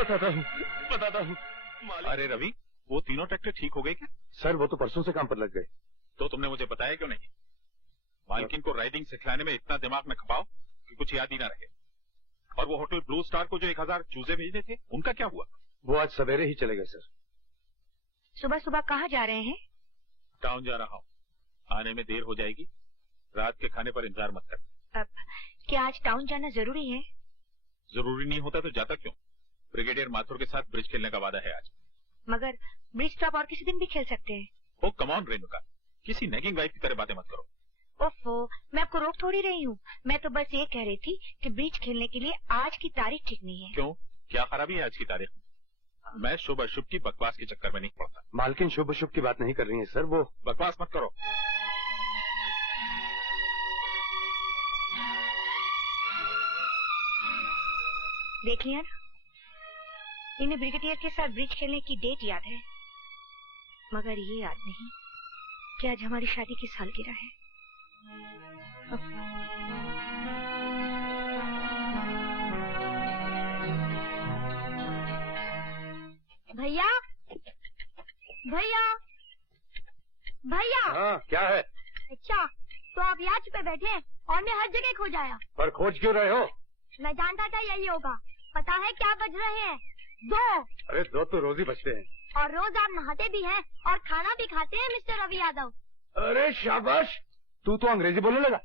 बताता हूँ। अरे रवि, वो तीनों ट्रैक्टर ठीक हो गए क्या? सर वो तो परसों से काम पर लग गए। तो तुमने मुझे बताया क्यों नहीं? मालकिन को राइडिंग सिखलाने में इतना दिमाग न खपाओ कि कुछ याद ही ना रहे। और वो होटल ब्लू स्टार को जो 1000 चूजे भेजने थे, उनका क्या हुआ? वो आज सवेरे ही चले गए सर। सुबह सुबह कहाँ जा रहे हैं? टाउन जा रहा हूँ, आने में देर हो जाएगी। रात के खाने पर इंतजार मत कर। अब क्या आज टाउन जाना जरूरी है? जरूरी नहीं होता तो जाता क्यों? ब्रिगेडियर माथुर के साथ ब्रिज खेलने का वादा है आज। मगर ब्रिज तो आप और किसी दिन भी खेल सकते हैं। ओ कम ऑन रेणुका, किसी नेगिंग वाइफ की तरह बातें मत करो। ओफो, मैं आपको रोक थोड़ी रही हूँ। मैं तो बस ये कह रही थी कि ब्रिज खेलने के लिए आज की तारीख ठीक नहीं है। क्यों, क्या खराबी है आज की तारीख में? मैं शुभ अशुभ की बकवास के चक्कर में नहीं पड़ता। मालकिन शुभ अशुभ की बात नहीं कर रही है सर, वो बकवास मत करो। देख लिया ना, इन्हें ब्रिगेडियर के साथ ब्रिज खेलने की डेट याद है, मगर ये याद नहीं कि आज हमारी शादी की सालगिरह है। भैया, भैया, भैया। हाँ क्या है? अच्छा, तो आप यहाँ पे बैठे हैं और मैं हर जगह खोज आया। पर खोज क्यों रहे हो? मैं जानता था यही होगा। पता है क्या बज रहे हैं? 2। अरे 2 तो रोज ही बजते हैं। और रोज आप नहाते भी हैं और खाना भी खाते हैं मिस्टर रवि यादव। अरे शाबाश, तू तो अंग्रेजी बोलने लगा।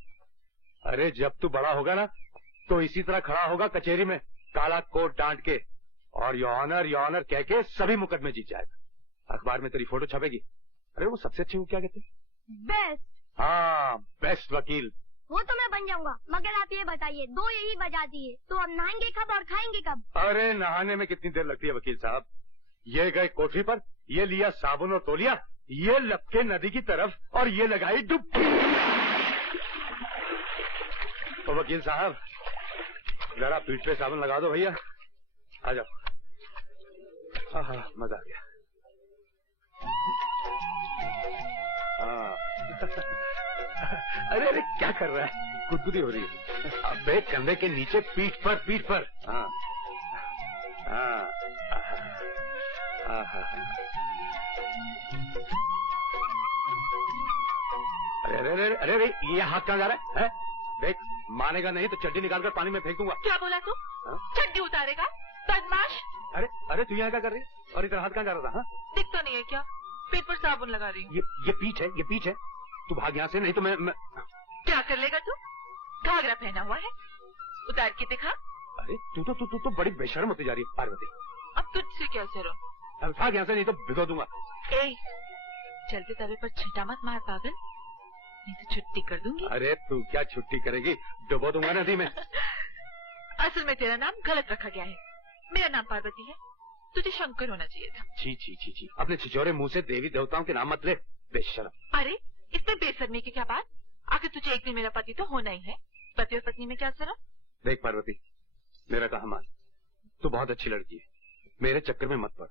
अरे जब तू बड़ा होगा ना तो इसी तरह खड़ा होगा कचहरी में, काला कोट डांट के, और योर ऑनर कह के सभी मुकदमे जीत जाएगा। अखबार में तेरी फोटो छपेगी। अरे वो सबसे अच्छी वो क्या कहते हैं? बेस्ट। हाँ, बेस्ट वकील। वो तो मैं बन जाऊंगा, मगर आप ये बताइए 2 यही बजा दिए तो अब नहाएंगे कब और खाएंगे कब? अरे नहाने में कितनी देर लगती है वकील साहब? ये गए कोठरी पर, ये लिया साबुन और तौलिया, ये लपके नदी की तरफ और ये लगाई डुबकी। तो वकील साहब जरा पीठ पे साबुन लगा दो भैया। आ जाओ। हाँ मजा आ गया। हाँ अरे क्या कर रहा है? गुदगुदी हो रही है। अबे कंधे के नीचे, पीठ पर। हाँ हाँ। अरे ये हाथ कहाँ जा रहा है? देख, मानेगा नहीं तो चड्डी निकालकर पानी में फेंक दूंगा। क्या बोला तू? चड्डी उतारेगा बदमाश? अरे तू यहाँ क्या कर रही? और इधर हाथ कहाँ जा रहा था? दिख तो नहीं है क्या? पेट पर साबुन लगा रही हूँ। ये पीठ है। तू भाग यहाँ से, नहीं तो मैं क्या कर लेगा तू? घाघरा पहना हुआ है, उतार के दिखा। अरे तू तो बड़ी बेशर्म होती जा रही है पार्वती। अब तुझसे क्या सरो? अब भाग यहाँ से, नहीं तो भिगो दूंगा। चलते तवे पर छींटा मत मार पागल, नहीं तो छुट्टी कर दूंगी। अरे तू क्या छुट्टी करेगी? डुबो दूंगा नदी में। असल में तेरा नाम गलत रखा गया है। मेरा नाम पार्वती है, तुझे शंकर होना चाहिए था। छी, अपने छिछोरे मुंह से देवी देवताओं के नाम मत ले, बेशर्म। अरे इसमें बेशर्मी की क्या बात? आखिर तुझे एक दिन मेरा पति तो होना ही है। पति और पत्नी में क्या सरा? देख पार्वती, मेरा कहा मान, तू बहुत अच्छी लड़की है, मेरे चक्कर में मत पड़।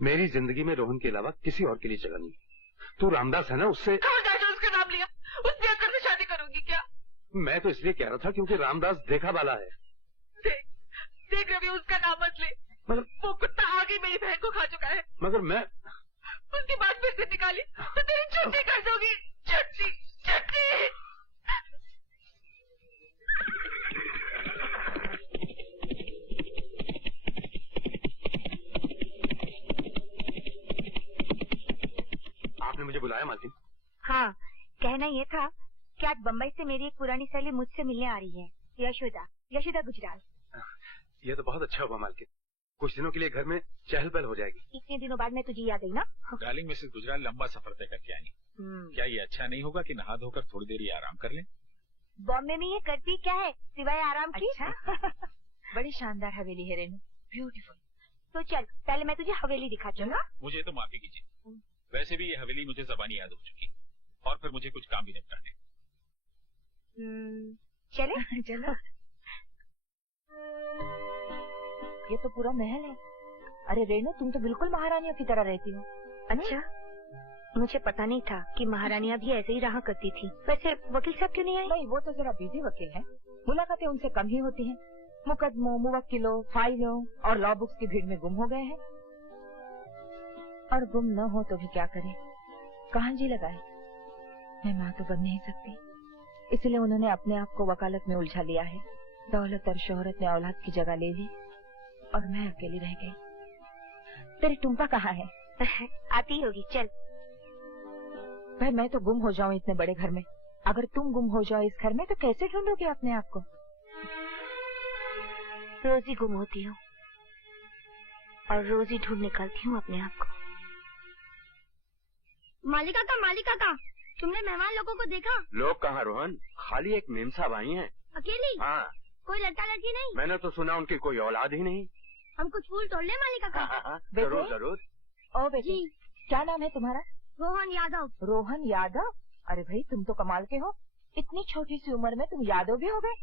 मेरी जिंदगी में रोहन के अलावा किसी और के लिए जगह नहीं। तू रामदास है ना, उससे उसका नाम लिया, उससे आकर से शादी करूंगी क्या? मैं तो इसलिए कह रहा था क्योंकि रामदास देखा वाला है। देख रवि, उसका नाम मत ले। मगर वो कुत्ता आगे मेरी बहन को खा चुका है। मगर मैं उसकी बात फिर से निकाली तो तेरी छुट्टी कर दूंगी। छुट्टी। आपने मुझे बुलाया मालकिन? हाँ, कहना ये था कि आज बम्बई से मेरी एक पुरानी सहेली मुझसे मिलने आ रही है, यशोदा गुजराल। ये तो बहुत अच्छा हुआ मालकिन, कुछ दिनों के लिए घर में चहल पहल हो जाएगी। इतने दिनों बाद मैं तुझे याद आई ना। डार्लिंग मिसेस गुजराल लंबा सफर तय करके आई। क्या ये अच्छा नहीं होगा कि नहा धोकर थोड़ी देर ये आराम कर लें? बॉम्बे में ये करती क्या है सिवाय आराम की? अच्छा? बड़ी शानदार हवेली है रेनू, ब्यूटीफुल। तो चल, पहले मैं तुझे हवेली दिखाती हूँ। मुझे तो माफी कीजिए, वैसे भी ये हवेली मुझे ज़बानी याद हो चुकी, और फिर मुझे कुछ काम भी निपटाने। चले? चलो। ये तो पूरा महल है। अरे रेनू, तुम तो बिल्कुल महारानियों की तरह रहती हो। अच्छा, मुझे पता नहीं था कि महारानियां भी ऐसे ही रहा करती थी। वैसे वकील साहब क्यों नहीं आए? नहीं, वो तो जरा बिजी वकील हैं। मुलाकातें उनसे कम ही होती हैं। मुकदमों, मुवक्किलों, फाइलों और लॉ बुक्स की भीड़ में गुम हो गए हैं। और गुम न हो तो भी क्या करें, कहाँ जी लगाए। मैं माँ तो बन नहीं सकती, इसलिए उन्होंने अपने आप को वकालत में उलझा लिया है। दौलत और शोहरत ने औलाद की जगह ले ली और मैं अकेली रह गई। तेरी टुम्पा कहाँ है? आती होगी, चल। भाई मैं तो गुम हो जाऊं इतने बड़े घर में, अगर तुम गुम हो जाओ इस घर में तो कैसे ढूंढोगे अपने आप को? रोज ही गुम होती हूँ और रोज ही ढूंढ निकालती हूँ अपने आप को। मालिका का तुमने मेहमान लोगों को देखा? लोग कहाँ रोहन, खाली एक मेम साहब आई हैं। अकेली? हाँ। कोई लड़का लड़की नहीं? मैंने तो सुना उनकी कोई औलाद ही नहीं। हम कुछ फूल तोड़ ले मालिका का? हाँ, जरूर जरूर। ओ बेटी, क्या नाम है तुम्हारा? रोहन यादव। रोहन यादव? अरे भाई तुम तो कमाल के हो, इतनी छोटी सी उम्र में तुम यादव भी हो गए।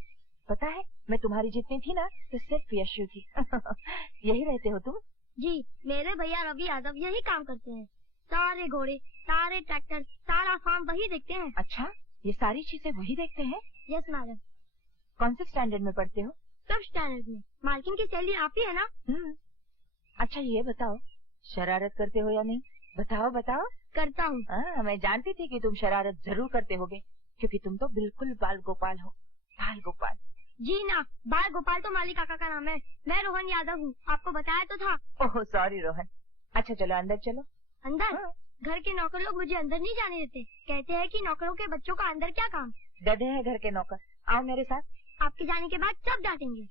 पता है मैं तुम्हारी जितनी थी ना तो सिर्फ यशु थी। यही रहते हो तुम? जी, मेरे भैया रवि यादव यही काम करते हैं। सारे घोड़े, सारे ट्रैक्टर, सारा फार्म वही देखते हैं। अच्छा, ये सारी चीजें वही देखते हैं? Yes madam. कौन से स्टैंडर्ड में पढ़ते हो? सब स्टैंडर्ड में। मालकिन की सैलरी आप ही है ना? अच्छा ये बताओ, शरारत करते हो या नहीं? बताओ बताओ। करता हूँ। मैं जानती थी कि तुम शरारत जरूर करते होगे, क्योंकि तुम तो बिल्कुल बाल गोपाल हो। बाल गोपाल? जी ना, बाल गोपाल तो माली काका का नाम है। मैं रोहन यादव हूँ, आपको बताया तो था। Oh sorry Rohan. अच्छा चलो अंदर चलो। अंदर? घर के नौकर लोग मुझे अंदर नहीं जाने देते, कहते हैं कि नौकरों के बच्चों का अंदर क्या काम। गधे हैं घर के नौकर। आओ मेरे साथ। आपके जाने के बाद सब डांटेंगे।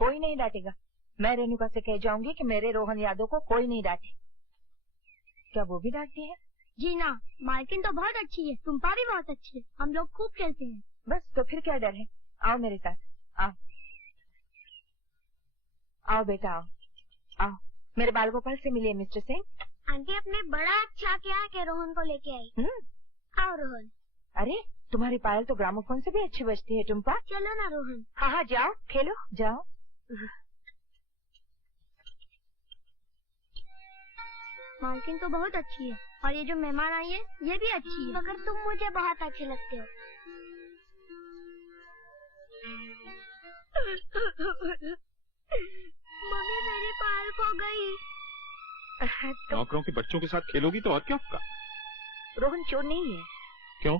कोई नहीं डांटेगा, मैं रेणुका से कह जाऊंगी कि मेरे रोहन यादव को कोई नहीं डांटे। क्या वो भी डांटती है? जी ना, मालकिन तो बहुत अच्छी है, टुम्पा भी बहुत अच्छी है, हम लोग खूब खेलते हैं। बस तो फिर क्या डर है, आओ मेरे साथ। आओ आओ बेटा आओ। आओ मेरे बाल गोपाल से मिलिए मिस्टर सिंह। आंटी आपने बड़ा अच्छा किया कि रोहन को लेके आई। आओ रोहन। अरे तुम्हारी पायल तो ग्रामोफोन से भी अच्छी बजती है टुम्पा। चलो ना रोहन। हाँ हाँ जाओ खेलो जाओ। मालकिन तो बहुत अच्छी है और ये जो मेहमान आई है ये भी अच्छी है, मगर तुम मुझे बहुत अच्छे लगते हो। मम्मी मेरी पायल खो गई। नौकरों के बच्चों के साथ खेलोगी तो और क्या होगा? रोहन चोर नहीं है। क्यों?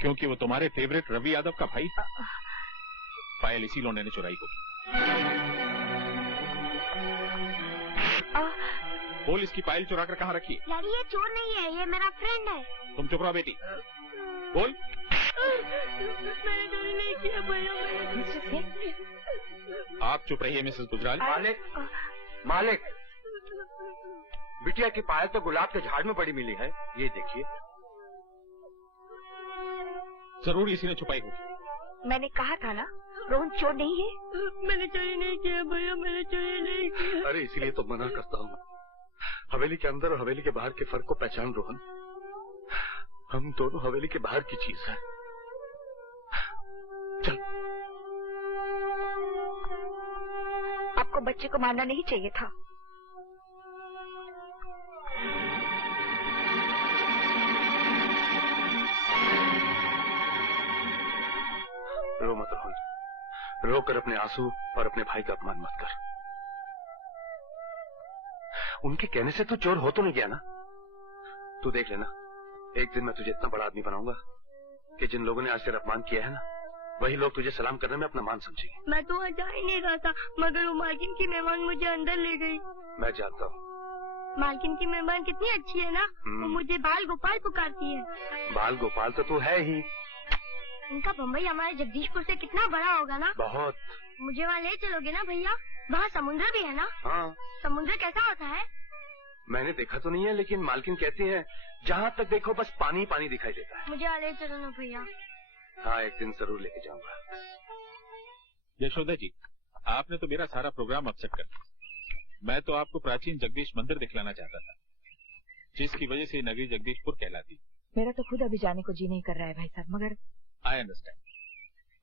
क्योंकि वो तुम्हारे फेवरेट रवि यादव का भाई। पायल इसी लौंडे ने चुराई होगी। बोल इसकी पायल चुरा कर कहाँ रखी है? डैडी ये चोर नहीं है, ये मेरा फ्रेंड है। तुम चुप रहो बेटी। बोल। मैंने चोरी नहीं किया भैया। आप चुप रहिए मिसेस गुजराल। मालिक बिटिया की पायल तो गुलाब के झाड़ में पड़ी मिली है, ये देखिए। जरूर इसी ने छुपाई होगी। मैंने कहा था ना रोहन चोर नहीं है। मैंने चोरी नहीं किया भैया, मैंने चोरी नहीं किया। अरे इसीलिए तो मना करता हूँ, हवेली के अंदर और हवेली के बाहर के फर्क को पहचान रोहन। हम दोनों हवेली के बाहर की चीज है। चल। आपको बच्चे को मारना नहीं चाहिए था। रो मत रोहन, रो कर अपने आंसू और अपने भाई का अपमान मत कर। उनके कहने से तो चोर हो तो नहीं गया ना। तू देख लेना, एक दिन मैं तुझे इतना बड़ा आदमी बनाऊंगा कि जिन लोगों ने आज तेरा अपमान किया है ना, वही लोग तुझे सलाम करने में अपना मान समझेंगे। मैं तो जा ही नहीं रहा था, मगर वो मालकिन की मेहमान मुझे अंदर ले गई। मैं जानता हूँ। मालकिन की मेहमान कितनी अच्छी है ना, वो मुझे बाल गोपाल पुकारती है। बाल गोपाल तो तू है ही। इनका बम्बई हमारे जगदीशपुर से कितना बड़ा होगा ना। बहुत। मुझे वहाँ ले चलोगे ना भैया? वहाँ समुद्र भी है ना? हाँ। समुद्र कैसा होता है? मैंने देखा तो नहीं है, लेकिन मालकिन कहती है जहाँ तक देखो बस पानी पानी दिखाई देता है। मुझे ले चलो ना भैया। हाँ एक दिन जरूर लेके जाऊंगा। यशोदा जी, आपने तो मेरा सारा प्रोग्राम अपसेट कर दिया। मैं तो आपको प्राचीन जगदीश मंदिर दिखलाना चाहता था, जिसकी वजह से नगरी जगदीशपुर कहलाती। मेरा तो खुद अभी जाने को जी नहीं कर रहा है भाई साहब, मगर आई अंडरस्टैंड।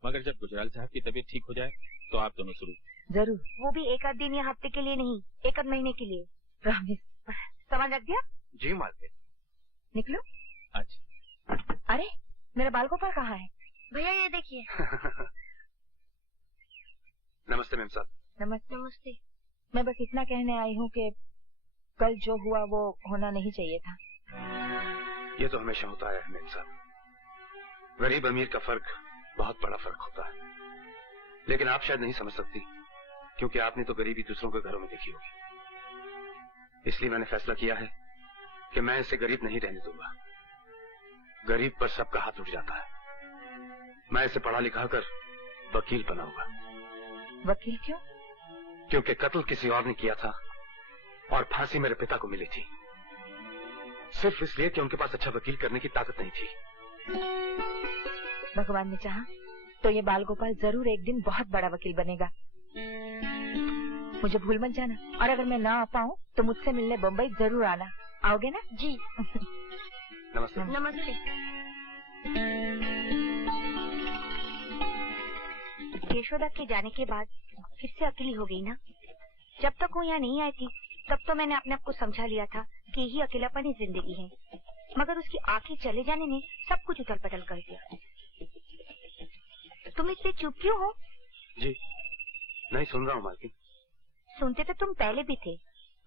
मगर जब गुजराल साहब की तबीयत ठीक हो जाए तो आप दोनों शुरू। जरूर। वो भी एक आध दिन या हफ्ते के लिए नहीं, एक आध महीने के लिए। प्रॉमिस। समझ लग गया? जी मालकिन। निकलो। अच्छा। अरे मेरा बाल गोपाल कहाँ है? भैया ये देखिए। नमस्ते मैम साहब। नमस्ते। नमस्ते। मैं बस इतना कहने आई हूँ कि कल जो हुआ वो होना नहीं चाहिए था। ये तो हमेशा होता है मैम साहब। गरीब अमीर का फर्क बहुत बड़ा फर्क होता है, लेकिन आप शायद नहीं समझ सकती क्योंकि आपने तो गरीबी दूसरों के घरों में देखी होगी। इसलिए मैंने फैसला किया है कि मैं इसे गरीब नहीं रहने दूंगा। गरीब पर सबका हाथ उठ जाता है। मैं इसे पढ़ा लिखा कर वकील बनाऊंगा। वकील क्यों? क्योंकि कत्ल किसी और ने किया था और फांसी मेरे पिता को मिली थी, सिर्फ इसलिए कि उनके पास अच्छा वकील करने की ताकत नहीं थी। भगवान ने चाहा तो ये बाल गोपाल जरूर एक दिन बहुत बड़ा वकील बनेगा। मुझे भूल मत जाना, और अगर मैं ना आ पाऊँ तो मुझसे मिलने बम्बई जरूर आना। आओगे ना? जी। नमस्ते। नमस्ते। यशोदा के जाने के बाद फिर से अकेली हो गई ना। जब तक वो यहाँ नहीं आई थी तब तो मैंने अपने आप को समझा लिया था कि यही अकेलापन ही जिंदगी है, मगर उसकी आंखें चले जाने ने सब कुछ उथल पटल कर दिया। तुम इतने चुप क्यों हो? जी नहीं सुन रहा हूँ मालकिन। सुनते तो तुम पहले भी थे,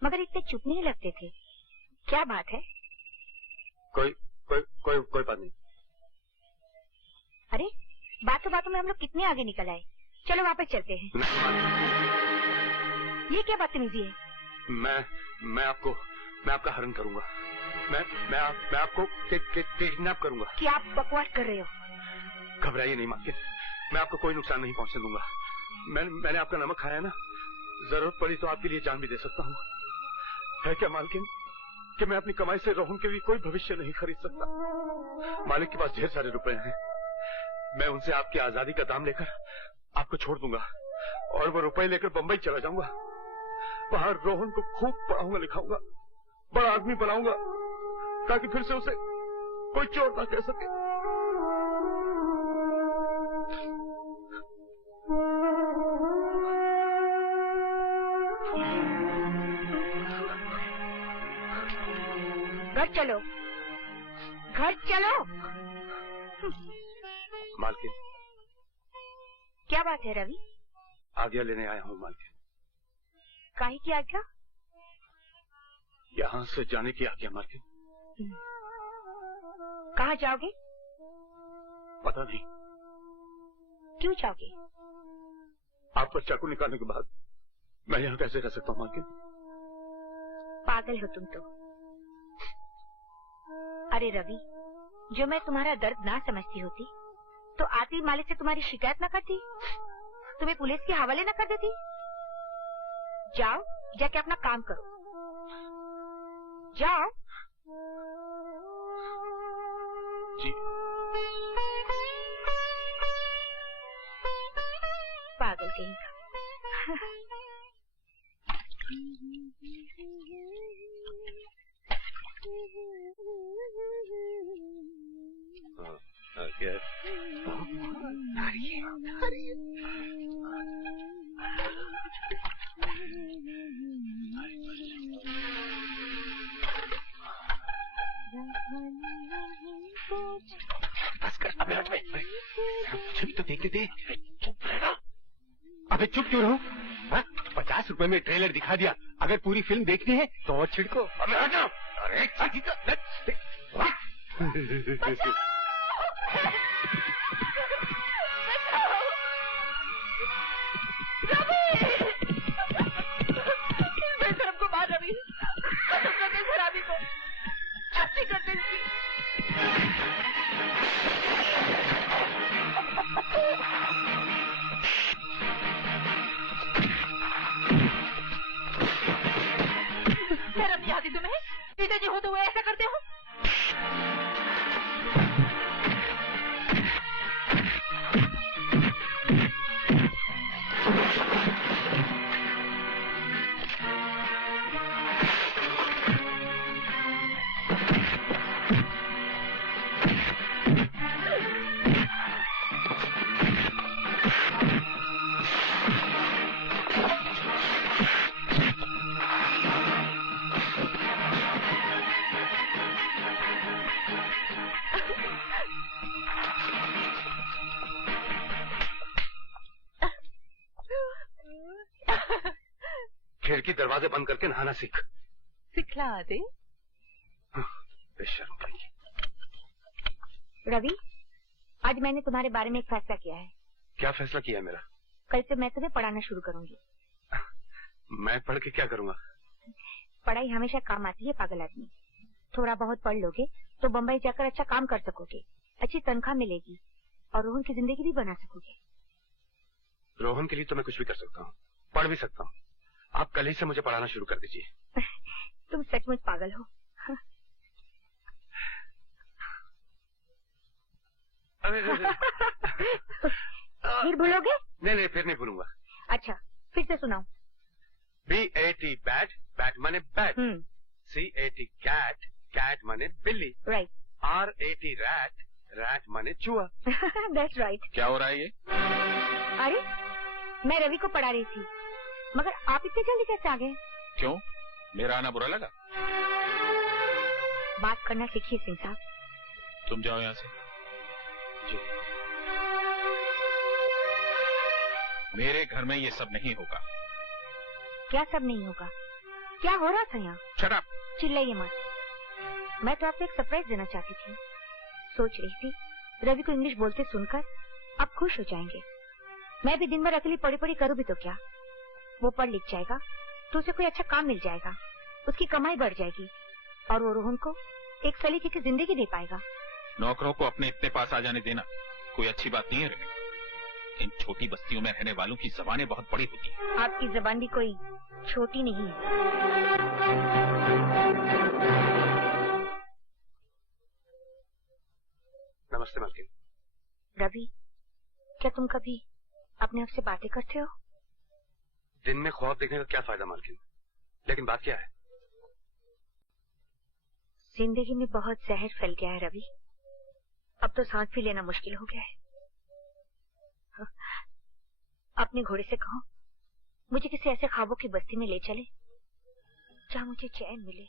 मगर इतने चुप नहीं लगते थे। क्या बात है? कोई बात नहीं। अरे बातों बातों में हम लोग कितने आगे निकल आए। चलो वापस चलते हैं। ये क्या बदतमीजी है? मैं आपका हरण करूंगा। मैं आपको किडनैप करूंगा। क्या आप बकवास कर रहे हो? घबराइए नहीं मालकिन, मैं आपको कोई नुकसान नहीं पहुंचने दूंगा। मैंने आपका नमक खाया ना, जरूरत पड़ी तो आपके लिए जान भी दे सकता हूँ। है क्या मालकिन कि मैं अपनी कमाई से रोहन के लिए कोई भविष्य नहीं खरीद सकता। मालिक के पास ढेर सारे रुपए हैं, मैं उनसे आपकी आजादी का दाम लेकर आपको छोड़ दूंगा और वो रुपए लेकर बंबई चला जाऊंगा। वहां रोहन को खूब पढ़ाऊंगा लिखाऊंगा, बड़ा आदमी बनाऊंगा ताकि फिर से उसे कोई चोर ना कह सके। घर चलो, घर चलो। मालकिन क्या बात है रवि? आज्ञा लेने आया हूँ मालकिन। काहे की आज्ञा? यहाँ से जाने की आज्ञा मालकिन। कहाँ जाओगे? पता नहीं। क्यों जाओगे? आप पर चाकू निकालने के बाद मैं यहाँ कैसे रह सकता हूँ मालकिन? पागल हो तुम तो। अरे रवि, जो मैं तुम्हारा दर्द ना समझती होती तो आती मालिक से तुम्हारी शिकायत ना करती, तुम्हें पुलिस के हवाले ना कर देती। जाओ, जाके अपना काम करो। जाओ। जी। पागल कहीं का। क्या? बस कर, अबे हट, मुझे भी तो देखते थे। अबे चुप क्यों रहो? 50 रुपए में ट्रेलर दिखा दिया, अगर पूरी फिल्म देखनी है तो और छिड़को। अबे हटो। अरे को मार रवि, शराबी को अच्छी कर दे इसकी। शर्म नहीं आती तुम्हें? पिताजी हो तो वो ऐसा करते हो? खिड़की दरवाजे बंद करके नहाना सीख। सिखला दे। बेशर्म कहीं। रवि, आज मैंने तुम्हारे बारे में एक फैसला किया है। क्या फैसला किया है मेरा? कल से मैं तुम्हें पढ़ाना शुरू करूंगी। मैं पढ़ के क्या करूंगा? पढ़ाई हमेशा काम आती है पागल आदमी। थोड़ा बहुत पढ़ लोगे तो बम्बई जाकर अच्छा काम कर सकोगे, अच्छी तनख्वाह मिलेगी और रोहन की जिंदगी भी बना सकोगे। रोहन के लिए तो मैं कुछ भी कर सकता हूँ, पढ़ भी सकता हूँ। आप कल ही से मुझे पढ़ाना शुरू कर दीजिए। तुम सचमुच पागल हो। फिर भूलोगे? नहीं, फिर नहीं भूलूंगा। अच्छा, फिर से सुनाओ। BAT बैट, बैट माने बैट। CAT कैट, कैट माने बिल्ली। राइट। RAT रैट, रैट माने चूहा। That's right. क्या हो रहा है ये? अरे, मैं रवि को पढ़ा रही थी, मगर आप इतने जल्दी कैसे आ गए? क्यों, मेरा आना बुरा लगा? बात करना सीखिए सिंह साहब। तुम जाओ यहाँ से। जी। मेरे घर में ये सब नहीं होगा। क्या सब नहीं होगा? क्या हो रहा था यहाँ? Shut up. चिल्लाइए मत। मैं तो आपको एक सरप्राइज देना चाहती थी। सोच रही थी रवि को इंग्लिश बोलते सुनकर आप खुश हो जाएंगे। मैं भी दिन भर अकेली पढ़ी पढ़ी करूँ भी तो क्या, वो पढ़ लिख जाएगा तो उसे कोई अच्छा काम मिल जाएगा, उसकी कमाई बढ़ जाएगी और वो रोहन को एक सलीके की जिंदगी दे पाएगा। नौकरों को अपने इतने पास आ जाने देना कोई अच्छी बात नहीं है रे। इन छोटी बस्तियों में रहने वालों की जबानें बहुत बड़ी होती हैं। आपकी जबान भी कोई छोटी नहीं है। नमस्ते मालकिन। रवि, क्या तुम कभी अपने आप से बातें करते हो? दिन में ख्वाब देखने का क्या फायदा मालकिन? लेकिन बात क्या है? जिंदगी में बहुत जहर फैल गया है रवि। अब तो सांस भी लेना मुश्किल हो गया है। अपने घोड़े से कहो मुझे किसी ऐसे ख्वाबों की बस्ती में ले चले जहाँ मुझे चैन मिले।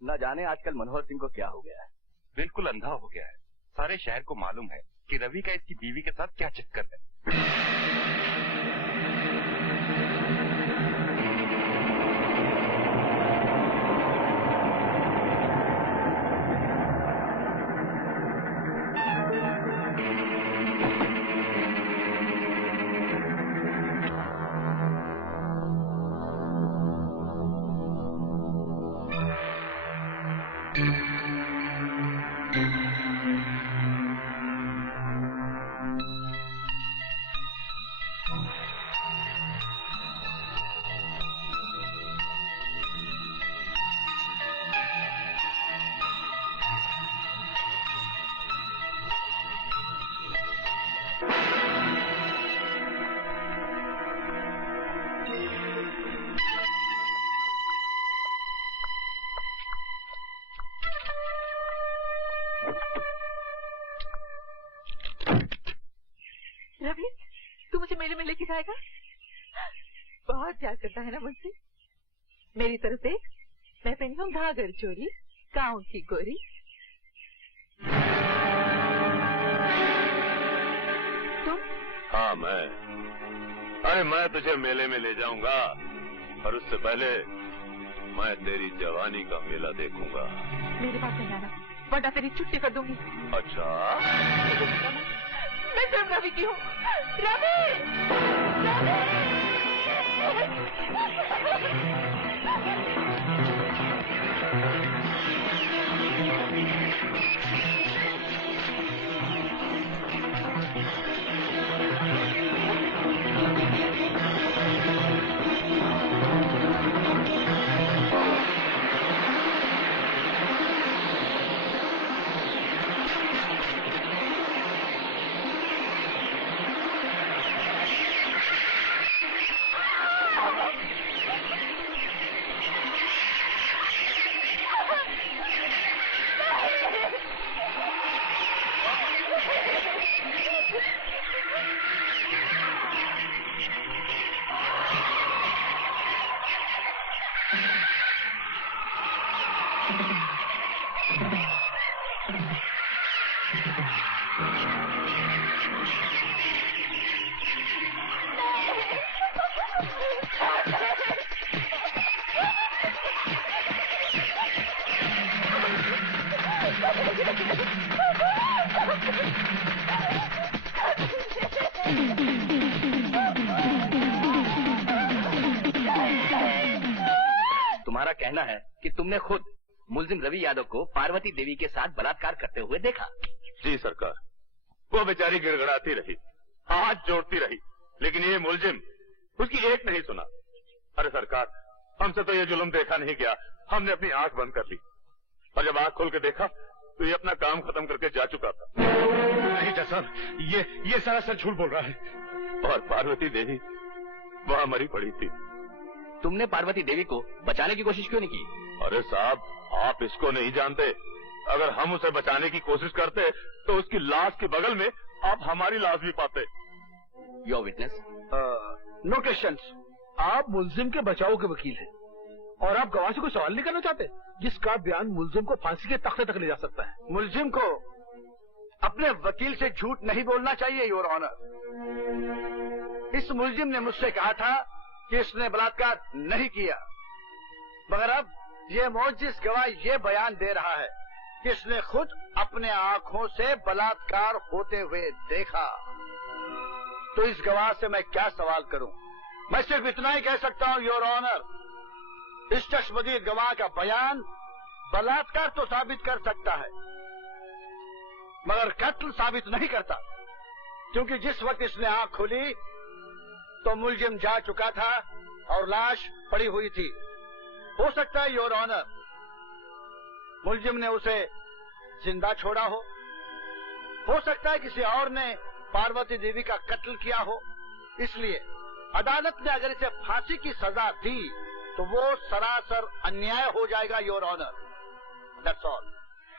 न जाने आजकल मनोहर सिंह को क्या हो गया है। बिल्कुल अंधा हो गया है। सारे शहर को मालूम है कि रवि का इसकी बीवी के साथ क्या चक्कर है। रवि, तू मुझे मेले में लेके जाएगा? बहुत प्यार करता है ना मुझसे। मेरी तरफ देख, मैं पहनी हूँ घाघर चोली, गाँव की गोरी। तुम? हाँ मैं। अरे मैं तुझे मेले में ले जाऊंगा, और उससे पहले मैं तेरी जवानी का मेला देखूंगा। मेरे पास नहीं आना, वरना तेरी छुट्टी कर दूंगी। अच्छा? मैं सिर्फ रवि की हूँ। रवि! रवि! कहना है कि तुमने खुद मुलजिम रवि यादव को पार्वती देवी के साथ बलात्कार करते हुए देखा। जी सरकार, वो बेचारी गिड़गड़ाती रही, हाथ जोड़ती रही, लेकिन ये मुलजिम उसकी एक नहीं सुना। अरे सरकार, हमसे तो ये जुल्म देखा नहीं गया, हमने अपनी आंख बंद कर ली और जब आंख खोल के देखा तो ये अपना काम खत्म करके जा चुका था। नहीं जज साहब, ये सरासर झूठ बोल रहा है। और पार्वती देवी वहां मरी पड़ी थी। तुमने पार्वती देवी को बचाने की कोशिश क्यों नहीं की? अरे साहब, आप इसको नहीं जानते। अगर हम उसे बचाने की कोशिश करते तो उसकी लाश के बगल में आप हमारी लाश भी पाते। Your witness. No questions. आप मुलजिम के बचाव के वकील हैं और आप गवाह से कोई सवाल नहीं करना चाहते जिसका बयान मुलजिम को फांसी के तख्ते तक ले जा सकता है। मुलजिम को अपने वकील से झूठ नहीं बोलना चाहिए योर ऑनर। इस मुलजिम ने मुझसे कहा था कि इसने बलात्कार नहीं किया, मगर अब ये मोजिज़ गवाह ये बयान दे रहा है कि इसने खुद अपने आंखों से बलात्कार होते हुए देखा। तो इस गवाह से मैं क्या सवाल करूं? मैं सिर्फ इतना ही कह सकता हूं योर ऑनर, इस चश्मदीद गवाह का बयान बलात्कार तो साबित कर सकता है मगर कत्ल साबित नहीं करता, क्योंकि जिस वक्त इसने आंख खोली तो मुलजिम जा चुका था और लाश पड़ी हुई थी। हो सकता है योर ऑनर मुलजिम ने उसे जिंदा छोड़ा हो सकता है किसी और ने पार्वती देवी का कत्ल किया हो। इसलिए अदालत ने अगर इसे फांसी की सजा दी तो वो सरासर अन्याय हो जाएगा योर ऑनर। That's all.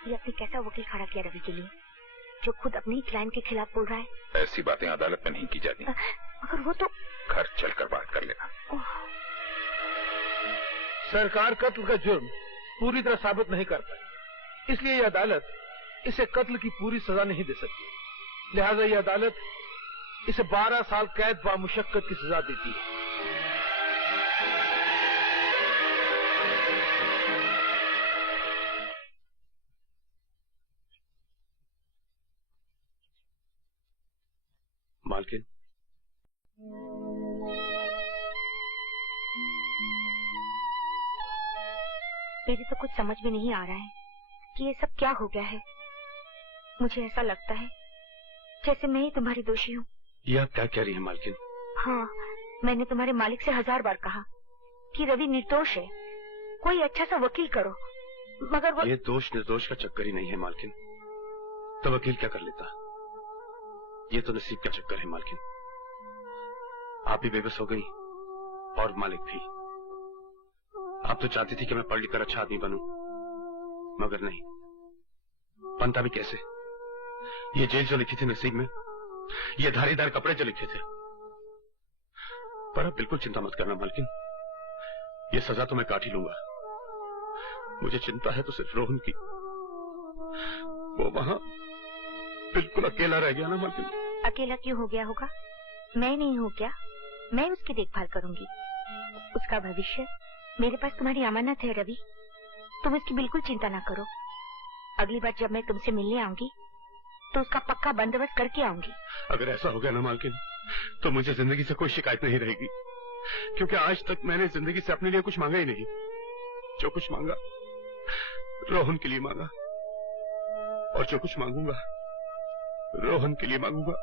ये अपने कैसा वकील खड़ा किया रवि के लिए, जो खुद अपनी क्लाइंट के खिलाफ बोल रहा है। ऐसी बातें अदालत में नहीं की जाती। मगर वो तो घर चलकर बात कर लेना। सरकार कत्ल का जुर्म पूरी तरह साबित नहीं कर पाई, इसलिए यह अदालत इसे कत्ल की पूरी सजा नहीं दे सकती। लिहाजा यह अदालत इसे 12 साल कैद बामुशक्कत की सजा देती है। मालकिन, मेरे तो कुछ समझ में नहीं आ रहा है कि ये सब क्या हो गया है। मुझे ऐसा लगता है जैसे मैं ही तुम्हारी दोषी हूँ। ये आप क्या कह रही हैं मालकिन? हाँ, मैंने तुम्हारे मालिक से 1000 बार कहा कि रवि निर्दोष है, कोई अच्छा सा वकील करो, मगर वो... ये दोष निर्दोष का चक्कर ही नहीं है मालकिन। तो वकील क्या कर लेता? ये तो नसीब का चक्कर है मालकिन। आप भी बेबस हो गई और मालिक भी। आप तो चाहती थी कि मैं पढ़ लिख कर अच्छा आदमी बनूं, मगर नहीं। बनता भी कैसे? ये जेल जो लिखी थी नसीब में, ये धारीदार कपड़े जो लिखे थे। पर अब बिल्कुल चिंता मत करना मालकिन, ये सजा तो मैं काट ही लूंगा। मुझे चिंता है तो सिर्फ रोहन की। वो वहां बिल्कुल अकेला रह गया ना मालकिन। अकेला क्यों हो गया होगा? मैं नहीं हूँ क्या? मैं उसकी देखभाल करूंगी। उसका भविष्य मेरे पास तुम्हारी अमानत है रवि, तुम इसकी बिल्कुल चिंता ना करो। अगली बार जब मैं तुमसे मिलने आऊंगी तो उसका पक्का बंदोबस्त करके आऊंगी। अगर ऐसा हो गया ना मालकिन, तो मुझे जिंदगी से कोई शिकायत नहीं रहेगी, क्योंकि आज तक मैंने जिंदगी से अपने लिए कुछ मांगा ही नहीं। जो कुछ मांगा रोहन के लिए मांगा, और जो कुछ मांगूंगा रोहन के लिए मांगूंगा।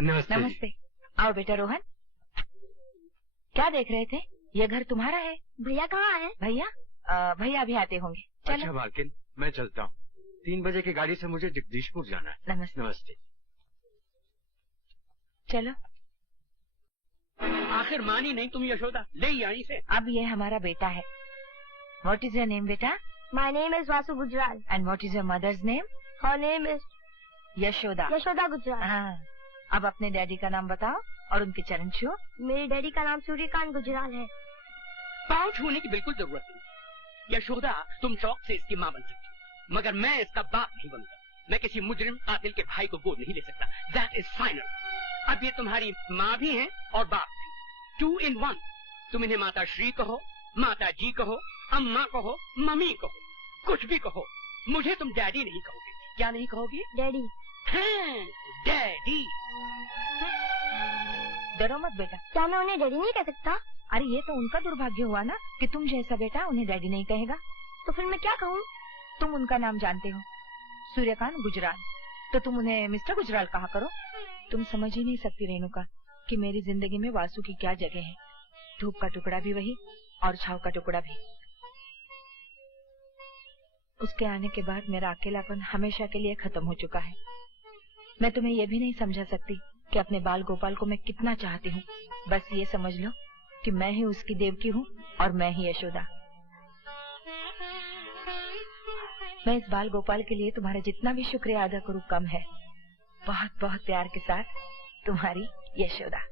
नमस्ते। नमस्ते। आओ बेटा रोहन। क्या देख रहे थे? ये घर तुम्हारा है। भैया कहाँ है? भैया अभी आते होंगे। चलो। अच्छा मालकिन, मैं चलता हूँ। 3 बजे की गाड़ी से मुझे जगदीशपुर जाना है। नमस्ते। नमस्ते। चलो। आखिर मानी नहीं तुम यशोदा, ले आई से। अब ये हमारा बेटा है। व्हाट इज योर नेम बेटा? My name is Vasu Gujral. And what is your mother's name? Her name is Yashoda. Yashoda Gujral. हाँ। अब अपने डैडी का नाम बताओ और उनके चरण छुओ। मेरे डैडी का नाम सूर्यकांत गुजराल है। पाँव छूने की बिल्कुल जरूरत नहीं। यशोदा, तुम शौक से इसकी माँ बन सकती, मगर मैं इसका बाप नहीं बनूंगा। मैं किसी मुजरिम कातिल के भाई को गोद नहीं ले सकता। That is final. अब ये तुम्हारी माँ भी है और बाप भी, 2 in 1। तुम इन्हें माता श्री कहो, माता जी कहो, अम्मा कहो, मम्मी कहो, कुछ भी कहो, मुझे तुम डैडी नहीं कहोगे, क्या नहीं कहोगे? डैडी। हाँ, डैडी। डरो मत बेटा। क्या मैं उन्हें डैडी नहीं कह सकता? अरे ये तो उनका दुर्भाग्य हुआ ना कि तुम जैसा बेटा उन्हें डैडी नहीं कहेगा। तो फिर मैं क्या कहूँ? तुम उनका नाम जानते हो, सूर्यकांत गुजराल, तो तुम उन्हें मिस्टर गुजराल कहा करो। तुम समझ ही नहीं सकती रेणुका कि मेरी जिंदगी में वासु की क्या जगह है। धूप का टुकड़ा भी वही और छाव का टुकड़ा भी। उसके आने के बाद मेरा अकेलापन हमेशा के लिए खत्म हो चुका है। मैं तुम्हें यह भी नहीं समझा सकती कि अपने बाल गोपाल को मैं कितना चाहती हूँ। बस ये समझ लो कि मैं ही उसकी देवकी हूँ और मैं ही यशोदा। मैं इस बाल गोपाल के लिए तुम्हारा जितना भी शुक्रिया अदा करूँ कम है। बहुत बहुत प्यार के साथ तुम्हारी यशोदा।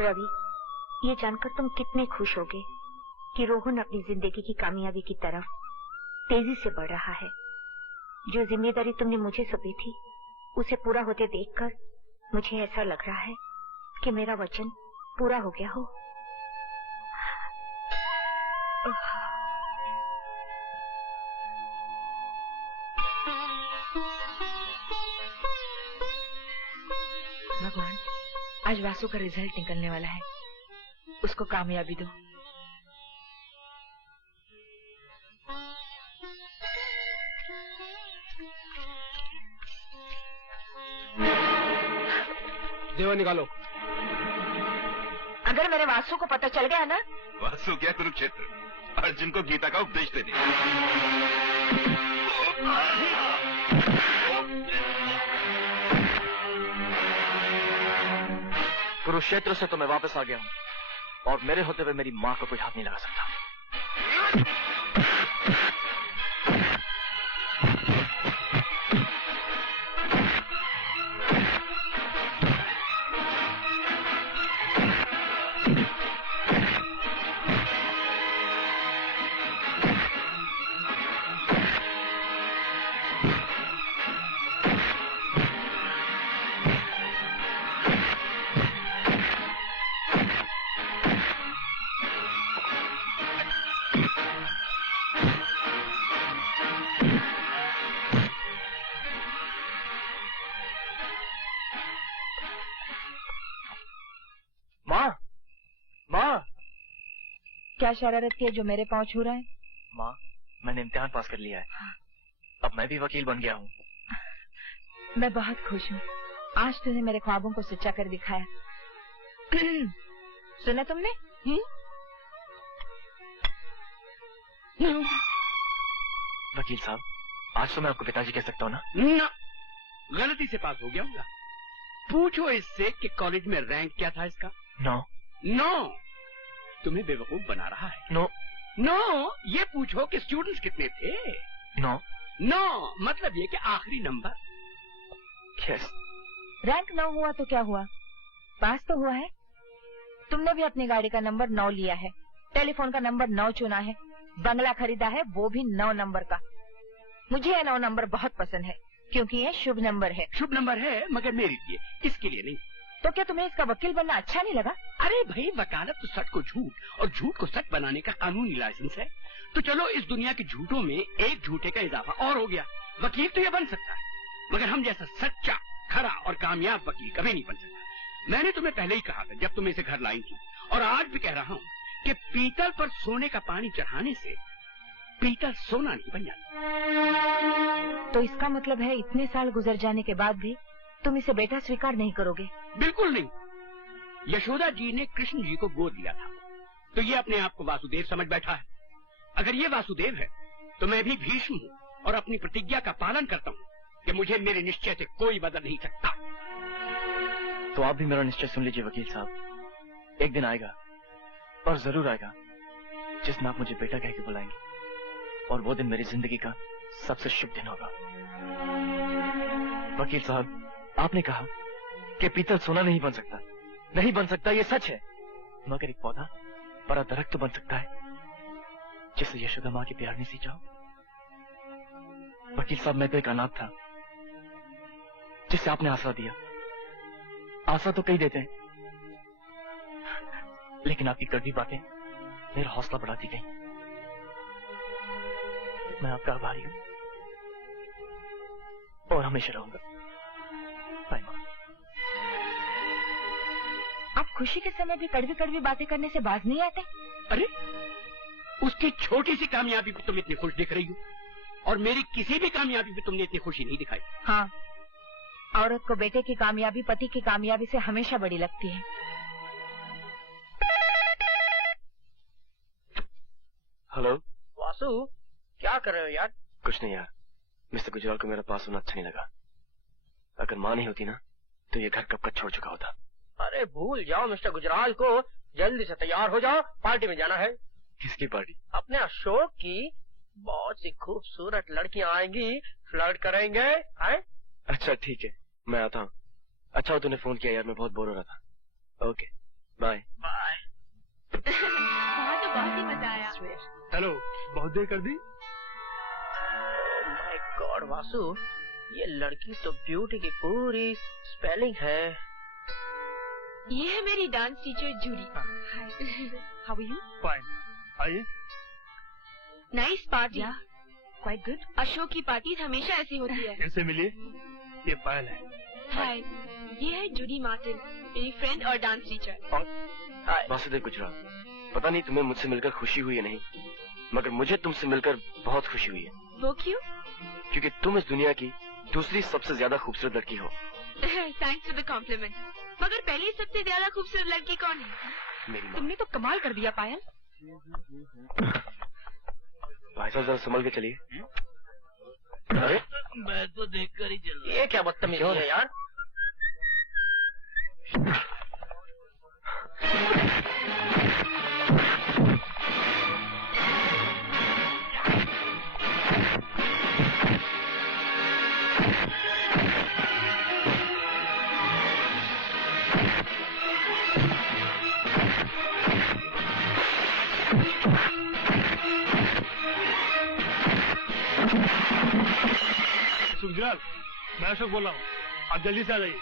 रवि, ये जानकर तुम कितने खुश होगे कि रोहन अपनी जिंदगी की कामयाबी की तरफ तेजी से बढ़ रहा है। जो जिम्मेदारी तुमने मुझे सौंपी थी उसे पूरा होते देखकर मुझे ऐसा लग रहा है कि मेरा वचन पूरा हो गया हो। भगवान, आज वासु का रिजल्ट निकलने वाला है, उसको कामयाबी दो। जेवर निकालो। अगर मेरे वासु को पता चल गया ना। वासु क्या कुरुक्षेत्र, अर्जुन को गीता का उपदेश दे दे। कुरुक्षेत्र से तो मैं वापस आ गया हूँ और मेरे होते हुए मेरी माँ को कोई हाथ नहीं लगा सकता। क्या शरारत की है जो मेरे पाँव छू रहा है? माँ, मैंने इम्तिहान पास कर लिया है। अब मैं भी वकील बन गया हूँ। मैं बहुत खुश हूँ। आज तूने मेरे ख्वाबों को सच्चा कर दिखाया। सुना तुमने? वकील साहब, आज तो मैं आपको पिताजी कह सकता हूँ ना? ना, गलती से पास हो गया होगा। पूछो इससे कि कॉलेज में रैंक क्या था इसका। नो। नो, तुम्हें बेवकूफ बना रहा है। नो। नो, ये पूछो कि स्टूडेंट्स कितने थे। नो। नो मतलब ये कि आखिरी नंबर। यस। रैंक 9 हुआ तो क्या हुआ, पास तो हुआ है। तुमने भी अपनी गाड़ी का नंबर 9 लिया है, टेलीफोन का नंबर 9 चुना है, बंगला खरीदा है वो भी 9 नंबर का। मुझे यह 9 नंबर बहुत पसंद है क्योंकि ये शुभ नंबर है। शुभ नंबर है मगर मेरे लिए, इसके लिए नहीं। तो क्या तुम्हें इसका वकील बनना अच्छा नहीं लगा? अरे भाई, वकालत तो सच को झूठ और झूठ को सच बनाने का कानूनी लाइसेंस है। तो चलो इस दुनिया के झूठों में एक झूठे का इजाफा और हो गया। वकील तो ये बन सकता है मगर हम जैसा सच्चा, खरा और कामयाब वकील कभी नहीं बन सकता। मैंने तुम्हें पहले ही कहा था जब तुम इसे घर लाई थी, और आज भी कह रहा हूँ कि पीतल पर सोने का पानी चढ़ाने से पीतल सोना नहीं बन जाता। तो इसका मतलब है इतने साल गुजर जाने के बाद भी तुम इसे बेटा स्वीकार नहीं करोगे? बिल्कुल नहीं। यशोदा जी ने कृष्ण जी को गोद लिया था तो ये अपने आप को वासुदेव समझ बैठा है। अगर ये वासुदेव है तो मैं भी भीष्म हूँ और अपनी प्रतिज्ञा का पालन करता हूँ कि मुझे मेरे निश्चय से कोई बदल नहीं सकता। तो आप भी मेरा निश्चय सुन लीजिए वकील साहब। एक दिन आएगा और जरूर आएगा जिसमें आप मुझे बेटा कह के बुलाएंगे और वो दिन मेरी जिंदगी का सबसे शुभ दिन होगा। वकील साहब, आपने कहा कि पीतल सोना नहीं बन सकता। नहीं बन सकता, ये सच है, मगर एक पौधा बड़ा दरख्त तो बन सकता है जिससे यशोदा माँ के प्यार में सींचा हो। वकील साहब, मैं तो एक अनाथ था जिससे आपने आसरा दिया। आशा तो कई देते हैं लेकिन आपकी कड़वी बातें मेरा हौसला बढ़ाती गई। मैं आपका आभारी हूं और हमेशा रहूंगा। बाय माँ। आप खुशी के समय भी कड़वी कड़वी बातें करने से बाज नहीं आते? अरे, उसकी छोटी सी कामयाबी पे तुम इतनी खुश दिख रही हो और मेरी किसी भी कामयाबी पे तुमने इतनी खुशी नहीं दिखाई। हाँ, औरत को बेटे की कामयाबी पति की कामयाबी से हमेशा बड़ी लगती है। हेलो वासु, क्या कर रहे हो यार? कुछ नहीं यार, मिस्टर गुजराल को मेरा पास होना अच्छा नहीं लगा। अगर माँ नहीं होती ना तो ये घर कब का छोड़ चुका होता। अरे भूल जाओ मिस्टर गुजराल को, जल्दी से तैयार हो जाओ, पार्टी में जाना है। किसकी पार्टी? अपने अशोक की। बहुत सी खूबसूरत लड़कियां आएंगी, फ्लर्ट करेंगे। हैं? अच्छा ठीक है, मैं आता हूँ। अच्छा हो तूने फोन किया यार, मैं बहुत बोर हो रहा था। Okay bye. बाय। वहाँ तो बहुत ही मजा आया। हेलो, बहुत देर कर दी। माय गॉड वासु, ये लड़की तो ब्यूटी की पूरी स्पेलिंग है। ये है मेरी dance teacher Judy. How are you? Fine, आइए। Nice party. Quite good. Ashok की पार्टी हमेशा ऐसी होती है। इनसे मिलिए, ये पायल है। हाय, ये है जूडी मार्टिन, मेरी फ्रेंड और डांस टीचर। हाय। वासुदेव गुजराल, पता नहीं तुम्हें मुझसे मिलकर खुशी हुई है नहीं, मगर मुझे तुमसे मिलकर बहुत खुशी हुई है। वो क्यों? क्योंकि तुम इस दुनिया की दूसरी सबसे ज्यादा खूबसूरत लड़की हो। Thanks for the compliment. मगर पहली सबसे ज्यादा खूबसूरत लड़की कौन है? मेरी माँ। तुमने तो कमाल कर दिया पायल। भाई साहब जरा संभल के चलिए। अरे मैं तो देखकर ही चल। ये क्या बदतमीजी है यार? गुजराल, मैं अशोक बोल रहा हूँ, आप जल्दी से आ जाइए।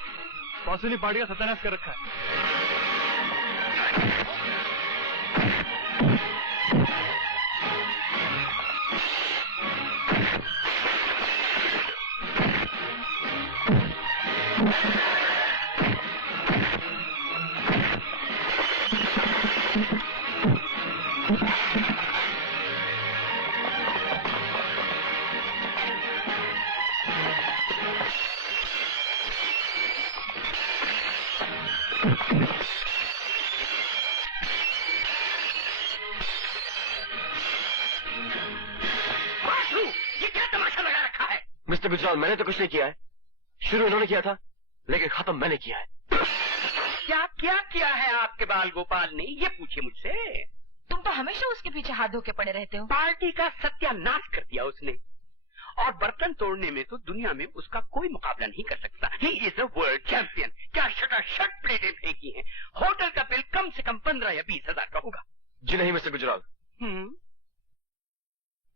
वासु ने पार्टी का सत्यानाश कर रखा है। मिस्टर गुजराल, मैंने तो कुछ नहीं किया है। शुरू इन्होंने किया था, लेकिन खत्म मैंने किया है। क्या क्या किया है आपके बाल गोपाल ने, ये पूछे मुझसे। तुम तो हमेशा उसके पीछे हाथ धो के पड़े रहते हो। पार्टी का सत्यानाश कर दिया उसने, और बर्तन तोड़ने में तो दुनिया में उसका कोई मुकाबला नहीं कर सकता। He is a world champion. क्या शटाशट प्लेटें फेंकी हैं। होटल का बिल कम से कम 15 या 20 हजार का होगा। जी नहीं मिस्टर गुजराल,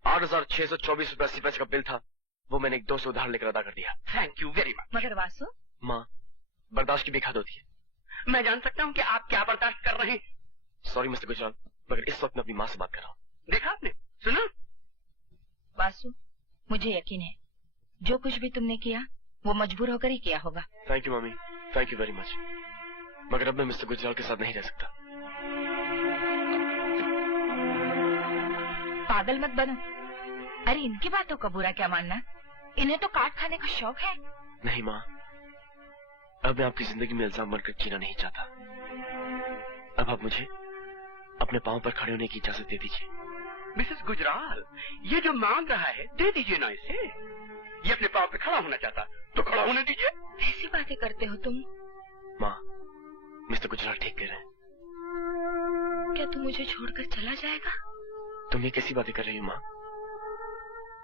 8,624 रुपए 80 पैसे का बिल था, वो मैंने एक 200 उधार लेकर अदा कर दिया। Thank you very much. मगर वासु, माँ, बर्दाश्त की भी हद होती है। मैं जान सकता हूँ कि आप क्या बर्दाश्त कर रहे हैं? सॉरी मिस्टर गुजराल, मगर इस वक्त मैं अपनी माँ से बात कर रहा हूँ। देखा आपने, सुना? वासु, मुझे यकीन है जो कुछ भी तुमने किया वो मजबूर होकर ही किया होगा। Thank you mummy, thank you very much. मगर अब मैं मिस्टर गुजराल के साथ नहीं रह सकता। पागल मत बनो। अरे इनकी बातों का बुरा क्या मानना, इन्हें तो काट खाने का शौक है। नहीं माँ, अब मैं आपकी जिंदगी में इल्जाम बनकर जीना नहीं चाहता। अब आप मुझे अपने पांव पर खड़े होने की इजाजत दे दीजिए। मिसेस गुजराल, ये जो मांग रहा है दे दीजिए ना इसे। ये अपने पांव पे खड़ा होना चाहता तो खड़ा होने दीजिए। ऐसी बातें करते हो तुम। माँ, मिस्टर गुजराल ठीक कह रहे हैं। क्या तू मुझे छोड़कर चला जाएगा? तुम ये कैसी बातें कर रही हो माँ?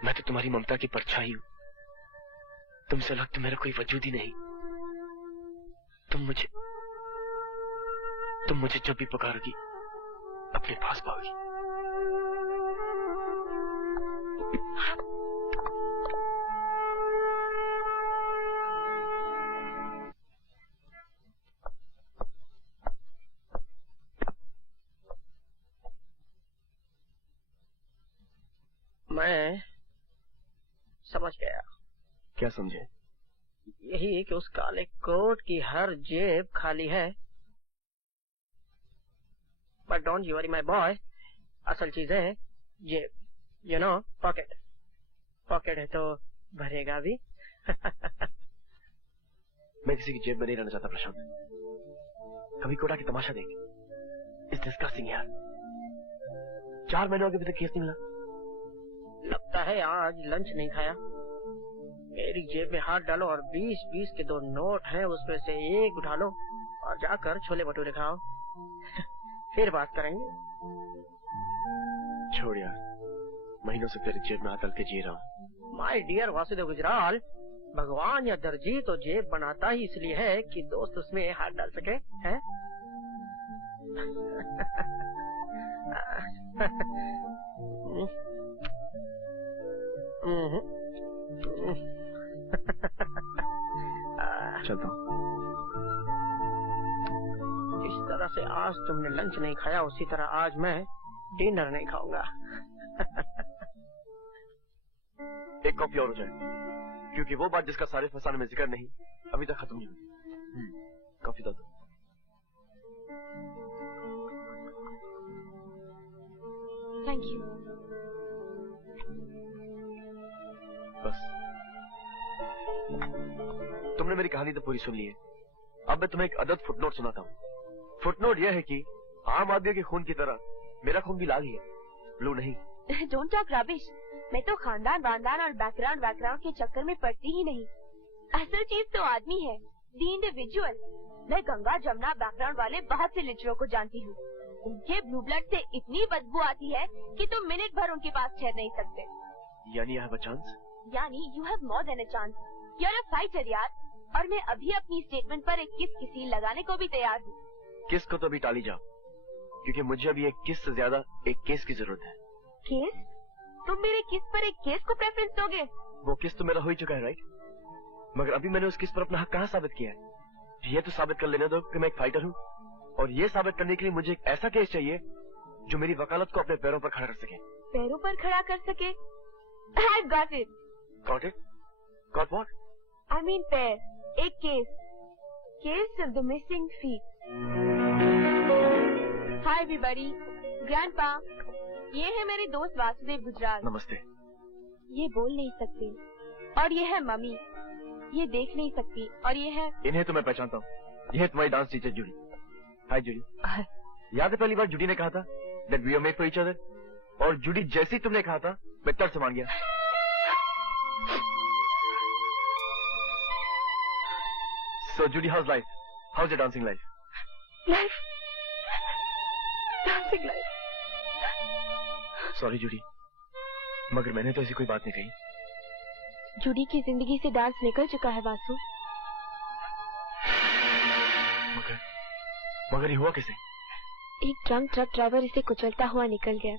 मैं तो तुम्हारी ममता की परछाई हूँ। तुमसे अलग तो मेरा कोई वजूद ही नहीं। तुम मुझे जब भी पुकारोगी अपने पास पाओगी। समझ गया। क्या समझे? यही कि उस काले कोट की हर जेब खाली है। But don't you worry my boy, असल चीज है जेब, यू नो, पॉकेट। पॉकेट है तो भरेगा भी। मैं किसी की जेब में नहीं रहना चाहता प्रशांत। कभी कोटा की तमाशा देख। इट्स डिस्कस्टिंग यार। 4 महीनों के अभी तक केस नहीं मिला। लगता है आज लंच नहीं खाया। मेरी जेब में हाथ डालो और 20-20 के 2 नोट हैं, उसमें से एक उठा लो और जाकर छोले भटूरे खाओ। फिर बात करेंगे। छोड़ यार, महीनों से तेरी जेब में हाथ डाल के जी रहा हूँ। माय डियर वासुदेव गुजराल, भगवान या दर्जी तो जेब बनाता ही इसलिए है कि दोस्त उसमें हाथ डाल सके, हैं? चलता हूँ। जिस तरह से आज तुमने लंच नहीं खाया, उसी तरह आज मैं डिनर नहीं खाऊंगा। एक कॉफी और हो जाए, क्योंकि वो बात जिसका सारे फसाने में जिक्र नहीं अभी तक खत्म नहीं हुई। कॉफी दो। Thank you. बस तुमने मेरी कहानी तो पूरी सुन ली है। अब मैं तुम्हें एक अदद फुटनोट सुनाता हूँ। फुटनोट यह है कि आम आदमी के खून की तरह मेरा खून भी लाल ही है, ब्लू नहीं। Don't talk rubbish. मैं तो खानदान वानदान और बैकग्राउंड के चक्कर में पड़ती ही नहीं। असल चीज तो आदमी है, द इंडिविजुअल। मैं गंगा जमुना बैकग्राउंड वाले बहुत से लिटरों को जानती हूँ। उनके ब्लू ब्लड से इतनी बदबू आती है कि तुम मिनट भर उनके पास ठहर नहीं सकते। यानी आई हैव अ चांस? यानी you have more than a chance. You are a fighter यार। और मैं अभी अपनी स्टेटमेंट पर एक किस लगाने को भी तैयार हूँ। किस को तो अभी टाली जाओ, क्योंकि मुझे अभी एक किस से ज्यादा एक केस की जरूरत है। केस? तुम मेरे किस पर एक केस को प्रेफरेंस दोगे? वो किस तो मेरा हो ही चुका है, राइट? मगर अभी मैंने उस किस पर अपना हक कहाँ साबित किया है? ये तो साबित कर लेने दो कि मैं एक फाइटर हूँ, और ये साबित करने के लिए मुझे एक ऐसा केस चाहिए जो मेरी वकालत को अपने पैरों पर खड़ा कर सके। पैरों पर खड़ा कर सके? I've got it. Got it? Got what? I mean पैर। एक case. Case of the missing feet. Hi everybody. Grandpa. ये है मेरे दोस्त वासुदेव गुजराल। नमस्ते। ये बोल नहीं सकती, और ये है मम्मी। ये देख नहीं सकती, और ये है। इन्हें तो मैं पहचानता हूँ। ये है तुम्हारी डांस टीचर जूडी। हाय जूडी। याद है पहली बार जूडी ने कहा था that we are made for each other? और जूडी जैसी तुमने कहा था मैं तर्क से मान गया। So Judy, how's life? How's your dancing life? Life? Dancing life? Sorry Judy, मगर मैंने तो ऐसी कोई बात नहीं कही। जूडी की जिंदगी से डांस निकल चुका है वासु। मगर ये हुआ कैसे? एक ड्रंक ट्रक ड्राइवर इसे कुचलता हुआ निकल गया।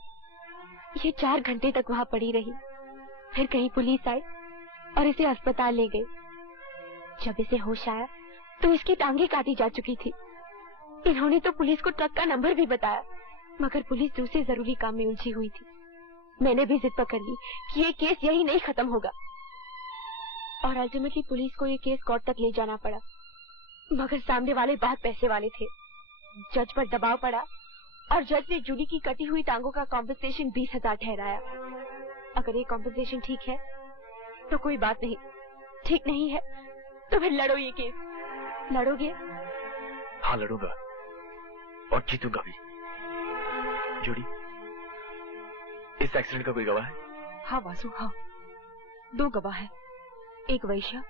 ये 4 घंटे तक वहाँ पड़ी रही। फिर कहीं पुलिस आई और इसे अस्पताल ले गई। जब इसे होश आया तो इसकी टांगे काटी जा चुकी थी। इन्होंने तो पुलिस को ट्रक का नंबर भी बताया, मगर पुलिस दूसरे जरूरी काम में उलझी हुई थी। मैंने भी जिद पकड़ ली कि ये केस यही नहीं खत्म होगा, और अल्टीमेटली पुलिस को ये केस कोर्ट तक ले जाना पड़ा। मगर सामने वाले बहुत पैसे वाले थे। जज पर दबाव पड़ा और जज ने जूडी की कटी हुई टांगों का कॉम्पेंसेशन 20,000 ठहराया। अगर ये कॉम्पेंसेशन ठीक है तो कोई बात नहीं, ठीक नहीं है तो फिर लड़ो ये केस। लड़ोगे? हाँ लड़ूंगा, और जीतूंगा भी। जूडी, इस एक्सीडेंट का कोई गवाह है? हाँ वासु, हाँ। 2 गवाह है, एक वैश्या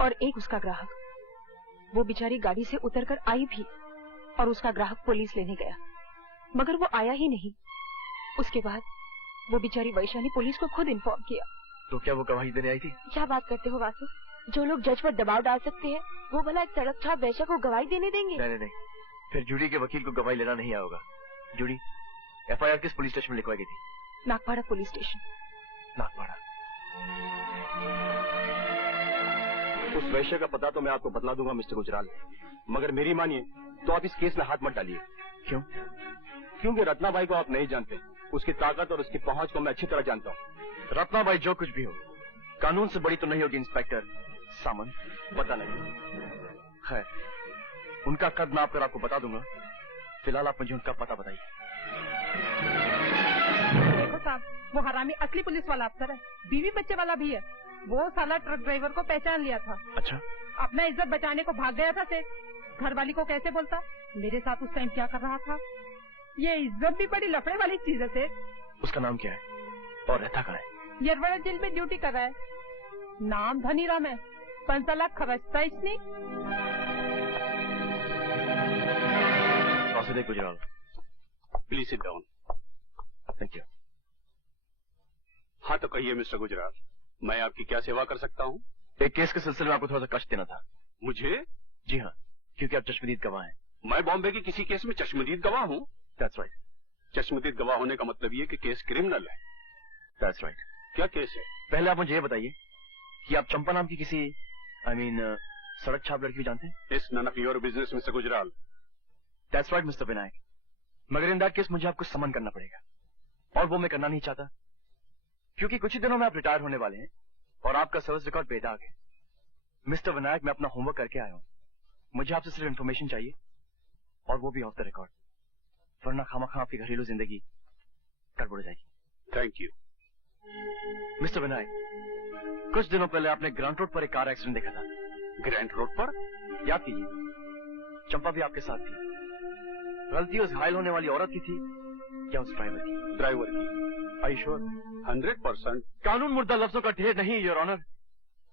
और एक उसका ग्राहक। वो बेचारी गाड़ी से उतरकर आई भी, और उसका ग्राहक पुलिस लेने गया, मगर वो आया ही नहीं। उसके बाद वो बेचारी वैश्या ने पुलिस को खुद इन्फॉर्म किया। तो क्या वो गवाही देने आई थी? क्या बात करते हो वासु? जो लोग जज पर दबाव डाल सकते हैं, वो भला एक सड़क छाप वैश्या को गवाही देने देंगे? नहीं नहीं नहीं, फिर जूडी के वकील को गवाही लेना नहीं आएगा। जूडी, FIR किस पुलिस स्टेशन में लिखवाई गई थी? Nagpada police station. नागपाड़ा। उस वैश्य का पता तो मैं आपको बतला दूंगा मिस्टर गुजराल, मगर मेरी मानिए तो आप इस केस में हाथ मत डालिए। क्यों? क्योंकि रत्नाबाई को आप नहीं जानते। उसकी ताकत और उसकी पहुंच को मैं अच्छी तरह जानता हूँ। रत्नाबाई जो कुछ भी हो, कानून से बड़ी तो नहीं होगी इंस्पेक्टर सामंत, पता नहीं। खैर, उनका कद नाप कर आपको बता दूंगा। फिलहाल आप मुझे उनका पता बताइए। देखो साहब, वो हरामी असली पुलिस वाला अफसर है, बीवी बच्चे वाला भी है। वो साला ट्रक ड्राइवर को पहचान लिया था। अच्छा। अपना इज्जत बचाने को भाग गया था सेठ। घरवाली को कैसे बोलता मेरे साथ उस टाइम क्या कर रहा था। ये इज्जत भी बड़ी लफड़े वाली चीज है सेठ। उसका नाम क्या है और रहता कहाँ है? यरवड़ा जेल में ड्यूटी कर रहा है। नाम धनीराम है। 5 लाख खर्चता इसने। Vasudev Gujral, please sit down. Thank you. हाँ तो कहिए मिस्टर गुजराल, मैं आपकी क्या सेवा कर सकता हूँ? एक केस के सिलसिले में आपको थोड़ा सा कष्ट देना था। मुझे? जी हाँ, क्योंकि आप चश्मदीद गवाह हैं। मैं बॉम्बे के किसी केस में चश्मदीद गवाह हूँ? That's right. चश्मदीद गवाह होने का मतलब ये कि केस क्रिमिनल है। That's right. क्या केस है? पहले आप मुझे ये बताइए कि आप चंपा नाम की किसी सड़क छाप लड़की जानते हैं? It's none of your business mister Gujral. That's right, mister Vinayak. मगर इन दैट केस मुझे आपको समन करना पड़ेगा, और वो मैं करना नहीं चाहता, क्योंकि कुछ ही दिनों में आप रिटायर होने वाले हैं और आपका सर्विस रिकॉर्ड बेदाग है। मिस्टर विनायक, मैं अपना होमवर्क करके आया हूँ। मुझे आपसे सिर्फ इन्फॉर्मेशन चाहिए, और वो भी ऑफ द रिकॉर्ड, वरना खामखा आपकी घरेलू जिंदगी गड़बड़ हो जाएगी। Thank you. मिस्टर विनायक, कुछ दिनों पहले आपने ग्रांट रोड पर एक कार एक्सीडेंट देखा था। ग्रांट रोड पर? याद कीजिए, चंपा भी आपके साथ थी। गलती उस घायल होने वाली औरत की थी या उस ड्राइवर की? ड्राइवर की। Are you sure? 100%। कानून मुर्दा लफ्जों का ढेर नहीं है योर ऑनर।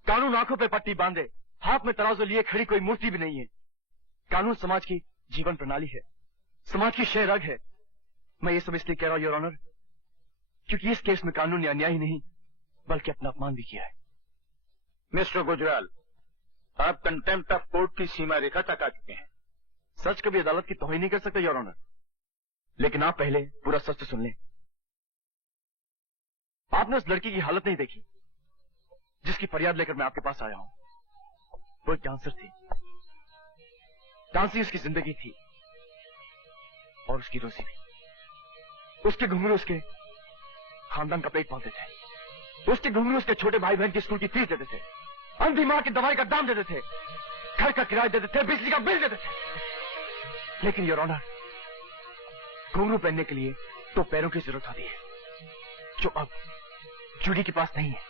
कानून आंखों पे पट्टी बांधे, हाथ में तराजू लिए खड़ी कोई मूर्ति भी नहीं है। कानून समाज की जीवन प्रणाली है, समाज की शह रग है। मैं ये सब इसलिए कह रहा हूं योर ऑनर, क्योंकि इस केस में कानून ने अन्याय ही नहीं बल्कि अपना अपमान भी किया है। मिस्टर गुजराल, आप कंटेम्प्ट ऑफ कोर्ट की सीमा रेखा तक आ चुके हैं। सच कभी अदालत की तौहीन नहीं कर सकते योर ऑनर, लेकिन आप पहले पूरा सच तो सुन लें। आपने उस लड़की की हालत नहीं देखी जिसकी फरियाद लेकर मैं आपके पास आया हूं। वो एक डांसर थी, डांसिंग उसकी जिंदगी थी और उसकी रोजी भी। उसके घुंघरू उसके खानदान का पेट पालते थे। उसके घुंघरू उसके छोटे भाई बहन की स्कूल की फीस देते थे, अंधी मां की दवाई का दाम देते थे, घर का किराया देते थे, बिजली का बिल देते थे। लेकिन योर ऑनर, घुंघरू पहनने के लिए तो पैरों की जरूरत होती है, जो अब जूडी के पास नहीं है।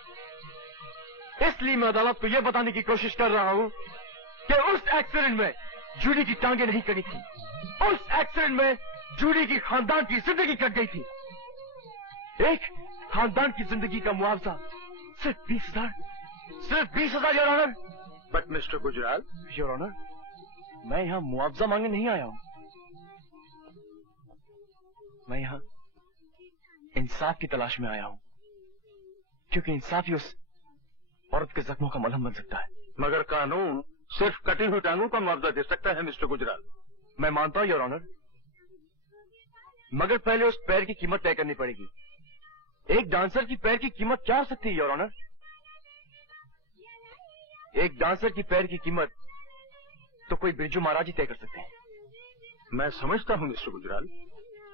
इसलिए मैं अदालत को यह बताने की कोशिश कर रहा हूं कि उस एक्सीडेंट में जूडी की टांगे नहीं कटी थी। उस एक्सीडेंट में जूडी की खानदान की जिंदगी कट गई थी। एक खानदान की जिंदगी का मुआवजा सिर्फ 20,000, सिर्फ 20,000 your honour. But mister Gujral. Your honour, मैं यहां मुआवजा मांगने नहीं आया हूं। मैं यहां इंसाफ की तलाश में आया हूं, क्योंकि इंसाफ ही उस औरत के जख्मों का मलहम बन सकता है। मगर कानून सिर्फ कटी हुई टांगों का मुआवजा दे सकता है मिस्टर गुजराल। मैं मानता हूं योर ऑनर, मगर पहले उस पैर की कीमत तय करनी पड़ेगी। एक डांसर की पैर की कीमत क्या हो सकती है योर ऑनर? एक डांसर की पैर की कीमत तो कोई बिरजू महाराज ही तय कर सकते हैं। मैं समझता हूं mister Gujral,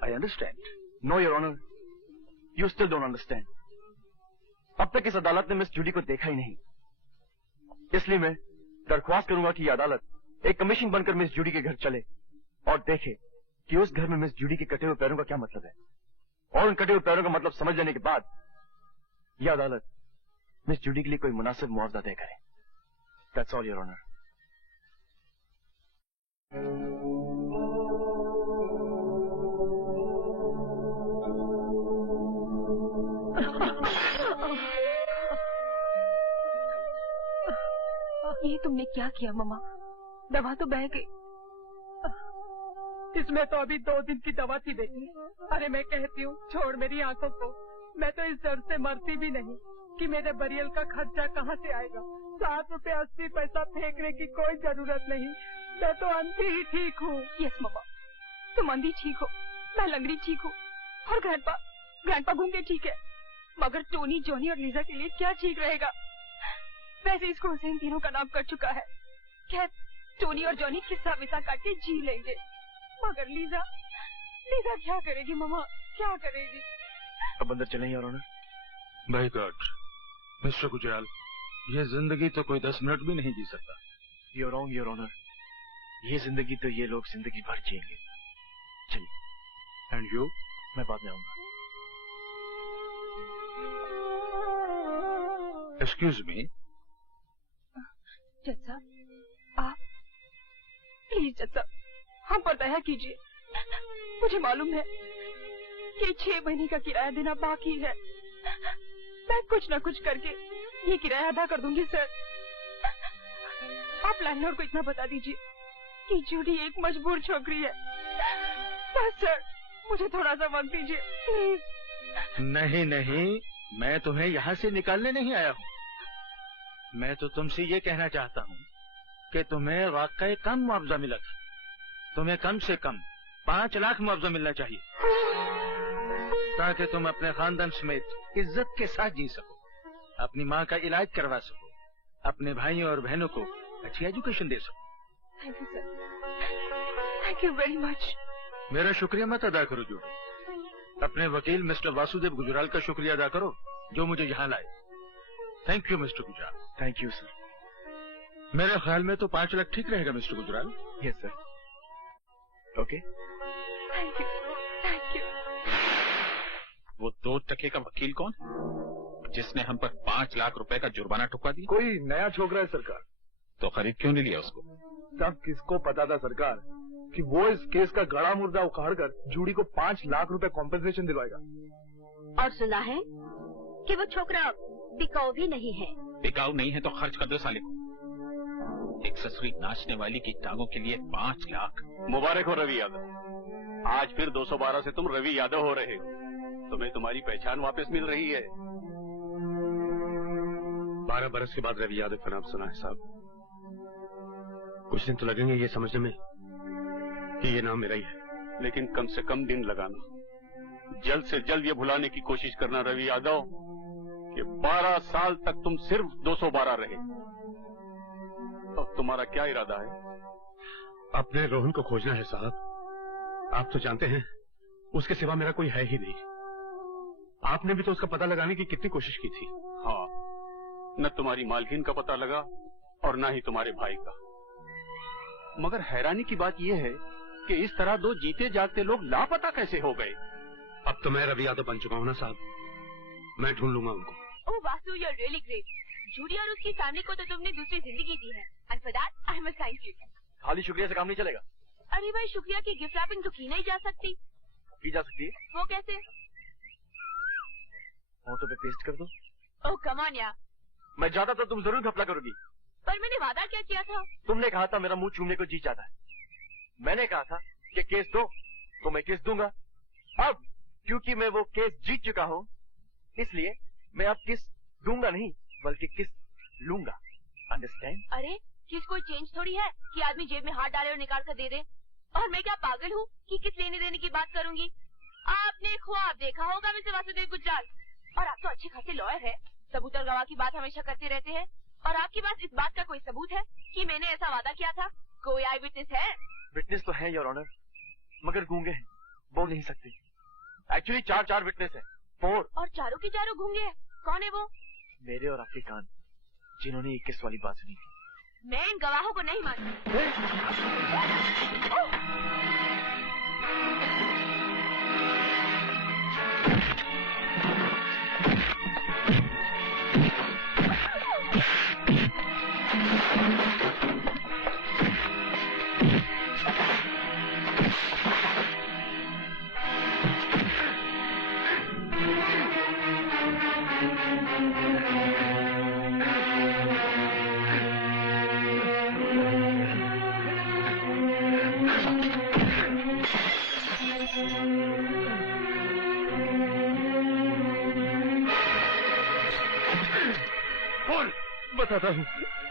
I understand. No your honour, you still don't understand. अब तक इस अदालत ने मिस जूडी को देखा ही नहीं, इसलिए मैं दरख्वास्त करूंगा कि यह अदालत एक कमीशन बनकर मिस जूडी के घर चले और देखे कि उस घर में मिस जूडी के कटे हुए पैरों का क्या मतलब है, और उन कटे हुए पैरों का मतलब समझ लेने के बाद यह अदालत मिस जूडी के लिए कोई मुनासिब मुआवजा तय करे। That's all your honour. ये तुमने क्या किया मम्मा? दवा तो बह गई। इसमें तो अभी 2 दिन की दवा थी बेटी। अरे मैं कहती हूँ छोड़ मेरी आंखों को, मैं तो इस डर से मरती भी नहीं कि मेरे बरियल का खर्चा कहाँ से आएगा। 7 रुपए 80 पैसा फेंकने की कोई जरूरत नहीं, मैं तो अंधी ही ठीक हूँ। यस मम्मा, तुम अंधी ठीक हो, मैं लंगड़ी ठीक हूँ, और ग्रैंडपा गूंगे ठीक है, मगर टोनी, जॉनी और लीजा के लिए क्या ठीक रहेगा? वैसे इसको हुसैन तीनों का नाम कर चुका है। खैर, टोनी और जॉनी किस्सा विसा काट के जी लेंगे, मगर लीजा क्या करेगी मम्मा, क्या करेगी? अब अंदर चलें your honour. By God, mister Gujral, ये जिंदगी तो कोई 10 मिनट भी नहीं जी सकता। You're wrong, Your Honor. ये जिंदगी तो ये लोग जिंदगी भर जिएंगे। चलिए। And you? मैं बाद में आऊंगा। Excuse me. जज साहब, आप प्लीज जज साहब, हम पर दया कीजिए। मुझे मालूम है कि 6 महीने का किराया देना बाकी है। मैं कुछ न कुछ करके ये किराया अदा कर दूंगी सर। आप लैंडलॉर्ड को इतना बता दीजिए कि जूडी एक मजबूर छोकरी है। बस सर, मुझे थोड़ा सा वक्त दीजिए प्लीज। नहीं नहीं, मैं तुम्हें यहाँ से निकालने नहीं आया हूँ। मैं तो तुमसे ये कहना चाहता हूँ कि तुम्हें वाकई कम मुआवजा मिला था। तुम्हें कम से कम 5 लाख मुआवजा मिलना चाहिए, ताकि तुम अपने खानदान समेत इज्जत के साथ जी सको, अपनी माँ का इलाज करवा सको, अपने भाइयों और बहनों को अच्छी एजुकेशन दे सको। Thank you sir, thank you very much. मेरा शुक्रिया मत अदा करो जूडी, अपने वकील मिस्टर वासुदेव गुजराल का शुक्रिया अदा करो जो मुझे यहाँ लाए। Thank you mister Gujral. Thank you sir. मेरे ख्याल में तो 5 लाख ठीक रहेगा mister Gujral. Yes sir. Okay. Thank you, thank you. वो 2 टके का वकील कौन, जिसने हम पर 5 लाख रुपए का जुर्माना ठुकवा दिया? कोई नया छोकरा है सरकार। तो खरीद क्यों नहीं लिया उसको? तब किसको पता था सरकार कि वो इस केस का गड़ा मुर्दा उखाड़कर जूडी को 5 लाख रुपए कॉम्पेंसेशन दिलवाएगा। और सुना है कि वो छोकरा बिकाऊ भी नहीं है। बिकाऊ नहीं है तो खर्च कर दो साले को। एक ससुरी नाचने वाली की टांगों के लिए 5 लाख। मुबारक हो रवि यादव, आज फिर 212 से तुम रवि यादव हो रहे हो। तुम्हें तुम्हारी पहचान वापस मिल रही है। 12 बरस के बाद रवि यादव का नाम सुना है साहब। कुछ दिन तो लगेंगे ये समझने में कि ये नाम मेरा ही है, लेकिन कम से कम दिन लगाना। जल्द से जल्द ये भुलाने की कोशिश करना रवि यादव कि 12 साल तक तुम सिर्फ 212 रहे। अब तुम्हारा क्या इरादा है? अपने रोहन को खोजना है साहब। आप तो जानते हैं उसके सिवा मेरा कोई है ही नहीं। आपने भी तो उसका पता लगाने की कितनी कोशिश की थी। हाँ, न तुम्हारी मालकिन का पता लगा और न ही तुम्हारे भाई का। मगर हैरानी की बात यह है कि इस तरह 2 जीते जागते लोग लापता कैसे हो गए? अब तो मैं रवि यादव बन चुका हूँ ना साहब, मैं ढूंढ लूंगा उनको। Oh Vasu, you are really great. Judy और उसकी फैमिली को तो तुमने दूसरी जिंदगी दी है, and for that I must thank you. खाली शुक्रिया से काम नहीं चलेगा। अरे भाई, शुक्रिया की गिफ्ट रैपिंग तो की नहीं जा सकती। की जा सकती है। वो कैसे? फोटो पे पेस्ट कर दो। ओह कम ऑन यार। मैं जाता तो तुम जरूर घपला करोगी। पर मैंने वादा क्या किया था? तुमने कहा था मेरा मुंह चूमने को जी चाहता है। मैंने कहा था कि केस दो तो मैं केस दूंगा। अब क्योंकि मैं वो केस जीत चुका हूँ, इसलिए मैं अब किस दूंगा नहीं बल्कि किस लूंगा। अंडरस्टैंड? अरे किस कोई चेंज थोड़ी है कि आदमी जेब में हाथ डाले और निकाल कर दे दे। और मैं क्या पागल हूँ कि किस लेने देने की बात करूंगी? आपने ख्वाब देखा होगा मिस्टर वासुदेव गुजराल, और आप तो अच्छे खासे लॉयर है। सबूत और गवाह की बात हमेशा करते रहते हैं, और आपके पास इस बात का कोई सबूत है कि मैंने ऐसा वादा किया था? कोई आई विटनेस है? विटनेस तो है योर ऑनर, मगर गूंगे हैं, बोल नहीं सकते। एक्चुअली 4 विटनेस है, 4। और चारों के चारों गूंगे हैं। कौन है वो? मेरे और आपके कान, जिन्होंने 21 वाली बात सुनी थी। मैं इन गवाहों को नहीं मानती।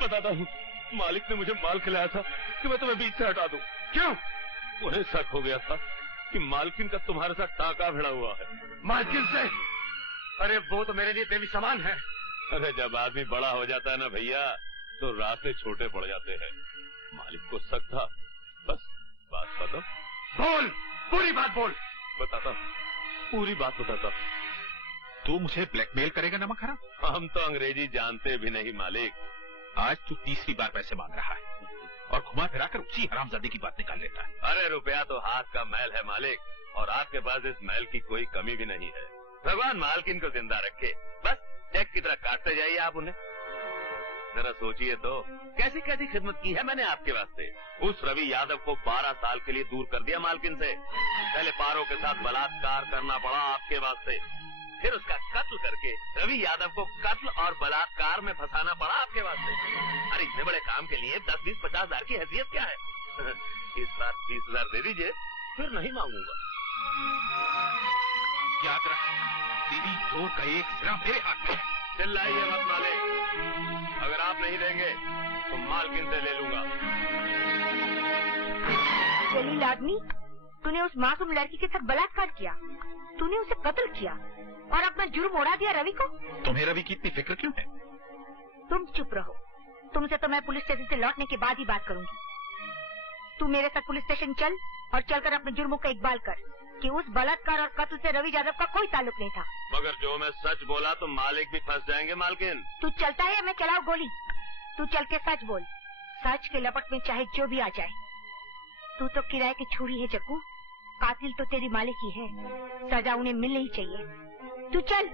बताता हूँ, मालिक ने मुझे माल खिलाया था कि मैं तुम्हें बीच से हटा दूं। क्यों? उन्हें शक हो गया था कि मालकिन का तुम्हारे साथ टाका भिड़ा हुआ है। मालकिन से? अरे वो तो मेरे लिए देवी समान है। अरे जब आदमी बड़ा हो जाता है ना भैया, तो रास्ते छोटे पड़ जाते हैं। मालिक को शक था, बस बात बताओ। बोल, पूरी बात बोल। बताता, पूरी बात बताता। तू मुझे ब्लैकमेल करेगा नमक हराम? हम तो अंग्रेजी जानते भी नहीं मालिक। आज तू तीसरी बार पैसे मांग रहा है और घुमा फिरा कर उसी हरामजादे की बात निकाल लेता है। अरे रुपया तो हाथ का मैल है मालिक, और आपके पास इस मैल की कोई कमी भी नहीं है। भगवान मालकिन को जिंदा रखे, बस चेक की तरह काटते जाइए आप उन्हें। जरा सोचिए तो कैसी कैसी खिदमत की है मैंने आपके वास्ते। उस रवि यादव को 12 साल के लिए दूर कर दिया मालकिन से। पहले पारो के साथ बलात्कार करना पड़ा आपके वास्ते, फिर उसका कत्ल करके रवि यादव को कत्ल और बलात्कार में फंसाना पड़ा आपके वास्ते। अरे इतने बड़े काम के लिए 10, 20, 50 हजार की हैसियत क्या है? इस बार 20,000 दे दीजिए, फिर नहीं मांगूंगा। याद रख, तेरी जोर का एक सिरा मेरे हाथ में है। चिल्लाइए मत मालिक, अगर आप नहीं देंगे तो मालकिन से ले लूंगा। जलील आदमी, तूने उस मासूम लड़की के साथ बलात्कार किया, तूने उसे कत्ल किया और अपना जुर्म उड़ा दिया रवि को। तुम्हें रवि की इतनी फिक्र क्यों है? तुम चुप रहो, तुमसे तो मैं पुलिस स्टेशन से लौटने के बाद ही बात करूंगी। तू मेरे साथ पुलिस स्टेशन चल और चलकर अपने जुर्मों का इकबाल कर कि उस बलात्कार और कत्ल से रवि यादव का कोई ताल्लुक नहीं था। मगर जो मैं सच बोला तो मालिक भी फंस जाएंगे मालकिन। तू चलता है या मैं चलाऊं गोली? तू चल के सच बोल, सच के लपट में चाहे जो भी आ जाए। तू तो किराए की छुरी है जग्गू, कातिल तो तेरी मालिक ही है, सजा उन्हें मिलनी ही चाहिए। तू चल।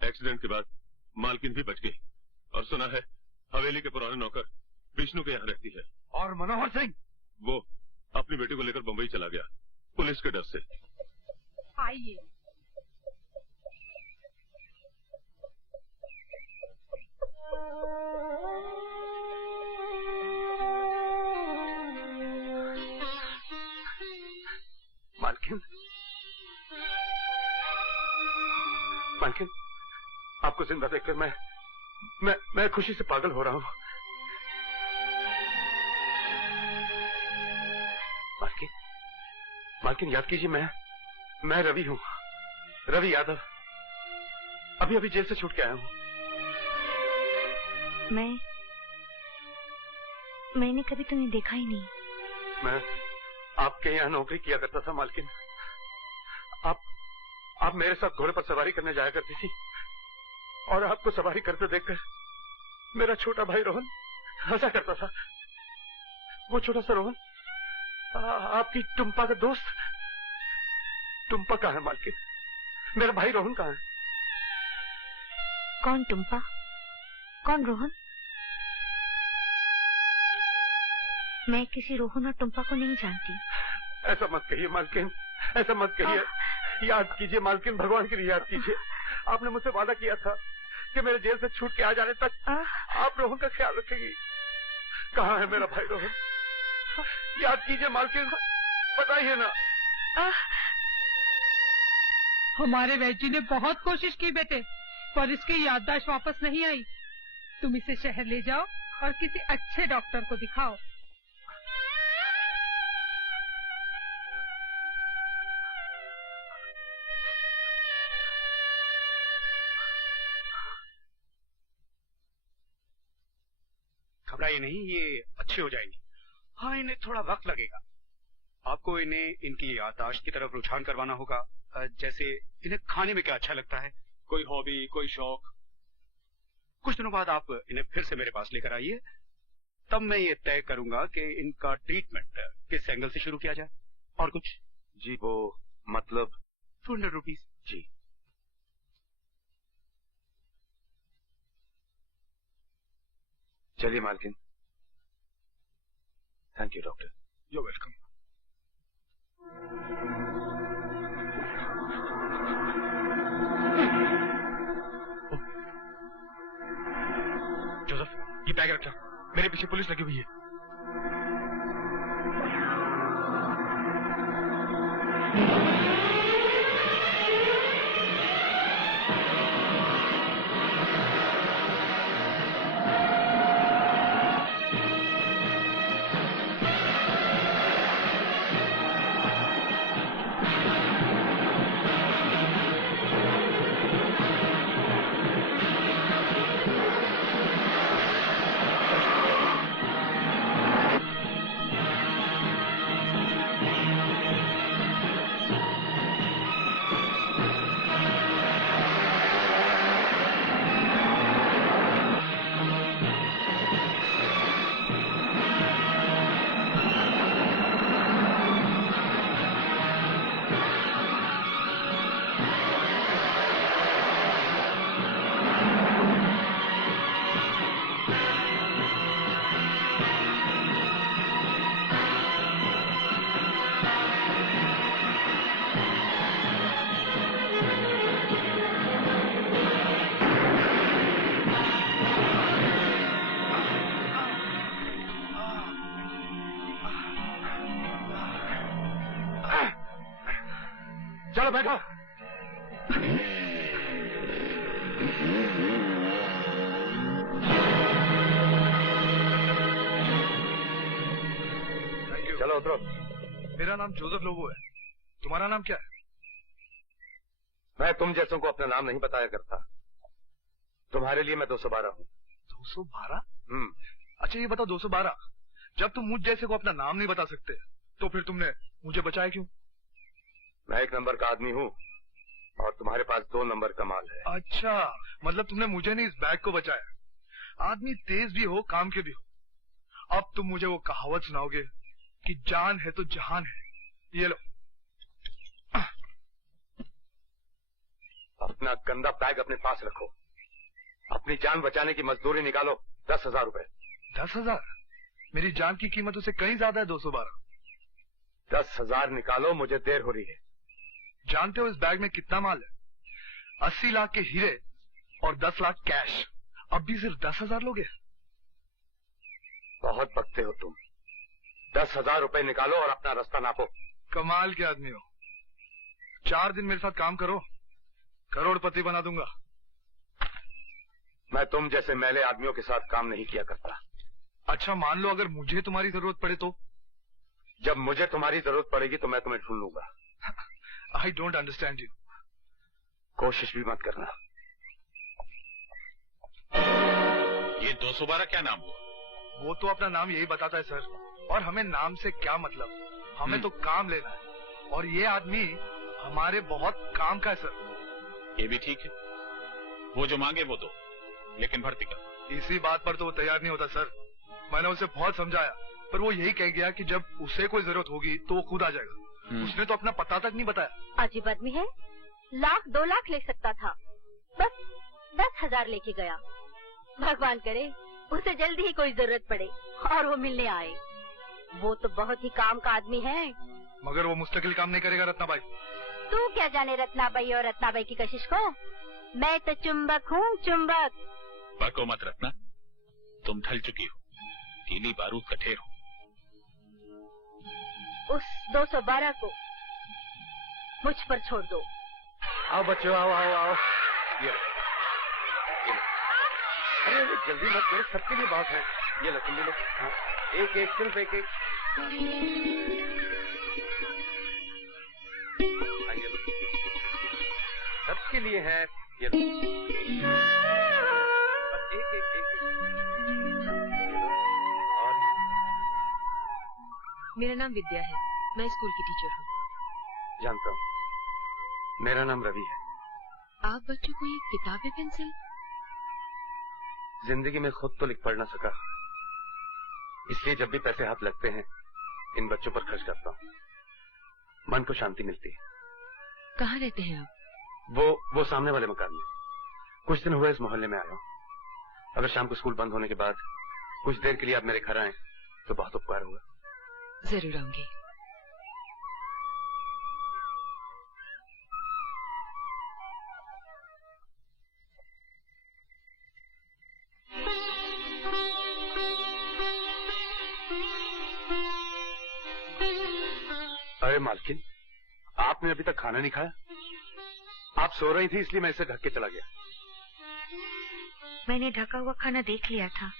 एक्सीडेंट के बाद मालकिन भी बच गई और सुना है हवेली के पुराने नौकर विष्णु के यहाँ रहती है। और मनोहर सिंह? वो अपनी बेटी को लेकर बंबई चला गया पुलिस के डर से। आइए। मालकिन, मालकिन, आपको जिंदा देखकर मैं खुशी से पागल हो रहा हूँ। मालकिन, मालकिन याद कीजिए, मैं रवि हूँ, रवि यादव। अभी अभी जेल से छूट के आया हूँ। मैंने कभी तुम्हें देखा ही नहीं। मैं आपके यहाँ नौकरी किया करता था मालकिन। आप मेरे साथ घोड़े पर सवारी करने जाया करती थी और आपको सवारी करते देखकर मेरा छोटा भाई रोहन हंसा करता था। वो छोटा सा रोहन आपकी टुम्पा का दोस्त। टुम्पा कहाँ है मालकिन? मेरा भाई रोहन कहाँ है? कौन टुम्पा, कौन रोहन? मैं किसी रोहन और टुम्पा को नहीं जानती। ऐसा मत कहिए मालकिन, ऐसा मत कहिए। याद कीजिए मालकिन, भगवान के लिए याद कीजिए। आपने मुझसे वादा किया था कि मेरे जेल से छूट के आ जाने तक आप रोहन का ख्याल रखेंगी। कहाँ है मेरा भाई रोहन? याद कीजिए मालकिन, बताइए ना। हमारे वैजी ने बहुत कोशिश की बेटे, पर इसकी याददाश्त वापस नहीं आई। तुम इसे शहर ले जाओ और किसी अच्छे डॉक्टर को दिखाओ। घबराइए नहीं, ये अच्छे हो जाएंगी। हाँ, इन्हें थोड़ा वक्त लगेगा। आपको इन्हें इनकी याददाश्त की तरफ रुझान करवाना होगा। जैसे इन्हें खाने में क्या अच्छा लगता है, कोई हॉबी, कोई शौक। कुछ दिनों बाद आप इन्हें फिर से मेरे पास लेकर आइए, तब मैं ये तय करूंगा कि इनका ट्रीटमेंट किस एंगल से शुरू किया जाए। और कुछ? जी वो मतलब 200 रुपीज। जी। चलिए मालकिन। Thank you doctor. You welcome. Joseph, ये बैग रखना, मेरे पीछे पुलिस लगी हुई है। चलो बैठो। चलो उतरो। मेरा नाम जोसेफ लोबो है। तुम्हारा नाम क्या है? मैं तुम जैसों को अपना नाम नहीं बताया करता। तुम्हारे लिए मैं 212 हूँ। 212? अच्छा ये बताओ 212, जब तुम मुझ जैसे को अपना नाम नहीं बता सकते तो फिर तुमने मुझे बचाया क्यों? मैं 1 नंबर का आदमी हूँ और तुम्हारे पास 2 नंबर का माल है। अच्छा, मतलब तुमने मुझे नहीं इस बैग को बचाया। आदमी तेज भी हो, काम के भी हो। अब तुम मुझे वो कहावत सुनाओगे कि जान है तो जहान है। ये लो। अपना गंदा बैग अपने पास रखो। अपनी जान बचाने की मजदूरी निकालो। 10,000 रुपए। 10,000? मेरी जान की कीमत उससे कहीं ज्यादा है 212। 10,000 निकालो, मुझे देर हो रही है। जानते हो इस बैग में कितना माल है? 80 लाख के हीरे और 10 लाख कैश। अब भी सिर्फ 10,000 लोगे? बहुत बकते हो तुम। 10,000 रुपए निकालो और अपना रास्ता नापो। कमाल के आदमी हो। 4 दिन मेरे साथ काम करो, करोड़पति बना दूंगा। मैं तुम जैसे मैले आदमियों के साथ काम नहीं किया करता। अच्छा मान लो अगर मुझे तुम्हारी जरूरत पड़े तो? जब मुझे तुम्हारी जरूरत पड़ेगी तो मैं तुम्हें ढूंढ लूंगा। I don't understand you. कोशिश भी मत करना। ये 212 क्या नाम हुआ? वो तो अपना नाम यही बताता है सर, और हमें नाम से क्या मतलब, हमें तो काम लेना है। और ये आदमी हमारे बहुत काम का है सर। ये भी ठीक है, वो जो मांगे वो दो, लेकिन भर्ती कर। इसी बात पर तो वो तैयार नहीं होता सर। मैंने उसे बहुत समझाया, पर वो यही कह गया कि जब उसे कोई जरूरत होगी तो वो खुद आ जाएगा। उसने तो अपना पता तक नहीं बताया। अजीब आदमी है, 1,00,000 2 लाख ले सकता था, बस 10,000 लेके गया। भगवान करे उसे जल्दी ही कोई जरूरत पड़े और वो मिलने आए। वो तो बहुत ही काम का आदमी है, मगर वो मुस्तकिल काम नहीं करेगा रत्नाबाई। तू क्या जाने रत्नाबाई और रत्नाबाई की कशिश को? मैं तो चुंबक हूँ, चुंबक। बको मत रत्ना, तुम ढल चुकी हो, गीली बारूद का ढेर हो। उस 212 को मुझ पर छोड़ दो। आओ बच्चों, आओ आओ आओ। ये लो। अरे जल्दी मत करो, सबके लिए बात है। ये लो, तुम भी लो। हाँ, एक एक, सिर्फ एक एक। हाँ, ये लो, सबके लिए है। ये लो, बस एक एक एक। और मेरा नाम विद्या है, मैं स्कूल की टीचर हूँ। जानता हूँ, मेरा नाम रवि है। आप बच्चों को ये किताबें, पेंसिल? जिंदगी में खुद तो लिख पढ़ ना सका, इसलिए जब भी पैसे हाथ लगते हैं इन बच्चों पर खर्च करता हूँ। मन को शांति मिलती है। कहाँ रहते हैं आप? वो सामने वाले मकान में। कुछ दिन हुए इस मोहल्ले में आया हूँ। अगर शाम को स्कूल बंद होने के बाद कुछ देर के लिए आप मेरे घर आए तो बहुत उपकार होगा। जरूर आऊंगी। अरे मालकिन, आपने अभी तक खाना नहीं खाया? आप सो रही थी इसलिए मैं इसे ढक के चला गया। मैंने ढका हुआ खाना देख लिया था।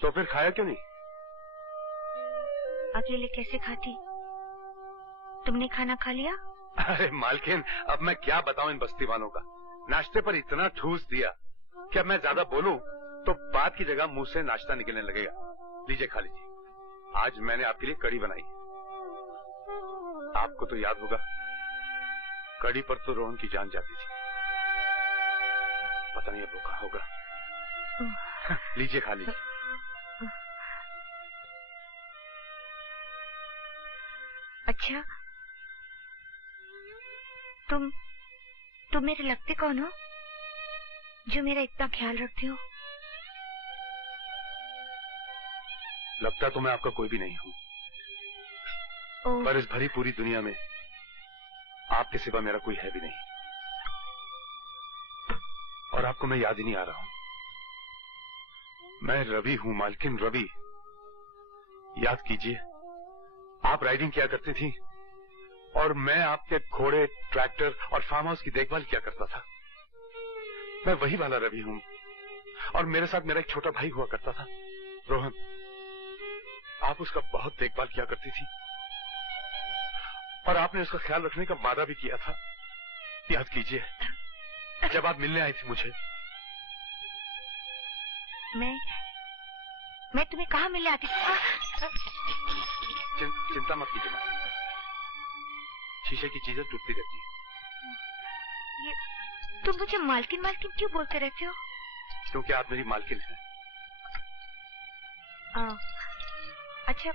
तो फिर खाया क्यों नहीं? अकेले कैसे खाती? तुमने खाना खा लिया? अरे मालकिन, अब मैं क्या बताऊं इन बस्ती वालों का। नाश्ते पर इतना ठूस दिया कि अब मैं ज्यादा बोलूं तो बात की जगह मुंह से नाश्ता निकलने लगेगा। लीजिए, खा लीजिए। आज मैंने आपके लिए कड़ी बनाई। आपको तो याद होगा, कड़ी पर तो रोहन की जान जाती थी। पता नहीं अब वो कहाँ होगा। लीजिए, खा लीजिए। अच्छा, तुम मेरे लगते कौन हो जो मेरा इतना ख्याल रखते हो? लगता तो मैं आपका कोई भी नहीं हूँ, पर इस भरी पूरी दुनिया में आपके सिवा मेरा कोई है भी नहीं। और आपको मैं याद ही नहीं आ रहा हूं। मैं रवि हूं, मालकिन रवि। याद कीजिए, आप राइडिंग किया करती थी और मैं आपके घोड़े, ट्रैक्टर और फार्म हाउस की देखभाल किया करता था। मैं वही वाला रवि हूं। और मेरे साथ मेरा एक छोटा भाई हुआ करता था, रोहन। आप उसका बहुत देखभाल किया करती थी और आपने उसका ख्याल रखने का वादा भी किया था। याद कीजिए, जब आप मिलने आई थी मुझे। मैं तुम्हें कहाँ मिलने आती थी? चिंता मत कीजिए मालकिन, शीशे की चीजें टूटती रहती है। तुम मुझे मालकिन मालकिन क्यों बोलते रहते हो? क्योंकि आप मेरी मालकिन हैं। अच्छा,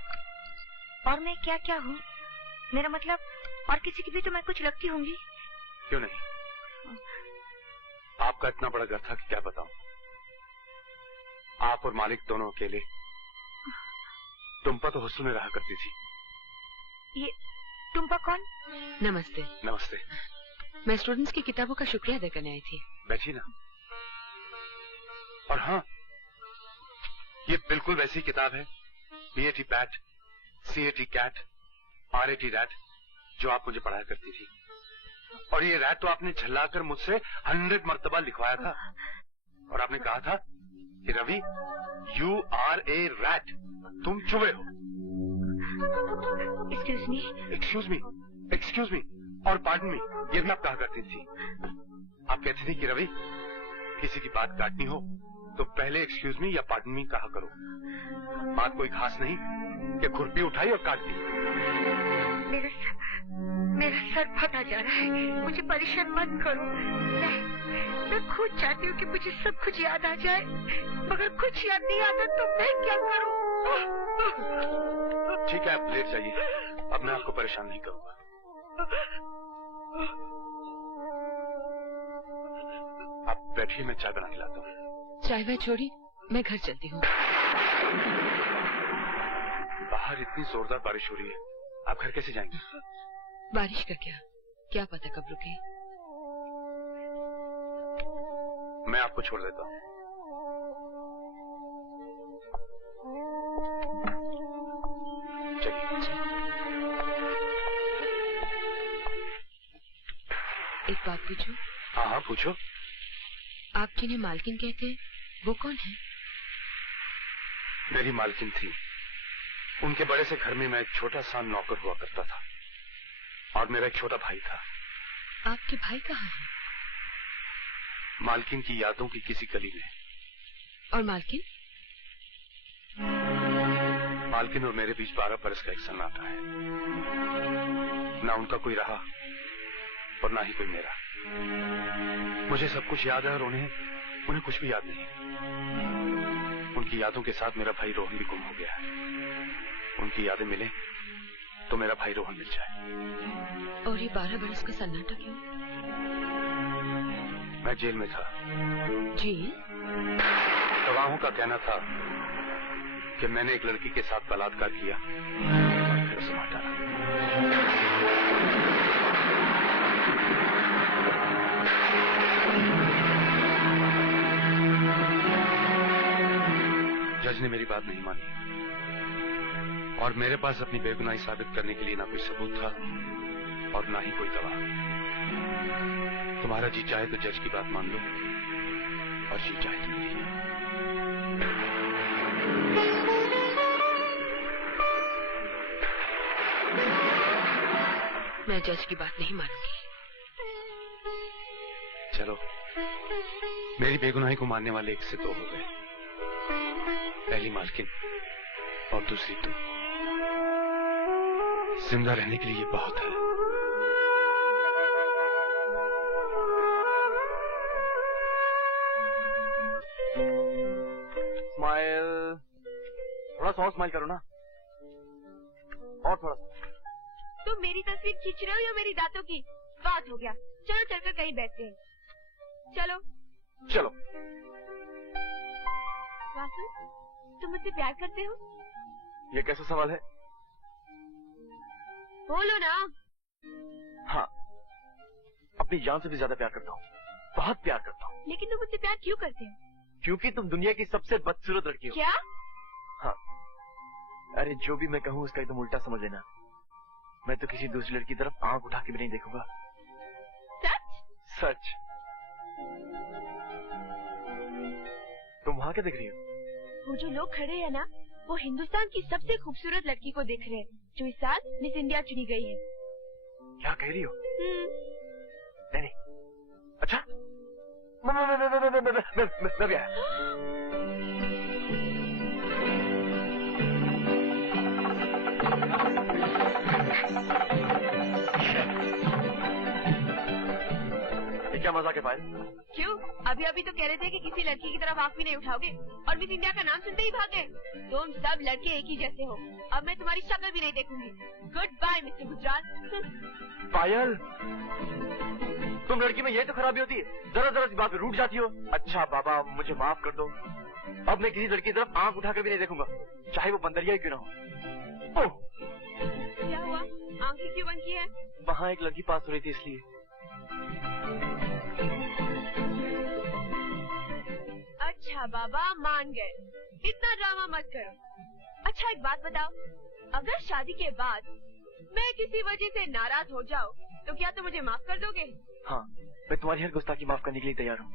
और मैं क्या क्या हूँ? मेरा मतलब, और किसी की भी तो मैं कुछ लगती होंगी। क्यों नहीं? आपका इतना बड़ा घर था कि क्या बताऊं। आप और मालिक दोनों अकेले। टुम्पा तो हॉस्टल में रहा करती थी। ये टुम्पा कौन? नमस्ते। नमस्ते। मैं स्टूडेंट्स की किताबों का शुक्रिया अदा करने आई थी। बैठी ना। और हाँ, ये बिल्कुल वैसी किताब है, BAT bat, CAT cat, RAT rat, जो आप मुझे पढ़ाया करती थी। और ये रैट तो आपने झल्लाकर मुझसे 100 मर्तबा लिखवाया था। और आपने कहा था कि Ravi, You are a rat, तुम चूहे हो। एक्सक्यूज मी और पार्डन मी, ये भी आप कहा करती थी। आप कहती थी कि रवि, किसी की बात काटनी हो तो पहले एक्सक्यूज मी या पार्डन मी कहा करो। बात कोई खास नहीं कि खुरपी उठाई और काट दी। मेरा सर फटा जा रहा है, मुझे परेशान मत करो। मैं खुद चाहती हूँ कि मुझे सब कुछ याद आ जाए, मगर कुछ याद नहीं आता तो मैं क्या करूँ? ठीक है, आप लेट जाइए, अब मैं आपको परेशान नहीं करूँगा। आप बैठिए, मैं चाय बना के लाता हूँ। चाय वाय छोड़ी, मैं घर चलती हूँ। बाहर इतनी जोरदार बारिश हो रही है, आप घर कैसे जाएंगे? बारिश का क्या पता कब रुके। मैं आपको छोड़ देता हूँ। एक बात पूछूं? हाँ हाँ पूछो। आप जिन्हें मालकिन कहते हैं वो कौन है? मेरी मालकिन थी। उनके बड़े से घर में मैं एक छोटा सा नौकर हुआ करता था और मेरा एक छोटा भाई था। आपके भाई कहाँ है? मालकिन की यादों की किसी गली में। और मालकिन? मालकिन और मेरे बीच 12 बरस का एक सन्नाटा है। ना उनका कोई रहा और ना ही कोई मेरा। मुझे सब कुछ याद है और उन्हें कुछ भी याद नहीं। उनकी यादों के साथ मेरा भाई रोहन भी गुम हो गया है। उनकी यादें मिले तो मेरा भाई रोहन मिल जाए। और ये 12 बरस का सन्नाटा क्यों? मैं जेल में था। जेल? गवाहों का कहना था कि मैंने एक लड़की के साथ बलात्कार किया और फिर उसे मार डाला। जज ने मेरी बात नहीं मानी और मेरे पास अपनी बेगुनाही साबित करने के लिए ना कोई सबूत था और ना ही कोई गवाह। तुम्हारा जी चाहे तो जज की बात मान लो और जी चाहे तो मेरी। मैं जज की बात नहीं मानूंगी। चलो, मेरी बेगुनाही को मानने वाले 1 से 2 हो गए। पहली मालकिन और दूसरी तू। जिंदा रहने के लिए ये बहुत है। स्माइल, थोड़ा सा और स्माइल करो ना। और थोड़ा सा। तुम मेरी तस्वीर खींच रहे हो या मेरी दांतों की? बात हो गया, चलो चलकर कहीं बैठते हैं। चलो चलो। वासु, तुम मुझसे प्यार करते हो? ये कैसा सवाल है? बोलो ना। हाँ, अपनी जान से भी ज्यादा प्यार करता हूँ, बहुत प्यार करता हूँ। लेकिन तुम मुझसे प्यार क्यों करते हो? क्योंकि तुम दुनिया की सबसे बदसूरत लड़की हो। क्या? हाँ, अरे जो भी मैं कहूँ उसका एकदम उल्टा समझ लेना। मैं तो किसी दूसरी लड़की की तरफ आंख उठा के भी नहीं देखूंगा। सच? सच। तुम वहाँ क्या देख रही हो? वो जो लोग खड़े हैं ना, वो हिंदुस्तान की सबसे खूबसूरत लड़की को देख रहे हैं, जो इस साल मिस इंडिया चुनी गई है। क्या कह रही हो? नहीं। अच्छा, मैं भी आया। क्या मजाक है पायल? क्यों? अभी अभी तो कह रहे थे कि किसी लड़की की तरफ आंख भी नहीं उठाओगे और मिस इंडिया का नाम सुनते ही भागे। तुम सब लड़के एक ही जैसे हो। अब मैं तुम्हारी शक्ल भी नहीं देखूंगी। Good bye mister Gujarat. Payal, तुम लड़की में ये तो खराबी होती है, जरा जरा सी बात पे रूठ जाती हो। अच्छा बाबा, मुझे माफ कर दो। अब मैं किसी लड़की की तरफ आंख उठाकर भी नहीं देखूंगा, चाहे वो बंदरिया ही क्यों ना हो। ओह, क्या हुआ? आंखें क्यों बंद की है? वहाँ एक लड़की पास हो रही थी इसलिए। अच्छा बाबा, मान गए। इतना ड्रामा मत करो। अच्छा एक बात बताओ, अगर शादी के बाद मैं किसी वजह से नाराज हो जाऊँ तो क्या तुम मुझे माफ कर दोगे? हाँ, मैं तुम्हारी हर गुस्ताखी माफ करने के लिए तैयार हूँ।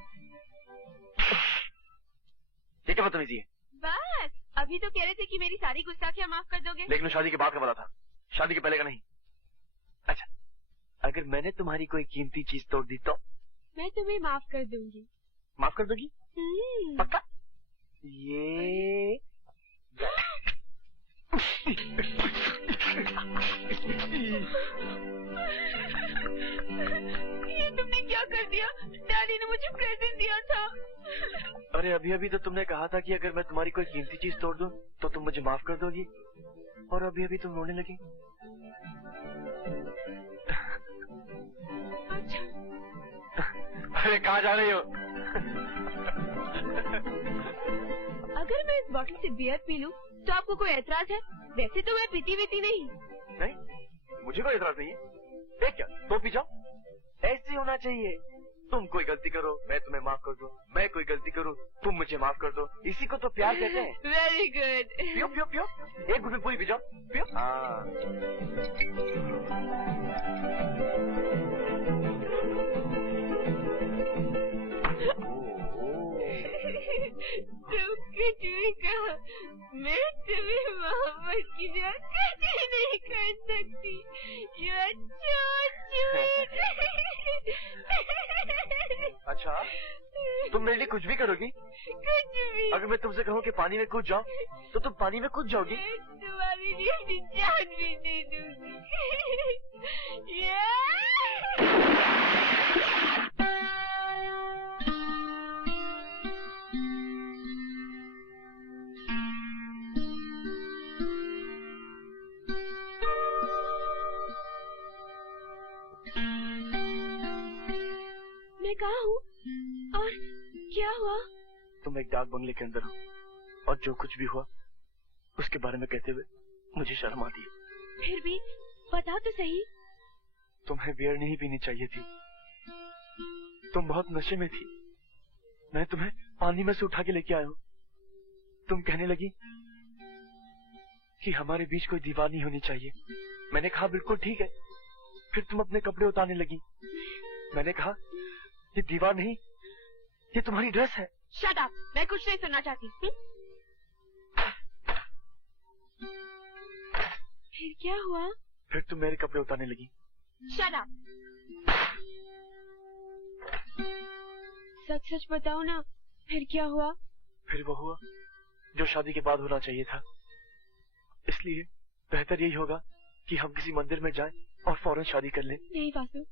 ये क्या बदतमीजी है? बस, अभी तो कह रहे थे कि मेरी सारी गुस्ताखियाँ माफ कर दोगे। लेकिन शादी के बाद का वाला था, शादी के पहले का नहीं। अच्छा, अगर मैंने तुम्हारी कोई कीमती चीज तोड़ दी तो? मैं तुम्हें माफ कर दूंगी। माफ कर दोगी? पक्का? ये तुमने क्या कर दिया? डैडी ने मुझे प्रेजेंट दिया था। अरे अभी अभी तो तुमने कहा था कि अगर मैं तुम्हारी कोई कीमती चीज तोड़ दूं तो तुम मुझे माफ कर दोगी, और अभी अभी तुम रोने लगी। अच्छा। अरे कहाँ जा रही हो? अगर मैं इस बोतल से बियर पी लूं तो आपको कोई एतराज है? वैसे तो मैं पीती नहीं। नहीं? मुझे कोई एतराज नहीं है। एक क्या तो पी जाओ, ऐसे होना चाहिए। तुम कोई गलती करो मैं तुम्हें माफ कर दूं, मैं कोई गलती करूं तुम मुझे माफ कर दो, इसी को तो प्यार कहते हैं। Very good. पियो पियो पियो, एक घुट में पूरी पी जाओ, पियो। हाँ तुम कुछ भी कहो, मैं तुम्हें मोहब्बत की बात कभी नहीं कर सकती। You are so sweet। अच्छा, तुम मेरे लिए कुछ भी करोगी? कुछ भी। अगर मैं तुमसे कहूँ कि पानी में कूद जाओ तो तुम पानी में कूद जाओगी? तुम्हारे लिए अपनी जान भी दे दूंगी। मैं कहाँ हूँ और क्या हुआ? तुम एक डाक बंगले के अंदर हो और जो कुछ भी हुआ उसके बारे में कहते हुए मुझे शर्म आती है। फिर भी बताओ तो सही। तुम्हें बियर नहीं पीनी चाहिए थी, तुम बहुत नशे में थी। मैं तुम्हें पानी में से उठा के लेके आया हूँ। तुम कहने लगी कि हमारे बीच कोई दीवार नहीं होनी चाहिए। मैंने कहा बिल्कुल ठीक है। फिर तुम अपने कपड़े उतारने लगी। मैंने कहा ये दीवार नहीं, ये तुम्हारी ड्रेस है। शट अप, मैं कुछ नहीं सुनना चाहती। फिर क्या हुआ? फिर तुम मेरे कपड़े उतारने लगी। Shut up. सच सच बताओ ना, फिर क्या हुआ? फिर वो हुआ जो शादी के बाद होना चाहिए था। इसलिए बेहतर यही होगा कि हम किसी मंदिर में जाएं और फौरन शादी कर लें। नहीं वासु,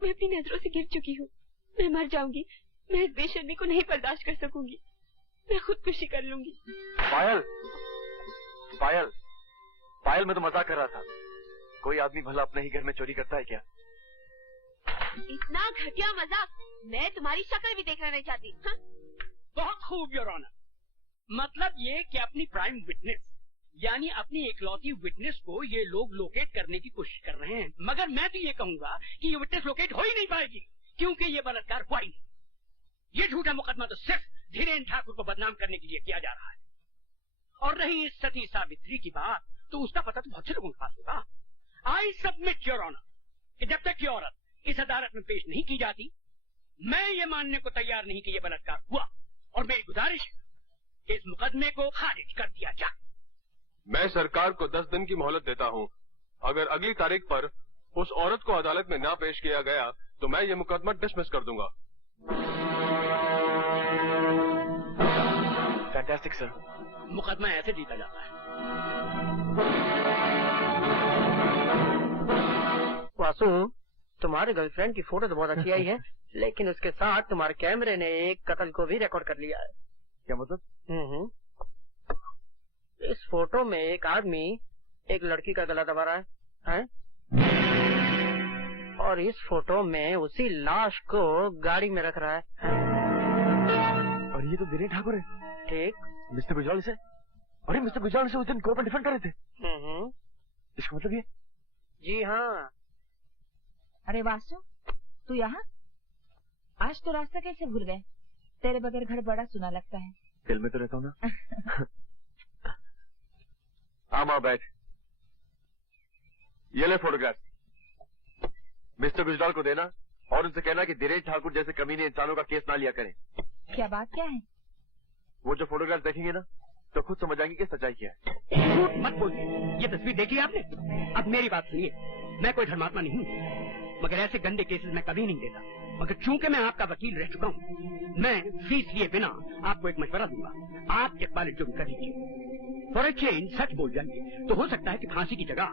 मैं अपनी नजरों से गिर चुकी हूँ। मैं मर जाऊंगी। मैं इस बेशर्मी को नहीं बर्दाश्त कर सकूंगी। मैं खुदकुशी कर लूंगी। पायल, पायल, पायल, मैं तो मजाक कर रहा था। कोई आदमी भला अपने ही घर में चोरी करता है क्या? इतना घटिया मजाक मैं तुम्हारी शक्ल भी देखना नहीं चाहती। हाँ? बहुत खूब योर ऑनर। मतलब ये कि अपनी प्राइम विटनेस यानी अपनी इकलौती विटनेस को ये लोग लोकेट करने की कोशिश कर रहे हैं, मगर मैं तो ये कहूंगा कि ये विटनेस लोकेट हो ही नहीं पाएगी क्योंकि ये बलात्कार हुआ ही नहीं। ये झूठा मुकदमा तो सिर्फ धीरेन्द्र ठाकुर को बदनाम करने के लिए किया जा रहा है। और रही इस सती सावित्री की बात, तो उसका पता तो बहुत से लोगों के पास होगा। आई सबमिट योर ऑनर कि जब तक ये औरत इस अदालत में पेश नहीं की जाती, मैं ये मानने को तैयार नहीं कि ये बलात्कार हुआ। और मेरी गुजारिश है कि इस मुकदमे को खारिज कर दिया जाए। मैं सरकार को 10 दिन की मोहलत देता हूँ। अगर अगली तारीख पर उस औरत को अदालत में ना पेश किया गया तो मैं ये मुकदमा डिसमिस कर दूंगा। Fantastic sir. मुकदमा ऐसे जीता जाता है। वासु, तुम्हारे गर्लफ्रेंड की फोटो तो बहुत अच्छी आई है, लेकिन उसके साथ तुम्हारे कैमरे ने एक कत्ल को भी रिकॉर्ड कर लिया है। क्या मतलब? इस फोटो में एक आदमी एक लड़की का गला दबा रहा है? और इस फोटो में उसी लाश को गाड़ी में रख रहा है। और ये तो धीरेन्द्र ठाकुर है। ठीक। मिस्टर गुजराल से, अरे मिस्टर गुजराल से उस दिन कोर्ट में डिफेंड कर रहे थे। इसका मतलब ये? जी हाँ। अरे वासु, तू यहाँ? आज तो रास्ता कैसे भूल गए? तेरे बगैर घर बड़ा सुना लगता है। दिल में तो रहता हूँ ना। आमा बैठ। ये ले फोटोग्राफ, मिस्टर गुजराल को देना और उनसे कहना कि धीरेन्द्र ठाकुर जैसे कमीने इंसानों का केस ना लिया करें। क्या बात क्या है? वो जो फोटोग्राफ देखेंगे ना तो खुद समझ आएंगे कि सच्चाई क्या है। झूठ मत बोलिए। ये तस्वीर देखी आपने? अब मेरी बात सुनिए। मैं कोई धर्मात्मा नहीं हूँ, मगर ऐसे गंदे केसेस मैं कभी नहीं देता। मगर चूंकि मैं आपका वकील रह चुका हूँ, मैं फीस लिए बिना आपको एक मशवरा दूंगा। आप इकबाल जुर्म कर लीजिए। फॉर ए चेंज सच बोल जाइए तो हो सकता है कि फांसी की जगह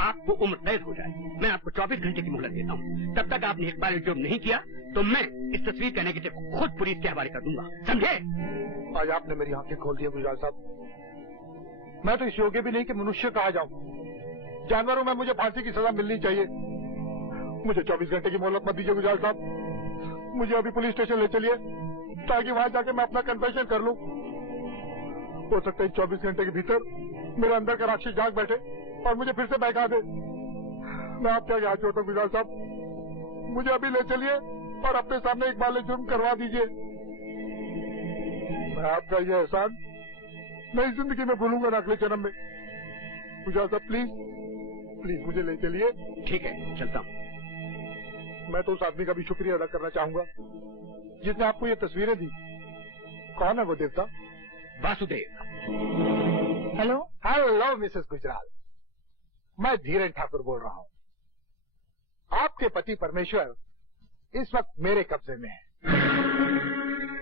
आपको उम्र कैद हो जाए। मैं आपको 24 घंटे की मोहलत देता हूँ। तब तक आपने इकबाल जुर्म नहीं किया तो मैं इस तस्वीर का नेगेटिव खुद पुलिस के हवाले कर दूंगा। समझे? आज आपने मेरी आंखें खोल दी गुजराल साहब। मैं तो इस योग्य भी नहीं कि मनुष्य कहा जाऊं। जानवरों में मुझे फांसी की सजा मिलनी चाहिए। मुझे 24 घंटे की मोहलत मत दीजिए गुजराल साहब। मुझे अभी पुलिस स्टेशन ले चलिए ताकि वहां जाके मैं अपना कन्फेशन कर लूं। हो सकता है 24 घंटे के भीतर मेरे अंदर का राक्षस जाग बैठे और मुझे फिर से बहका दे। मैं आपके आगे हाथ जोड़ता हूँ गुजराल साहब, मुझे अभी ले चलिए और अपने सामने एक बार जुर्म करवा दीजिए। मैं आपका ये एहसान नई जिंदगी में भूलूंगा ना अगले जन्म में। गुजराल साहब प्लीज प्लीज मुझे ले चलिए। ठीक है, चलता हूँ। मैं तो उस आदमी का भी शुक्रिया अदा करना चाहूंगा जिसने आपको ये तस्वीरें दी। कौन है वो देवता? Vasudev. Hello hello Mrs Gujral, मैं धीरेन ठाकुर बोल रहा हूँ। आपके पति परमेश्वर इस वक्त मेरे कब्जे में है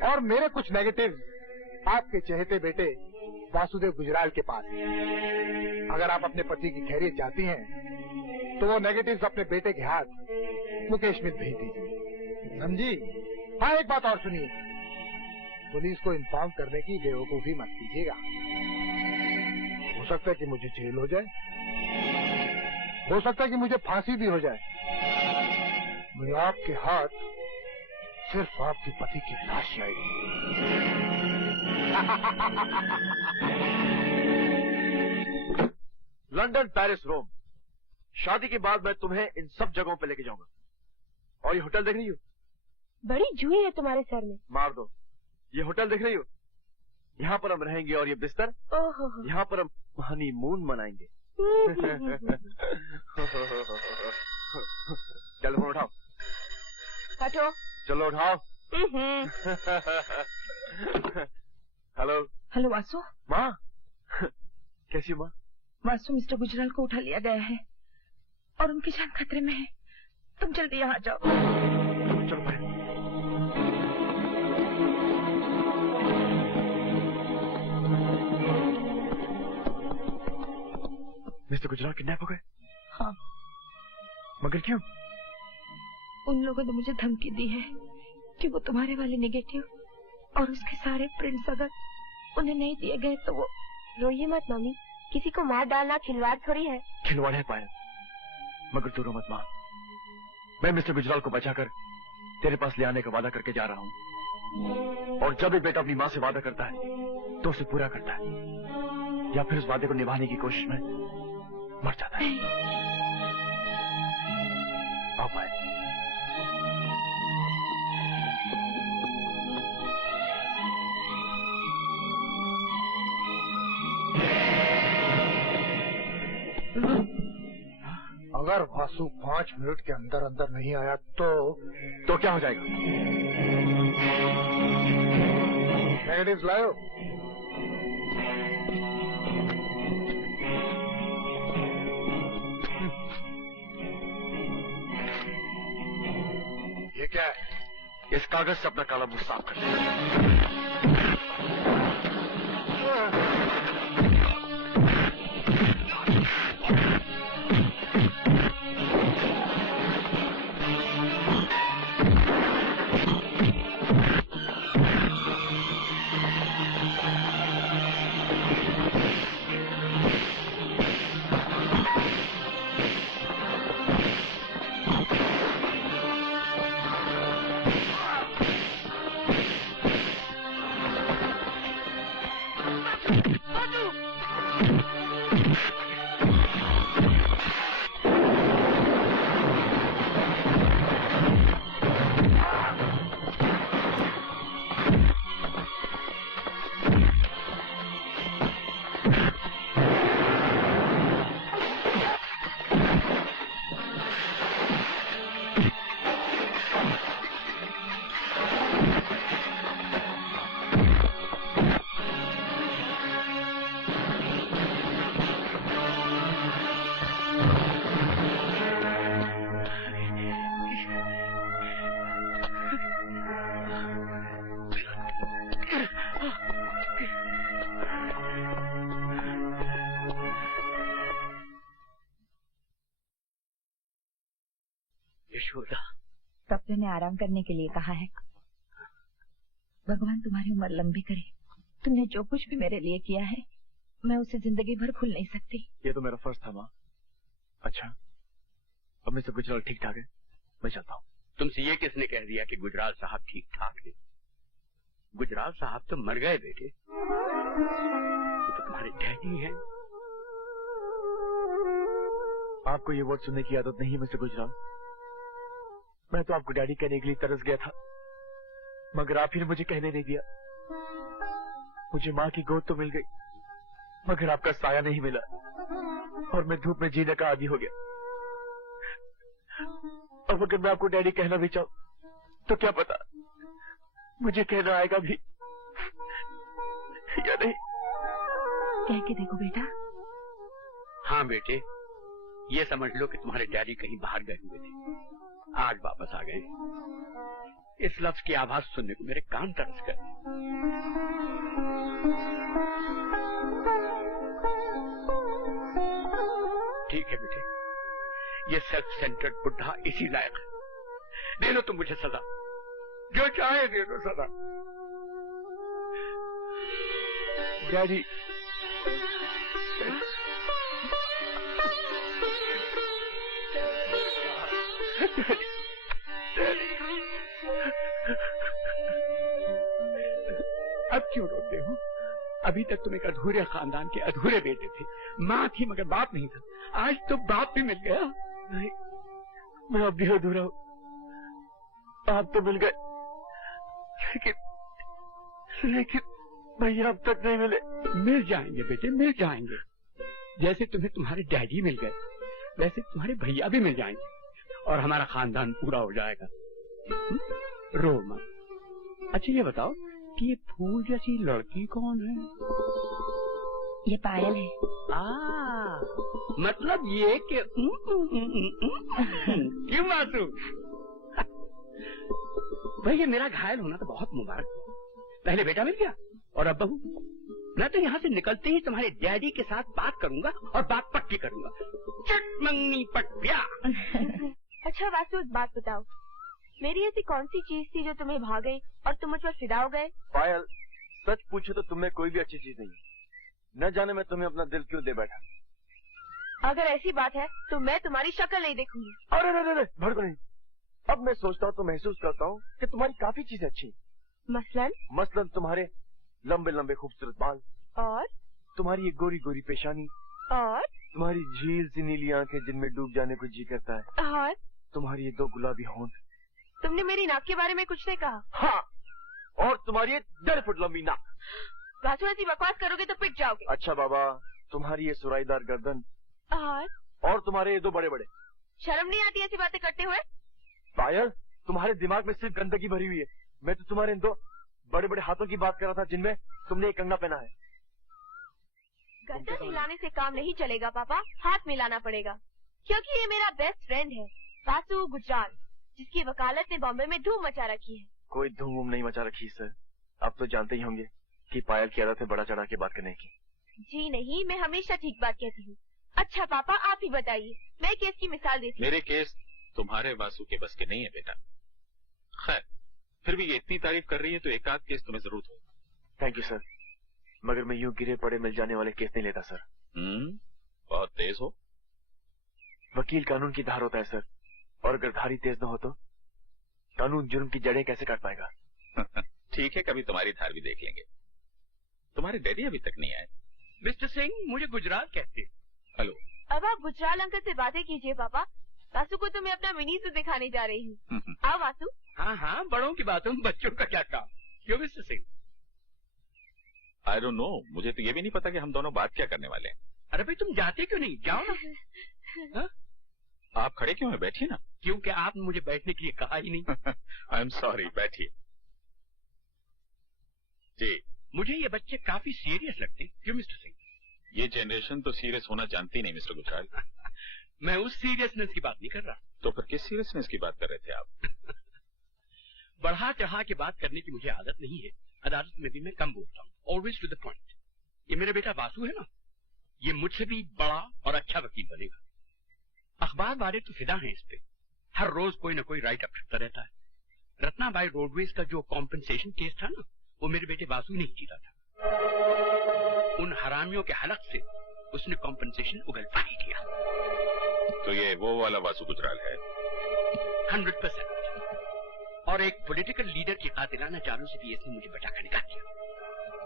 और मेरे कुछ नेगेटिव आपके चहेते बेटे वासुदेव गुजराल के पास है। अगर आप अपने पति की खैरियत चाहती हैं तो वो नेगेटिव्स अपने बेटे के हाथ मुकेश में भेज दीजिए, समझी? हाँ, एक बात और सुनिए, पुलिस को इन्फॉर्म करने की बेवकूफी मत कीजिएगा। हो सकता है कि मुझे जेल हो जाए, हो सकता है कि मुझे फांसी भी हो जाए। मैं आपके हाथ सिर्फ आपके पति की लाश आएगी। लंदन, पेरिस, रोम, शादी के बाद मैं तुम्हें इन सब जगहों पे लेके जाऊंगा। और ये होटल देख रही हो? बड़ी जुई है तुम्हारे सर में। मार दो। ये होटल देख रही हो? यहाँ पर हम रहेंगे और ये बिस्तर, यहाँ पर हम हनीमून मनाएंगे। टेलीफोन उठाओ। हटो। चलो उठाओ। हेलो। हेलो वासु। माँ कैसी माँ? वासु, मिस्टर गुजराल को उठा लिया गया है और उनकी जान खतरे में है। तुम जल्दी यहाँ जाओ। चलो भाई। मिस्टर गुजराल किडनैप हो गए? हाँ। मगर क्यों? उन लोगों ने मुझे धमकी दी है कि वो तुम्हारे वाले नेगेटिव और उसके सारे प्रिंट्स अगर उन्हें नहीं दिए गए तो वो। रोइए मत मामी, किसी को मार डालना खिलवाड़ थोड़ी है। खिलवाड़ है पायल, मगर तू रो मत माँ। मैं मिस्टर गुजराल को बचाकर तेरे पास ले आने का वादा करके जा रहा हूँ। और जब एक बेटा अपनी माँ से वादा करता है तो उसे पूरा करता है, या फिर उस वादे को निभाने की कोशिश में मर जाता है। आओ पायल। अगर वासु 5 मिनट के अंदर अंदर नहीं आया तो क्या हो जाएगा? नेगेटिव्स लाओ। ये क्या है? इस कागज से अपना काला मुंह साफ कर। डॉक्टर ने आराम करने के लिए कहा है। भगवान तुम्हारी उम्र लंबी करे। तुमने जो कुछ भी मेरे लिए किया है मैं उसे जिंदगी भर भूल नहीं सकती। ये तो मेरा फर्ज था माँ। अच्छा, अब मिस्टर गुजराल ठीक ठाक है, मैं चलता हूँ। तुमसे ये किसने कह दिया कि गुजराल साहब ठीक ठाक है? गुजराल साहब तो मर गए बेटे। वो तो तुम्हारे डैडी हैं। आपको ये वर्ड सुनने की आदत नहीं है मिस्टर गुजराल। मैं तो आपको डैडी कहने के लिए तरस गया था, मगर आप ही ने मुझे कहने नहीं दिया। मुझे माँ की गोद तो मिल गई, मगर आपका साया नहीं मिला और मैं धूप में जीने का आदी हो गया। अब अगर मैं आपको डैडी कहना भी चाहूं तो क्या पता मुझे कहना आएगा भी या नहीं। कह के देखो बेटा। हाँ बेटे, ये समझ लो कि तुम्हारे डैडी कहीं बाहर गए हुए थे, आज वापस आ गए। इस लफ्ज की आवाज सुनने को मेरे कान तरस गए। ठीक है बेटे, ये सेल्फ सेंटर्ड बुढ़ा इसी लायक है। दे दो तुम मुझे सजा, जो चाहे दे दो सजा। डैडी अब क्यों रोते हो? अभी तक तुम एक अधूरे खानदान के अधूरे बेटे थे। माँ थी मगर बाप नहीं था, आज तो बाप भी मिल गया। नहीं, मैं अब भी अधूरा हूँ। आप तो मिल गए, लेकिन भैया अब तक नहीं मिले। मिल जाएंगे बेटे, मिल जाएंगे। जैसे तुम्हें तुम्हारे डैडी मिल गए, वैसे तुम्हारे भैया भी मिल जाएंगे और हमारा खानदान पूरा हो जाएगा। रो मत। अच्छा ये बताओ कि ये फूल जैसी लड़की कौन है? ये पायल है। मतलब ये कि क्यों मासू? भाई ये मेरा घायल होना तो बहुत मुबारक हुआ। पहले बेटा मिल गया और अब बहू। मैं तो यहाँ से निकलते ही तुम्हारे डैडी के साथ बात करूंगा और बात पक्की करूंगा। चटमंगनी पटिया। अच्छा वासु, एक बात बताओ, मेरी ऐसी कौन सी चीज थी जो तुम्हें भा गई और तुम मुझ पर फिदा हो गए? पायल, सच पूछो तो तुम्हें कोई भी अच्छी चीज नहीं है। न जाने मैं तुम्हें अपना दिल क्यों दे बैठा। अगर ऐसी बात है तो मैं तुम्हारी शक्ल नहीं देखूंगी। अरे भड़को नहीं। अब मैं सोचता हूँ तो महसूस करता हूँ कि तुम्हारी काफी चीजें अच्छी। मसलन तुम्हारे लंबे लंबे खूबसूरत बाल, और तुम्हारी ये गोरी गोरी पेशानी, और तुम्हारी झील सी नीली आंखें जिनमें डूब जाने को जी करता है, और तुम्हारी ये 2 गुलाबी होंठ। तुमने मेरी नाक के बारे में कुछ नहीं कहा। हाँ, और तुम्हारी ये 1.5 फुट लंबी नाक। वासु, ऐसी बकवास करोगे तो पिट जाओगे। अच्छा बाबा, तुम्हारी ये सुराईदार गर्दन, और तुम्हारे ये 2 बड़े बड़े। शर्म नहीं आती ऐसी बातें करते हुए? पायल, तुम्हारे दिमाग में सिर्फ गंदगी भरी हुई है। मैं तो तुम्हारे इन 2 बड़े बड़े हाथों की बात कर रहा था जिनमें तुमने एक कंगना पहना है। गर्दन हिलाने से काम नहीं चलेगा पापा, हाथ मिलाना पड़ेगा, क्योंकि ये मेरा बेस्ट फ्रेंड है वासु गुजराल, जिसकी वकालत ने बॉम्बे में धूम मचा रखी है। कोई धूम नहीं मचा रखी सर। आप तो जानते ही होंगे कि पायल की आदत है बड़ा चढ़ा के बात करने की। जी नहीं, मैं हमेशा ठीक बात कहती हूँ। अच्छा पापा, आप ही बताइए, मैं केस की मिसाल देती हूँ। मेरे केस तुम्हारे वासु के बस के नहीं है बेटा। खैर, फिर भी ये इतनी तारीफ कर रही है तो एक आध केस तुम्हें जरूर हो। थैंक यू सर, मगर मैं यूं गिरे पड़े मिल जाने वाले केस नहीं लेता सर। बहुत तेज हो। वकील कानून की धार होता है सर, और अगर धारी तेज न हो तो कानून जुर्म की जड़ें कैसे काट पाएगा। ठीक है, कभी तुम्हारी धार भी देख लेंगे। तुम्हारे डैडी अभी तक नहीं आए। मिस्टर सिंह, मुझे गुजराल कहते हैं। हेलो। अब आप गुजराल अंकल से बातें कीजिए पापा। वासु को तो मैं अपना मिनी से दिखाने जा रही हूँ। आओ वासु। हाँ हाँ, बड़ों की बातों में बच्चों का क्या काम। क्यों mister Singh? I don't know, मुझे तो ये भी नहीं पता कि हम दोनों बात क्या करने वाले हैं। अरे भाई तुम जाते क्यों नहीं, जाओ ना। हा? आप खड़े क्यों हैं? बैठिए ना। क्योंकि आपने मुझे बैठने के लिए कहा ही नहीं। आई एम सॉरी, बैठिए। जी, मुझे ये बच्चे काफी सीरियस लगते हैं। क्यों मिस्टर सिंह? ये जनरेशन तो सीरियस होना जानती नहीं मिस्टर गुजराल। मैं उस सीरियसनेस की बात नहीं कर रहा। तो फिर किस सीरियसनेस की बात कर रहे थे आप? बढ़ा चढ़ा के बात करने की मुझे आदत नहीं है। अदालत में भी मैं कम बोलता हूँ, ऑलवेज टू द पॉइंट। ये मेरा बेटा वासु है ना, ये मुझसे भी बड़ा और अच्छा वकील बनेगा। अखबार वाले तो फिदा हैं इस पे, हर रोज कोई ना कोई राइट अप छपता रहता है। रत्नाबाई रोडवेज का जो कॉम्पेंसेशन केस था ना, वो मेरे बेटे वासु ने ही जीता था। उन हरामियों के हलक से उसने कॉम्पेंसेशन उगलवा ही किया। तो ये वो वाला वासु गुजराल है? 100%। और एक पॉलिटिकल लीडर की कातिलाना चालों से भी इसने मुझे बचाकर निकाल दिया।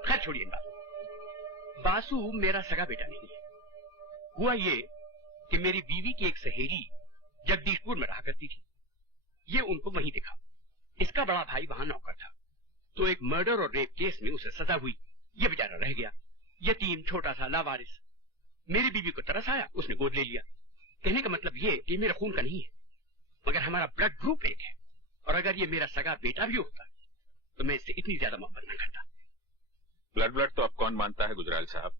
खैर छोड़िए इन बातों। वासु मेरा सगा बेटा नहीं है। हुआ ये कि मेरी बीवी की एक सहेली जगदीशपुर में रहा करती थी। ये उनको वहीं दिखा। इसका बड़ा भाई वहां नौकर था, तो एक मर्डर और रेप केस में उसे सजा हुई। ये बेचारा रह गया, यतीम, छोटा सा, लावारिस। मेरी बीवी को तरस आया, उसने गोद ले लिया। कहने का मतलब ये कि मेरा खून का नहीं है, मगर हमारा ब्लड ग्रुप एक है, और अगर ये मेरा सगा बेटा भी होता तो मैं इससे इतनी ज्यादा मोहब्बत न करता। ब्लड तो अब कौन मानता है गुजराल साहब।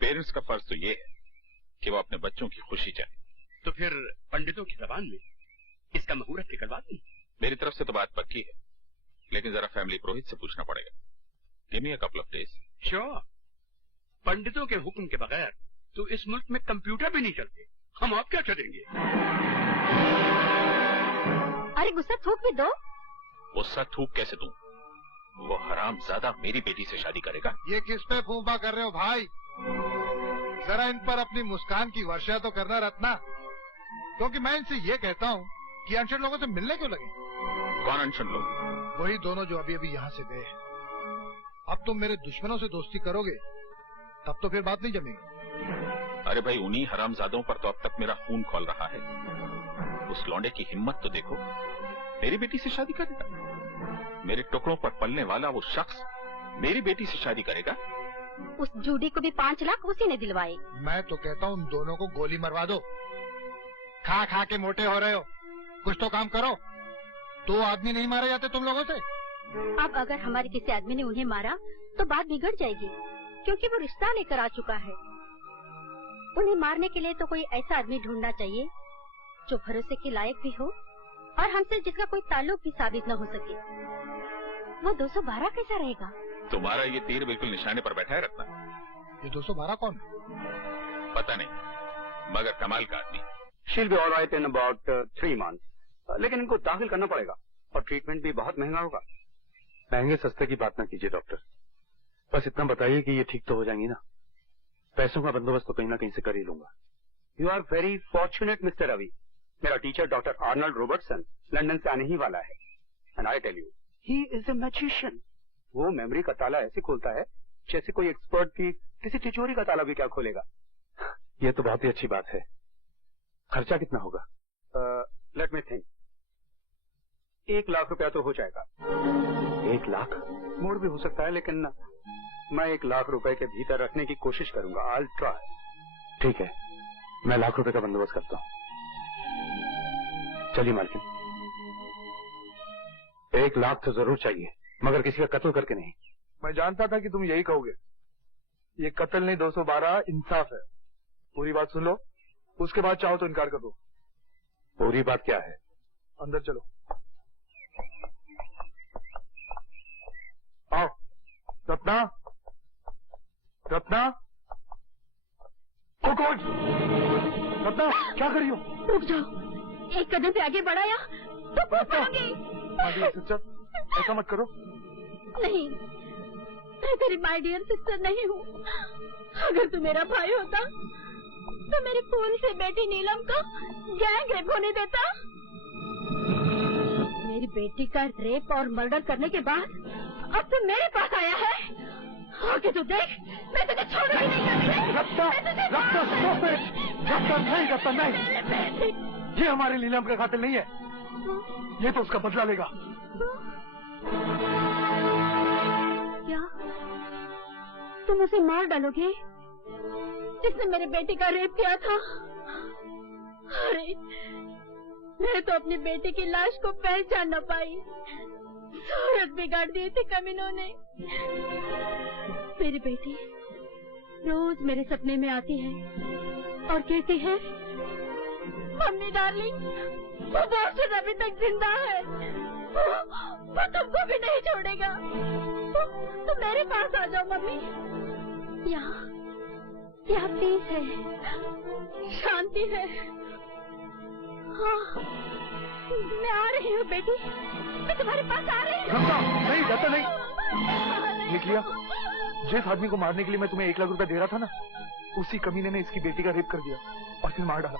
पेरेंट्स का फर्ज तो ये है कि वो अपने बच्चों की खुशी चाहे। तो फिर पंडितों की जबान में इसका मुहूर्त निकलवा दूं? मेरी तरफ से तो बात पक्की है, लेकिन जरा फैमिली पुरोहित से पूछना पड़ेगा। Give me a couple of days. Sure. पंडितों के हुक्म के बगैर तो इस मुल्क में कंप्यूटर भी नहीं चलते। हम आप क्या करेंगे? अरे गुस्सा थूक भी दो। गुस्सा थूक कैसे दूं? वो हरामजादा मेरी बेटी से शादी करेगा। ये किस पे फूफा कर रहे हो भाई? जरा इन पर अपनी मुस्कान की वर्षा तो करना रत्ना, क्योंकि मैं इनसे ये कहता हूँ कि अनशन लोगों से मिलने क्यों लगे? कौन अनशन लोग? वही दोनों जो अभी अभी यहाँ से गए। अब तुम मेरे दुश्मनों से दोस्ती करोगे तब तो फिर बात नहीं जमेगी। अरे भाई, उन्हीं हरामजादों पर तो अब तक मेरा खून खौल रहा है। उस लौंडे की हिम्मत तो देखो, मेरी बेटी से शादी करेगा। मेरे टुकड़ों पर पलने वाला वो शख्स मेरी बेटी से शादी करेगा। उस जूडी को भी 5 लाख उसी ने दिलवाए। मैं तो कहता हूँ उन दोनों को गोली मरवा दो। खा खा के मोटे हो रहे हो, कुछ तो काम करो। 2 आदमी नहीं मारे जाते तुम लोगों से। अब अगर हमारे किसी आदमी ने उन्हें मारा तो बात बिगड़ जाएगी, क्योंकि वो रिश्ता लेकर आ चुका है। उन्हें मारने के लिए तो कोई ऐसा आदमी ढूंढना चाहिए जो भरोसे के लायक भी हो और हमसे जिसका कोई ताल्लुक भी साबित न हो सके। वो 212 कैसा रहेगा? तुम्हारा ये तीर बिल्कुल निशाने पर बैठा है रत्ना। ये 212 कौन? पता नहीं, मगर कमाल का आदमी। She'll be alright in about 3 months, लेकिन इनको दाखिल करना पड़ेगा और ट्रीटमेंट भी बहुत महंगा होगा। महंगे सस्ते की बात ना कीजिए डॉक्टर, बस इतना बताइए कि ये ठीक तो हो जाएंगी ना। पैसों का बंदोबस्त तो कहीं ना कहीं से कर ही लूंगा। You are very fortunate mister Ravi. मेरा teacher doctor Arnold Robertson London से आने ही वाला है, and I tell you he is a magician. वो मेमोरी का ताला ऐसे खोलता है जैसे कोई एक्सपर्ट भी किसी तिजोरी का ताला भी क्या खोलेगा। ये तो बहुत ही अच्छी बात है। खर्चा कितना होगा? Let me think. 1 लाख रुपया तो हो जाएगा। 1 लाख? मोड़ भी हो सकता है, लेकिन मैं 1 लाख रुपए के भीतर रखने की कोशिश करूंगा। I will try. ठीक है, मैं लाख रुपए का बंदोबस्त करता हूँ। चलिए मालकिन, 1 लाख तो जरूर चाहिए, मगर किसी का कत्ल करके नहीं। मैं जानता था कि तुम यही कहोगे। ये कत्ल नहीं, 212 इंसाफ है। पूरी बात सुन लो, उसके बाद चाहो तो इनकार कर दो। पूरी बात क्या है? अंदर चलो। आओ। रत्ना, रत्ना, कोकोज, रत्ना, क्या कर रही हो? रुक जाओ, एक कदम पे आगे बढ़ाया तो माय डियर सिस्टर, ऐसा मत करो। नहीं, मैं तेरी माय डियर सिस्टर नहीं हूँ। अगर तू मेरा भाई होता तो मेरी खून से बेटी नीलम को गैंग रेप होने देता। मेरी बेटी का रेप और मर्डर करने के बाद अब तू मेरे पास आया है। आगे तो देख, मैं तुझे छोड़ूंगी नहीं। Ratna, Ratna, stop it! रत्ना नहीं, रत्ना नहीं। ये हमारे नीलम का कातिल नहीं है। ये तो उसका बदला लेगा। क्या तुम उसे मार डालोगे जिसने मेरे बेटे का रेप किया था? अरे, मैं तो अपनी बेटे की लाश को पहचान न पाई। सूरत बिगाड़ दी थी कमीनों ने। मेरी बेटी रोज मेरे सपने में आती है और कहती है, मम्मी डार्लिंग, वो बॉस्टन अभी तक जिंदा है, वो तुमको भी नहीं छोड़ेगा। तुम मेरे पास आ जाओ मम्मी। यहाँ पीस है, शांति है। हाँ, मैं आ रही हूँ बेटी, मैं तुम्हारे पास आ रही हूँ। नहीं, जाता नहीं। ये किया, जिस आदमी को मारने के लिए मैं तुम्हें 1 लाख रुपया दे रहा था ना, उसी कमीने ने इसकी बेटी का रेप कर दिया और फिर मार डाला।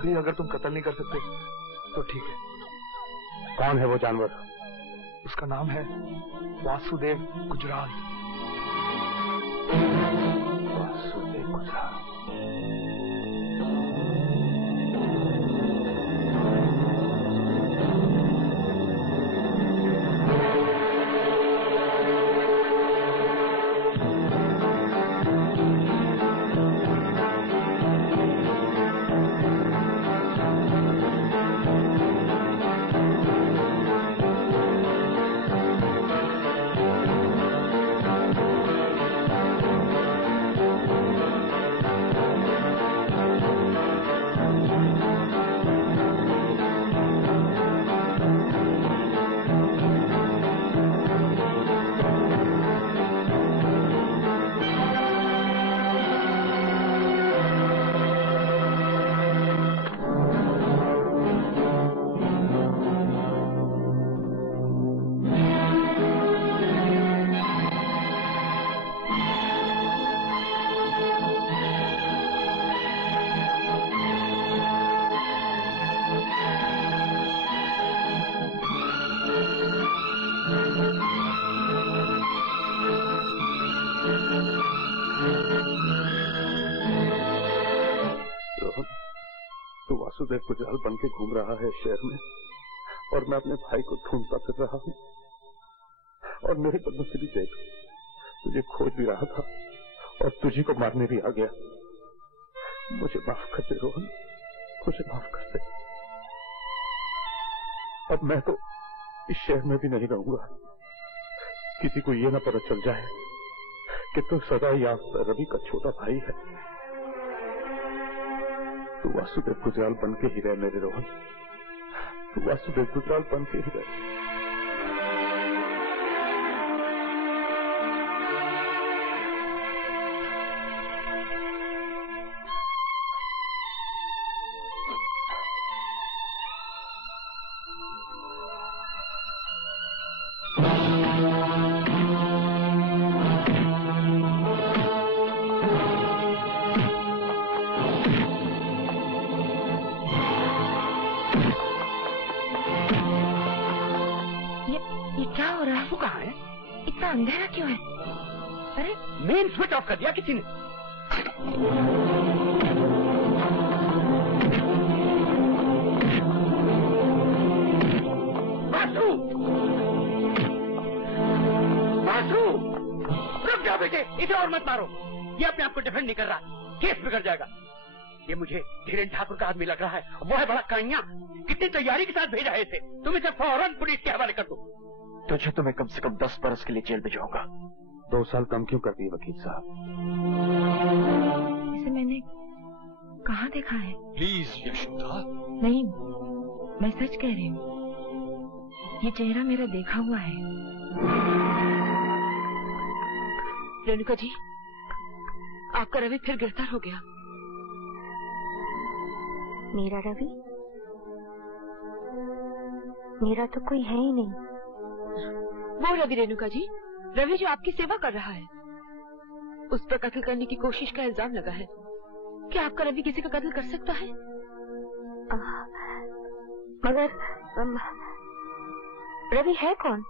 भाई अगर तुम कत्ल नहीं कर सकते तो ठीक है। कौन है वो जानवर? उसका नाम है वासुदेव गुजराल। वासुदेव गुजराल। वासुदेव गुजराल बन के घूम रहा है शहर में और मैं अपने भाई को ढूंढता फिर रहा हूँ। और मेरे कदमों से भी देख, तुझे खोज भी रहा था और तुझी को मारने भी आ गया। मुझे माफ कर दे रोहन, मुझे माफ कर दे। अब मैं तो इस शहर में भी नहीं रहूंगा। किसी को ये ना पता चल जाए कि तू सदा याद रवि का छोटा भाई है। तू वासुदेव गुजराल बन के ही रह मेरे रोहन, तू वासुदेव गुजराल बन के ही रह। अंधेरा क्यों है? अरे मेन स्विच ऑफ कर दिया किसी ने। वासु, वासु, रुक जाओ बेटे, इसे और मत मारो। ये अपने आप को डिफेंड नहीं कर रहा, केस बिगड़ जाएगा। ये मुझे धीरेन ठाकुर का आदमी लग रहा है। वो है बड़ा काइया, कितनी तैयारी के साथ भेज रहे थे। तुम इसे फौरन पुलिस के हवाले कर दो। तुझे तो मैं कम से कम 10 बरस के लिए जेल भिजवाऊंगा। 2 साल कम क्यों कर दिए वकील साहब? इसे मैंने कहाँ देखा है? प्लीज यशोदा। नहीं, मैं सच कह रही हूँ, ये चेहरा मेरा देखा हुआ है। रेणुका जी, आपका रवि फिर गिरफ्तार हो गया। मेरा रवि? मेरा तो कोई है ही नहीं। वो रवि रेणुका जी, रवि जो आपकी सेवा कर रहा है। उस पर कत्ल करने की कोशिश का इल्जाम लगा है। क्या आपका रवि किसी का कत्ल कर सकता है? मगर रवि है कौन?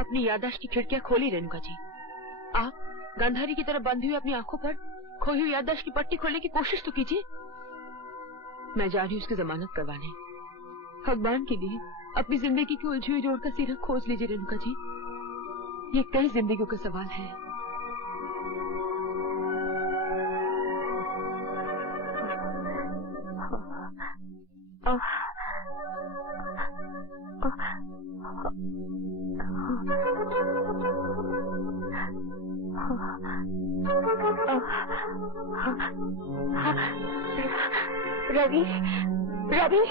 अपनी याददाश्त की खिड़कियां खोली रेणुका जी। आप गांधारी की तरह बंधी हुई अपनी आंखों पर खोई हुई याददाश्त की पट्टी खोलने की कोशिश तो कीजिए। मैं जा रही हूँ उसकी जमानत करवाने। भगवान के लिए अपनी जिंदगी की उलझी हुई जोड़ का सिरा खोज लीजिए रेणुका जी। ये कई जिंदगियों का सवाल है। रवि, रवि,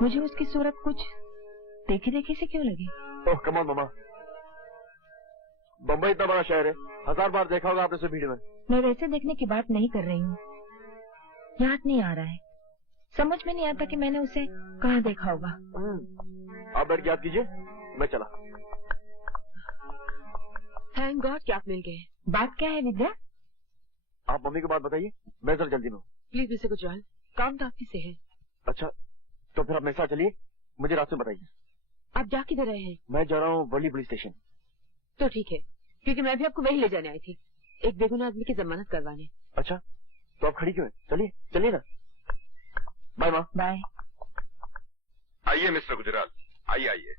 मुझे उसकी सूरत कुछ देखी देखी से क्यों लगी? ओह कम ऑन मामा, बम्बई इतना बड़ा शहर है, 1000 बार देखा होगा आपने उसे भीड़ में। मैं वैसे देखने की बात नहीं कर रही हूँ, याद नहीं आ रहा है। समझ में नहीं आता कि मैंने उसे कहाँ देखा होगा। आप बैठ के याद कीजिए, मैं चला। थैंक गॉड कि आप मिल गए। बात क्या है विद्या? आप मम्मी को बात बताइए, मैं जरा जल्दी में हूँ। प्लीज मिस्टर गुजराल, काम तो आपकी से है। अच्छा, तो फिर आप मेरे साथ चलिए, मुझे रास्ते में बताइए। आप जा किधर रहे हैं? मैं जा रहा हूँ वर्ली पुलिस स्टेशन। तो ठीक है, क्योंकि मैं भी आपको वही ले जाने आई थी, एक बेगुनाह आदमी की जमानत करवाने। अच्छा, तो आप खड़ी क्यों हैं? चलिए चलिए ना। बाय माँ। बाय। आइए मिस्टर गुजराल, आइए आइए।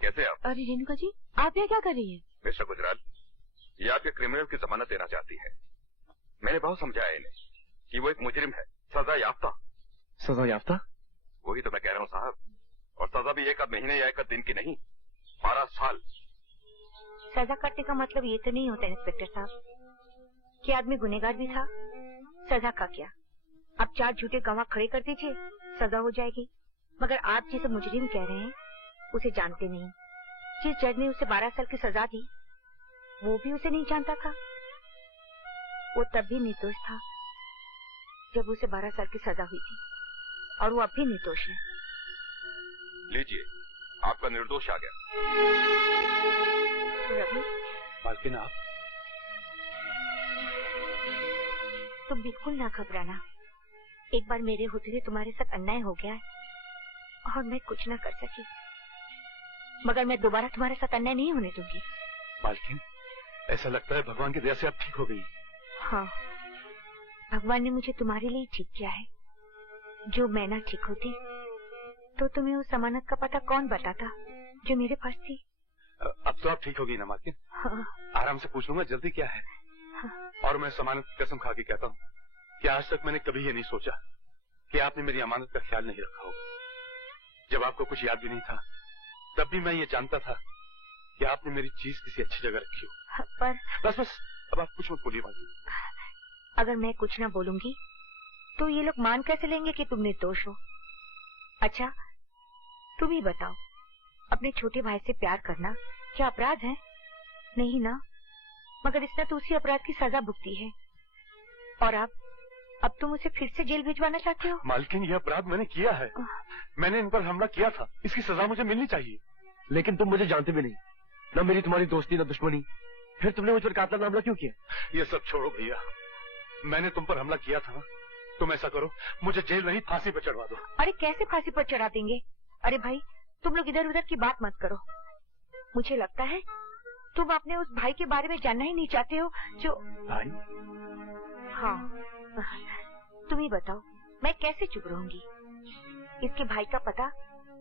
कैसे आप? अरे रेणुका जी, आप यहाँ क्या कर रही हैं? मिस्टर गुजराल, ये आपके क्रिमिनल की जमानत देना चाहती है। मैंने बहुत समझाया इन्हें कि वो एक मुजरिम है, सजा याफ्ता। सजा याफ्ता? वही तो मैं कह रहा हूँ साहब, और सजा भी एक महीने या एक दिन की नहीं, 12 साल। सजा कटने का मतलब ये तो नहीं होता इंस्पेक्टर साहब कि आदमी गुनहगार भी था। सजा का क्या, अब 4 झूठे गवाह खड़े कर दीजिए, सजा हो जाएगी। मगर आप जिसे मुजरिम कह रहे हैं उसे जानते नहीं। जिस जज ने उसे 12 साल की सजा दी वो भी उसे नहीं जानता था। वो तब भी निर्दोष था जब उसे 12 साल की सजा हुई थी, और वो अब भी निर्दोष है। लीजिए, आपका निर्दोष आ गया। रवि, मालकिन आप? तुम बिल्कुल ना घबराना। एक बार मेरे होते हुए तुम्हारे साथ अन्याय हो गया है और मैं कुछ ना कर सकी, मगर मैं दोबारा तुम्हारे साथ अन्याय नहीं होने दूंगी। मालकिन, ऐसा लगता है भगवान की दया से आप ठीक हो गई। हाँ, भगवान ने मुझे तुम्हारे लिए ठीक किया है। जो मैं ना ठीक होती तो तुम्हें उस जमानत का पता कौन बताता जो मेरे पास थी। अब तो आप ठीक हो गई ना मालकिन? हाँ। आराम से पूछ लूंगा, जल्दी क्या है? हाँ। और मैं जमानत की कसम खा के कहता हूँ कि आज तक मैंने कभी ये नहीं सोचा कि आपने मेरी अमानत का ख्याल नहीं रखा होगा। जब आपको कुछ याद भी नहीं था तब भी मैं ये जानता था कि आपने मेरी चीज किसी अच्छी जगह रखी हो। पर बस बस, अब आप कुछ मत बोलिए मालकिन। अगर मैं कुछ ना बोलूंगी तो ये लोग मान कैसे लेंगे कि तुम निर्दोष हो? अच्छा, तुम ही बताओ, अपने छोटे भाई से प्यार करना क्या अपराध है? नहीं ना, मगर इसने तो उसी अपराध की सजा भुगती है, और अब तुम उसे फिर से जेल भिजवाना चाहते हो? मालकिन, यह अपराध मैंने किया है। मैंने इन पर हमला किया था, इसकी सजा मुझे मिलनी चाहिए। लेकिन तुम मुझे जानते भी नहीं, ना मेरी तुम्हारी दोस्ती ना दुश्मनी, फिर तुमने मुझ पर कातलाना हमला क्यों किया? ये सब छोड़ो भैया, मैंने तुम पर हमला किया था ना, तुम ऐसा करो, मुझे जेल नहीं फांसी पर चढ़वा दो। अरे कैसे फांसी पर चढ़ा देंगे? अरे भाई, तुम लोग इधर उधर की बात मत करो। मुझे लगता है तुम अपने उस भाई के बारे में जानना ही नहीं चाहते हो जो... भाई? हाँ, तुम ही बताओ, मैं कैसे चुप रहूंगी? इसके भाई का पता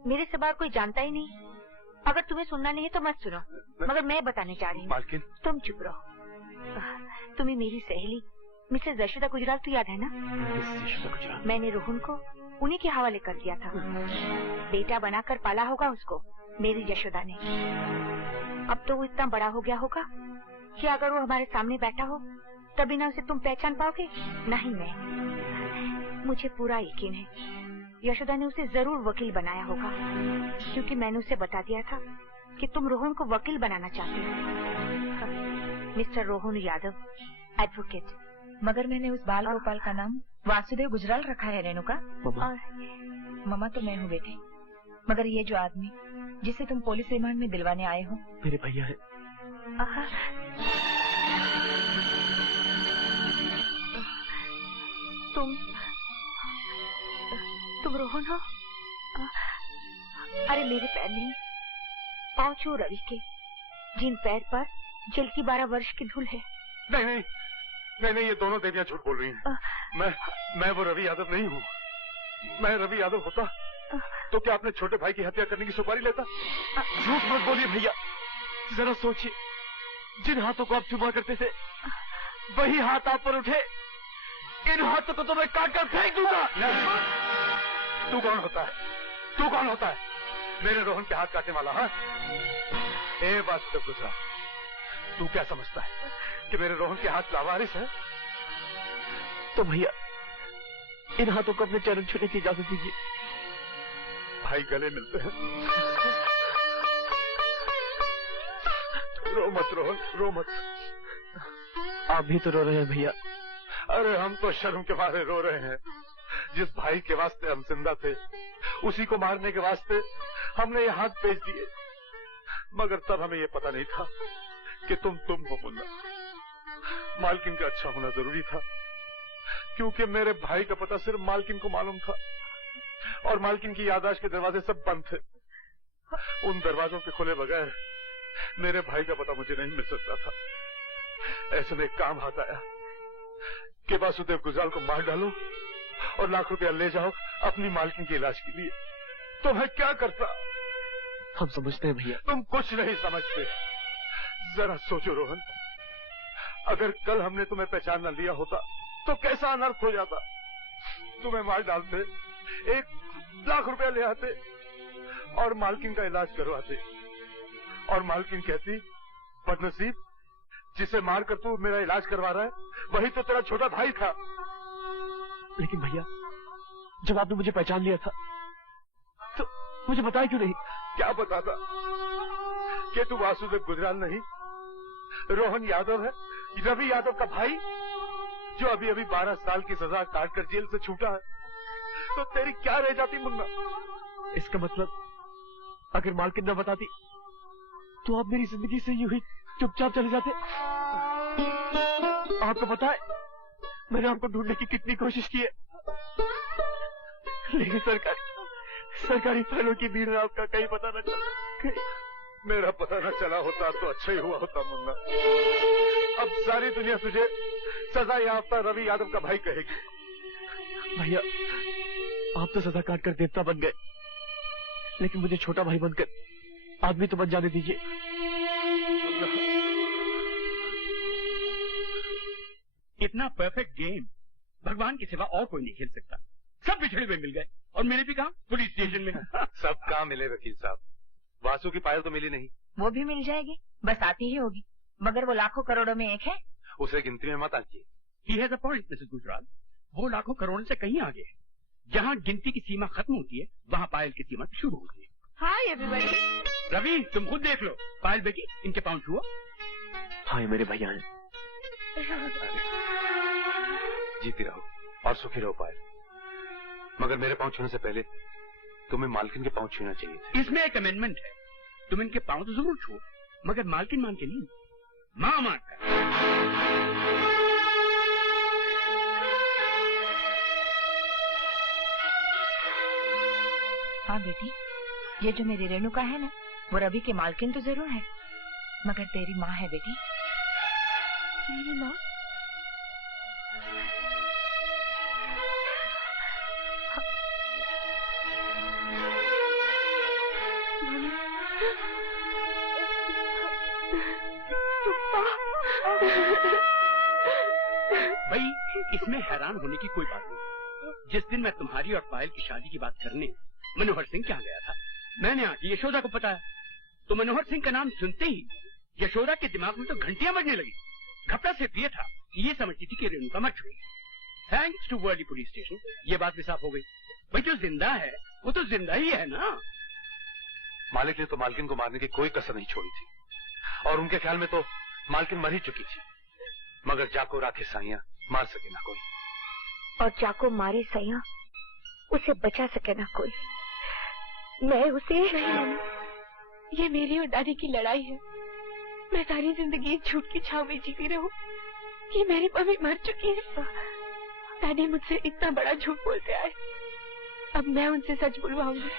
मेरे सिवा कोई जानता ही नहीं। अगर तुम्हें सुनना नहीं है तो मत सुनो, मगर मैं बताने चाह रही हूँ। मालकिन, तुम चुप रहो। तुम्हें मेरी सहेली मिसेस यशोदा गुजराल तो याद है ना? मैंने रोहन को उन्हीं के हवाले कर दिया था। बेटा बनाकर पाला होगा उसको मेरी यशोदा ने। अब तो वो इतना बड़ा हो गया होगा कि अगर वो हमारे सामने बैठा हो तभी ना उसे तुम पहचान पाओगे, ना ही मैं। मुझे पूरा यकीन है यशोदा ने उसे जरूर वकील बनाया होगा, क्योंकि मैंने उसे बता दिया था कि तुम रोहन को वकील बनाना चाहते हो। Mister Rohan Yadav, advocate. मगर मैंने उस बाल गोपाल का नाम वासुदेव गुजराल रखा है रेणुका। और मम्मा तो मैं हूँ बेटे, मगर ये जो आदमी जिसे तुम पुलिस रिमांड में दिलवाने आए हो मेरे भैया है। तुम रोहन हो? अरे मेरे पैर नहीं, पाँव छू रवि के, जिन पैर पर जेल की 12 वर्ष की धूल है। नहीं नहीं नहीं नहीं, ये दोनों देवियां झूठ बोल रही हैं। मैं वो रवि यादव नहीं हूँ। मैं रवि यादव होता तो क्या अपने छोटे भाई की हत्या करने की सुपारी लेता? झूठ मत बोलिए भैया, जरा सोचिए, जिन हाथों को आप चुमा करते थे वही हाथ आप पर उठे। इन हाथों को तो मैं काट कर फेंक दूंगा। तू कौन होता है? तू कौन होता है मेरे रोहन के हाथ काटने वाला? हाँ, ए वासुदेव गुजराल, तू क्या समझता है कि मेरे रोहन के हाथ लावारिस है? तो भैया इन हाथों को अपने चरण छूने की इजाजत दीजिए। भाई गले मिलते हैं। रो मत रोहन, रो मत। आप भी तो रो रहे हैं भैया। अरे हम तो शर्म के मारे रो रहे हैं। जिस भाई के वास्ते हम जिंदा थे उसी को मारने के वास्ते हमने ये हाथ बेच दिए, मगर तब हमें ये पता नहीं था कि तुम हो मुन्ना। मालकिन का अच्छा होना जरूरी था, क्योंकि मेरे भाई का पता सिर्फ मालकिन को मालूम था और मालकिन की याददाश्त के दरवाजे सब बंद थे। उन दरवाजों के खुले बगैर मेरे भाई का पता मुझे नहीं मिल सकता था। ऐसे में एक काम हाथ आया कि वासुदेव गुजराल को मार डालो और लाख रुपया ले जाओ अपनी मालकिन के इलाज के लिए। तो मैं क्या करता? हम समझते हैं भैया। तुम कुछ नहीं समझते। जरा सोचो रोहन, अगर कल हमने तुम्हें पहचान न लिया होता तो कैसा अनर्थ हो जाता। तुम्हें मार डालते, 1 लाख रुपया ले आते और मालकिन का इलाज करवाते, और मालकिन कहती बदनसीब, जिसे मारकर तू मेरा इलाज करवा रहा है वही तो तेरा छोटा भाई था। लेकिन भैया, जब आपने मुझे पहचान लिया था तो मुझे बताया क्यों नहीं? क्या बताता कि तू वासुदेव गुजराल नहीं, रोहन यादव है, रवि यादव का भाई, जो अभी अभी 12 साल की सजा काटकर जेल से छूटा है। तो तेरी क्या रह जाती मुन्ना? इसका मतलब अगर मालकिन न बताती तो आप मेरी जिंदगी से यूं ही चुपचाप चले जाते। आपको पता है मैंने आपको ढूंढने की कितनी कोशिश की है, लेकिन सरकारी फाइलों की भीड़ में आपका कहीं पता न चला। मेरा पता न चला होता तो अच्छा ही हुआ होता मुन्ना। अब सारी दुनिया तुझे सजा याफ्ता रवि यादव का भाई कहेगी। भैया, आप तो सजा काट कर देवता बन गए, लेकिन मुझे छोटा भाई बनकर आदमी तो बन जाने दीजिए। इतना परफेक्ट गेम भगवान के सिवा और कोई नहीं खेल सकता। सब बिछड़े हुए मिल गए, और मेरे भी कहा पुलिस स्टेशन में। सब कहाँ मिले वकील साहब? वासु की पायल तो मिली नहीं। वो भी मिल जाएगी, बस आती ही होगी, मगर वो लाखों करोड़ों में एक है। उसे गिनती में मत आती। He has a point, Mrs Gujral. वो लाखों करोड़ों से कहीं आगे है। जहाँ गिनती की सीमा खत्म होती है वहाँ पायल की सीमा शुरू होती है। Hi everybody. रवि, तुम खुद देख लो। पायल बेटी, इनके पाँव छुओ। हाँ, ये मेरे भैया हैं। जीती रहो और सुखी रहो पायल, मगर मेरे पाँव छूने से पहले तुम्हें मालकिन के पाँव छूना चाहिए था। इसमें एक अमेंडमेंट है, तुम इनके पाँव तो जरूर छुओ, मगर मालकिन मान के नहीं, माँ मान कर। हाँ बेटी, ये जो मेरी रेणुका है ना, वो रवि के मालकिन तो जरूर है, मगर तेरी माँ है बेटी। मेरी माँ? भाई, इसमें हैरान होने की कोई बात नहीं। जिस दिन मैं तुम्हारी और पायल की शादी की बात करने मनोहर सिंह के यहाँ गया था, मैंने आके यशोदा को बताया, तो मनोहर सिंह का नाम सुनते ही यशोदा के दिमाग में तो घंटियां बजने लगी। घपला सिर्फ ये था कि ये समझती थी कि रेणुका मर चुकी। Thanks to Worli police station ये बात भी साफ हो गई। भाई, जो जिंदा है वो तो जिंदा ही है ना। मालिक ने तो मालकिन को मारने की कोई कसर नहीं छोड़ी थी, और उनके ख्याल में तो मालकिन मर ही चुकी थी, मगर जाको राखे साइया मार सके ना कोई, और जाको मारे सैया उसे बचा सके ना कोई। मैं उसे नहीं, ये मेरी और दादी की लड़ाई है। मैं सारी जिंदगी इस झूठ की छाव में जीती रहूं कि मेरी मम्मी मर चुकी है। दादी मुझसे इतना बड़ा झूठ बोलते आए, अब मैं उनसे सच बुलवाऊंगी,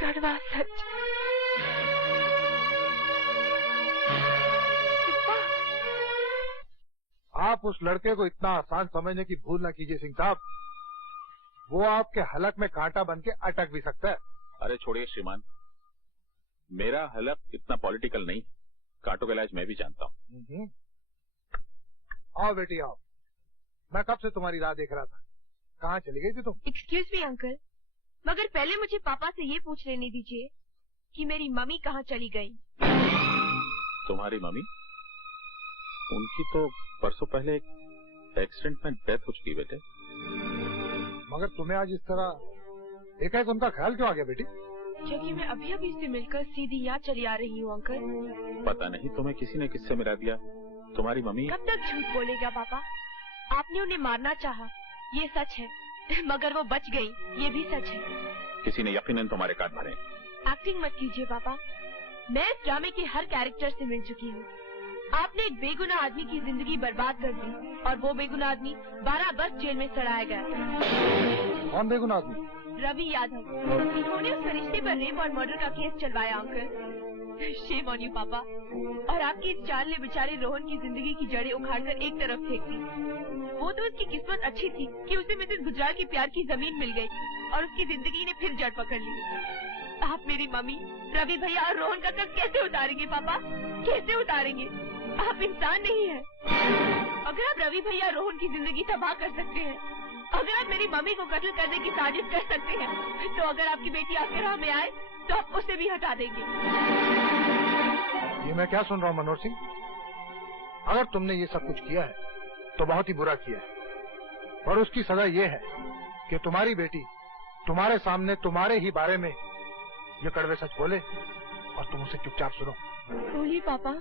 कड़वा सच। आप उस लड़के को इतना आसान समझने की भूल न कीजिए सिंह साहब, वो आपके हलक में कांटा बन के अटक भी सकता है। अरे छोड़िए श्रीमान, मेरा हलक इतना पॉलिटिकल नहीं, कांटों का इलाज मैं भी जानता हूँ। आओ बेटी आओ, मैं कब से तुम्हारी राह देख रहा था, कहाँ चली गई थी तुम? एक्सक्यूज मी अंकल, मगर पहले मुझे पापा से ये पूछ लेने दीजिए कि मेरी मम्मी कहाँ चली गई। तुम्हारी मम्मी? उनकी तो परसों पहले एक एक्सीडेंट में डेथ हो चुकी बेटे। मगर तुम्हें आज इस तरह एकाएक उनका ख्याल क्यों आ गया बेटी? क्योंकि मैं अभी अभी से मिलकर सीधी यहाँ चली आ रही हूँ अंकल। पता नहीं तुम्हें किसी ने किससे मिला दिया। तुम्हारी मम्मी कब तक झूठ बोलेगा पापा? आपने उन्हें मारना चाहा, ये सच है, मगर वो बच गई, ये भी सच है। किसी ने यकीनन तुम्हारे कान भरे। एक्टिंग मत कीजिए पापा, मैं इस ड्रामे के हर कैरेक्टर से मिल चुकी हूँ। आपने एक बेगुनाह आदमी की जिंदगी बर्बाद कर दी और वो बेगुनाह आदमी 12 वर्ष जेल में सड़ाया गया। कौन बेगुनाह आदमी? रवि यादव। इन्होंने उस फरिश्ते पर रेप और मर्डर का केस चलवाया uncle. Shame on you papa. और आपकी इस चाल ने बेचारे रोहन की जिंदगी की जड़ें उखाड़कर एक तरफ फेंक दी। वो तो उसकी किस्मत अच्छी थी कि उसे मिसेस गुजराल के प्यार की जमीन मिल गई और उसकी जिंदगी ने फिर जड़ पकड़ ली। आप मेरी मम्मी, रवि भैया और रोहन का कर्ज कैसे उतारेंगे पापा? कैसे उतारेंगे? आप इंसान नहीं है। अगर आप रवि भैया रोहन की जिंदगी तबाह कर सकते हैं, अगर आप मेरी मम्मी को कत्ल करने की साजिश कर सकते हैं, तो अगर आपकी बेटी आपके राह में आए तो आप उसे भी हटा देंगे। ये मैं क्या सुन रहा हूँ मनोहर सिंह? अगर तुमने ये सब कुछ किया है तो बहुत ही बुरा किया है, और उसकी सजा ये है कि तुम्हारी बेटी तुम्हारे सामने तुम्हारे ही बारे में ये कड़वे सच बोले और तुम उसे चुपचाप सुनो। बोलिए पापा।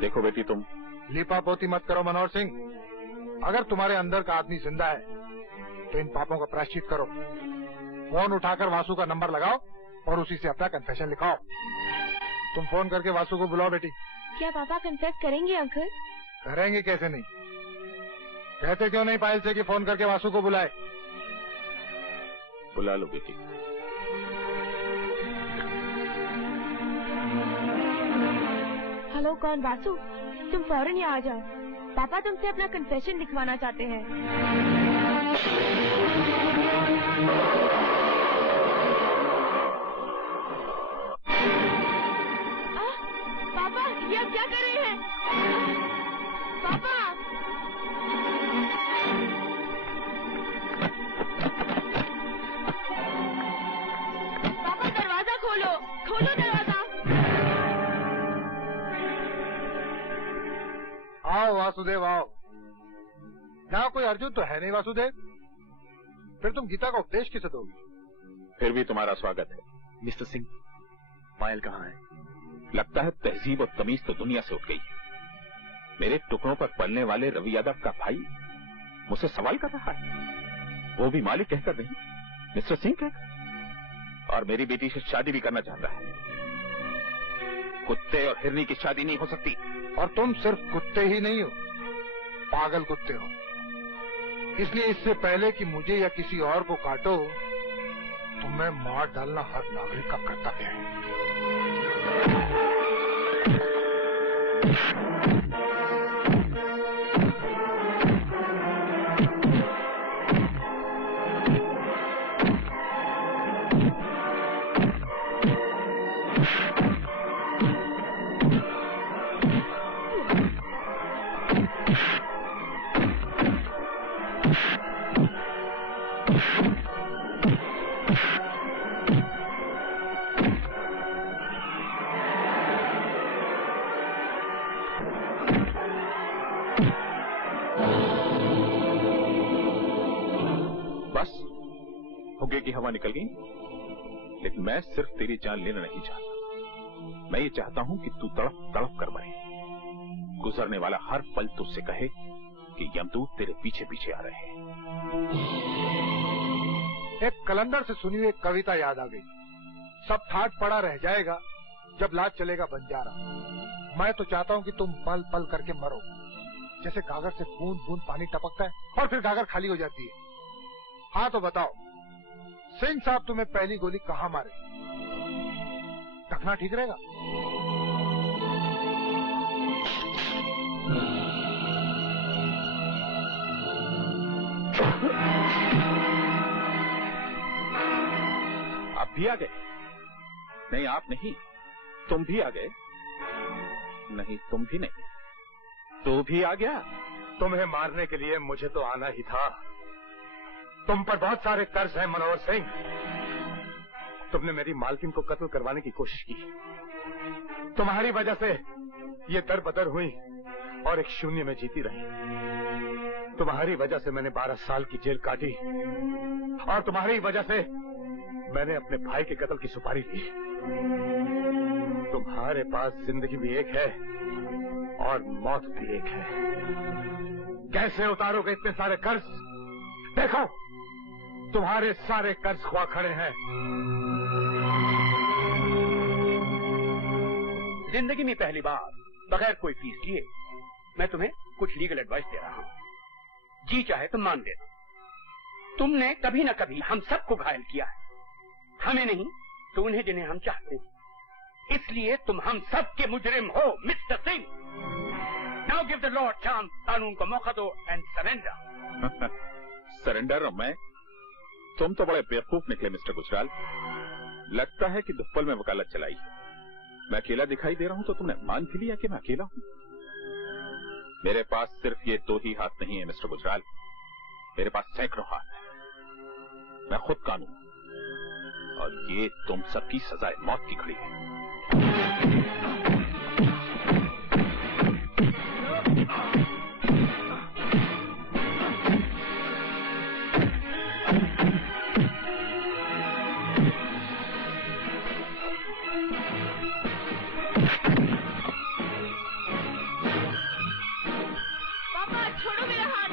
देखो बेटी, तुम लीपापोती मत करो मनोहर सिंह। अगर तुम्हारे अंदर का आदमी जिंदा है तो इन पापों का प्रायश्चित करो। फोन उठाकर वासु का नंबर लगाओ और उसी से अपना कन्फेशन लिखाओ। तुम फोन करके वासु को बुलाओ बेटी। क्या पापा कन्फेस करेंगे अंकल? करेंगे कैसे नहीं? कहते क्यों नहीं पायल से कि फोन करके वासु को बुलाए? बुला लो बेटी। हेलो, कौन? वासु, तुम फौरन यहाँ आ जाओ। पापा तुमसे अपना कन्फेशन लिखवाना चाहते हैं। पापा, ये आप क्या कर रहे हैं? पापा! पापा, दरवाजा खोलो, खोलो दरवाजा। आओ वासुदेव आओ। यहाँ कोई अर्जुन तो है नहीं वासुदेव, फिर तुम गीता का उपदेश किसे दोगे? फिर भी तुम्हारा स्वागत है। मिस्टर सिंह, पायल कहाँ है? लगता है तहजीब और तमीज तो दुनिया से उठ गई है। मेरे टुकड़ों पर पलने वाले रवि यादव का भाई मुझसे सवाल कर रहा है, वो भी मालिक कहकर नहीं, मिस्टर सिंह कहकर, और मेरी बेटी से शादी भी करना चाहता है। कुत्ते और हिरनी की शादी नहीं हो सकती। और तुम सिर्फ कुत्ते ही नहीं हो, पागल कुत्ते हो। इसलिए इससे पहले कि मुझे या किसी और को काटो, तुम्हें मार डालना हर नागरिक का कर्तव्य है। की हवा निकल गई, लेकिन मैं सिर्फ तेरी जान लेना नहीं चाहता। मैं ये चाहता हूं कि तू तड़प तड़प कर मरे। गुजरने वाला हर पल तुझसे कहे कि यमदूत तेरे पीछे पीछे आ रहे हैं। एक कलंदर से सुनी हुई एक कविता याद आ गई। सब ठाट पड़ा रह जाएगा जब लाज चलेगा बंजारा। मैं तो चाहता हूं कि तुम पल पल करके मरो, जैसे गागर से बूंद बूंद पानी टपकता है और फिर गागर खाली हो जाती है। हाँ तो बताओ, सिंह साहब तुम्हें पहली गोली कहाँ मारे? रखना ठीक रहेगा? आप भी आ गए? नहीं आप नहीं, तुम भी आ गए? नहीं तुम भी नहीं, तू भी आ गया। तुम्हें मारने के लिए मुझे तो आना ही था। तुम पर बहुत सारे कर्ज हैं मनोहर सिंह। तुमने मेरी मालकिन को कत्ल करवाने की कोशिश की। तुम्हारी वजह से ये दर बदर हुई और एक शून्य में जीती रही। तुम्हारी वजह से मैंने 12 साल की जेल काटी और तुम्हारी वजह से मैंने अपने भाई के कत्ल की सुपारी ली। तुम्हारे पास जिंदगी भी एक है और मौत भी एक है। कैसे उतारोगे इतने सारे कर्ज? देखो, तुम्हारे सारे कर्ज खुआ खड़े हैं। जिंदगी में पहली बार बगैर कोई फीस लिए मैं तुम्हें कुछ लीगल एडवाइस दे रहा हूँ। जी चाहे तो मान देना। तुमने कभी न कभी हम सबको घायल किया है, हमें नहीं तो उन्हें जिन्हें हम चाहते हैं। इसलिए तुम हम सब के मुजरिम हो mister Singh. Now give the law chance, कानून को मौका दो एंड सरेंडर। सरेंडर? मैं? तुम तो बड़े बेवकूफ निकले मिस्टर गुजराल। लगता है कि दुप्पल में वकालत चलाई है। मैं अकेला दिखाई दे रहा हूं तो तुमने मान भी लिया कि मैं अकेला हूं। मेरे पास सिर्फ ये 2 ही हाथ नहीं है मिस्टर गुजराल, मेरे पास सैकड़ों हाथ है। मैं खुद कानून और ये तुम सबकी सजाए मौत की घड़ी है। छोड़ो मेरा हाथ।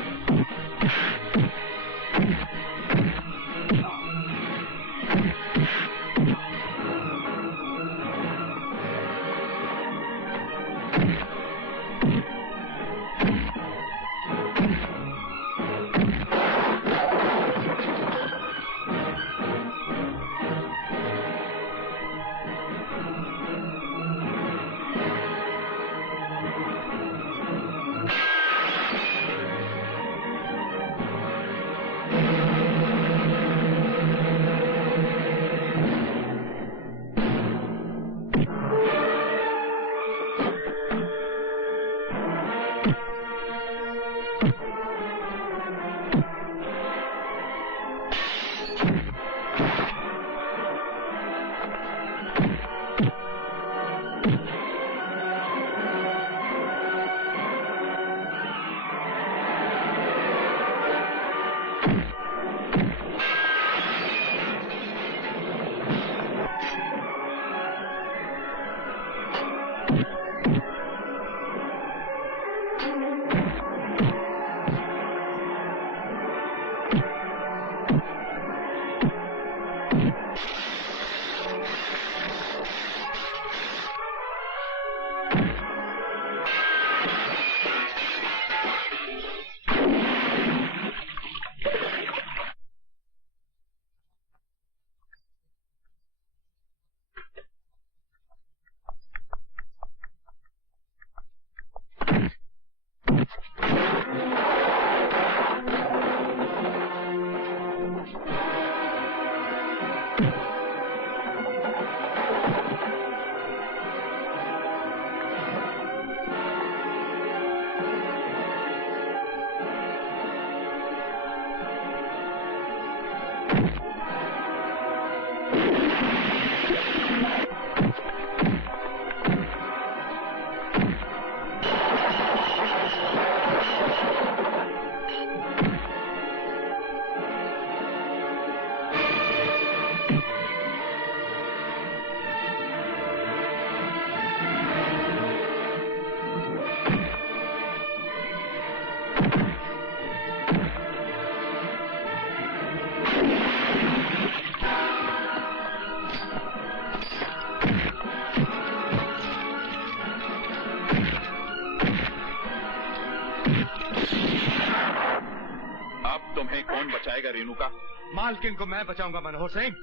बचाएगा रेणुका? मालकिन को मैं बचाऊंगा मनोहर सिंह।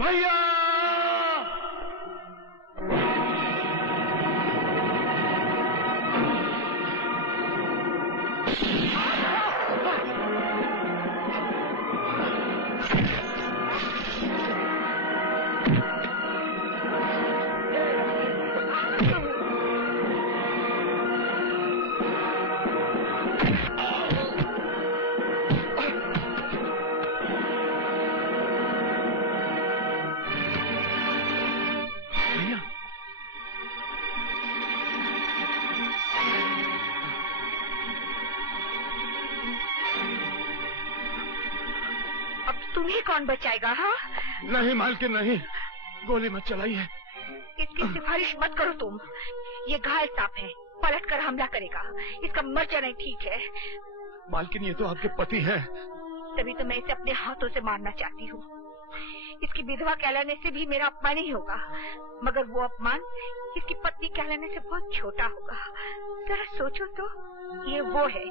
भैया तुम्हें कौन बचाएगा? हाँ नहीं मालकिन नहीं, गोली मत चलाइए। इसकी सिफारिश मत करो तुम। ये घायल सांप है, पलट कर हमला करेगा। इसका मर जाना ठीक है। मालकिन, ये तो आपके पति हैं। तभी तो मैं इसे अपने हाथों से मारना चाहती हूँ। इसकी विधवा कहलाने से भी मेरा अपमान ही होगा, मगर वो अपमान इसकी पत्नी कहलाने से बहुत छोटा होगा। जरा सोचो तो, ये वो है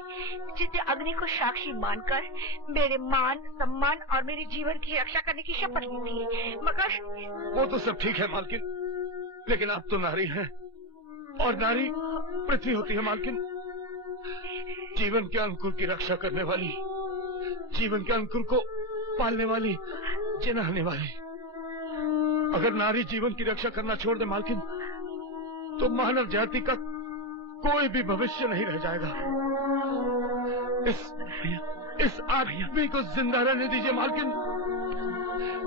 जिसने अग्नि को साक्षी मानकर मेरे मान, सम्मान और मेरे जीवन की रक्षा करने की शपथ ली थी। मगर वो तो सब ठीक है मालकिन, लेकिन आप तो नारी हैं और नारी पृथ्वी होती है मालकिन। जीवन के अंकुर की रक्षा करने वाली, जीवन के अंकुर को पालने वाली, जिनाने वाली। अगर नारी जीवन की रक्षा करना छोड़ दे मालकिन, तो मानव जाति का कोई भी भविष्य नहीं रह जाएगा। इस आदमी को जिंदा रहने दीजिए मालकिन।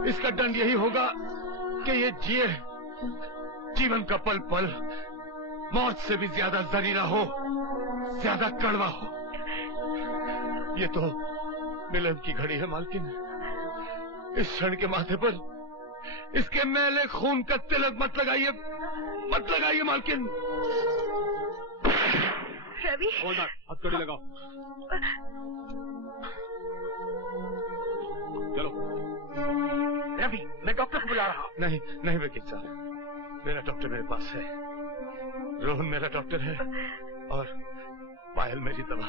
इसका दंड यही होगा कि ये जिए, जीवन का पल पल मौत से भी ज्यादा जहरीला हो, ज्यादा कड़वा हो। ये तो मिलन की घड़ी है मालकिन। इस क्षण के माथे पर इसके मैले खून का तिलक मत लगाइए, मत लगाइए मालकिन। रवि, हथकड़ी लगाओ। चलो। रवि, मैं डॉक्टर को बुला रहा हूँ। नहीं नहीं वकील साहब, मेरा डॉक्टर मेरे पास है। रोहन मेरा डॉक्टर है और पायल मेरी दवा।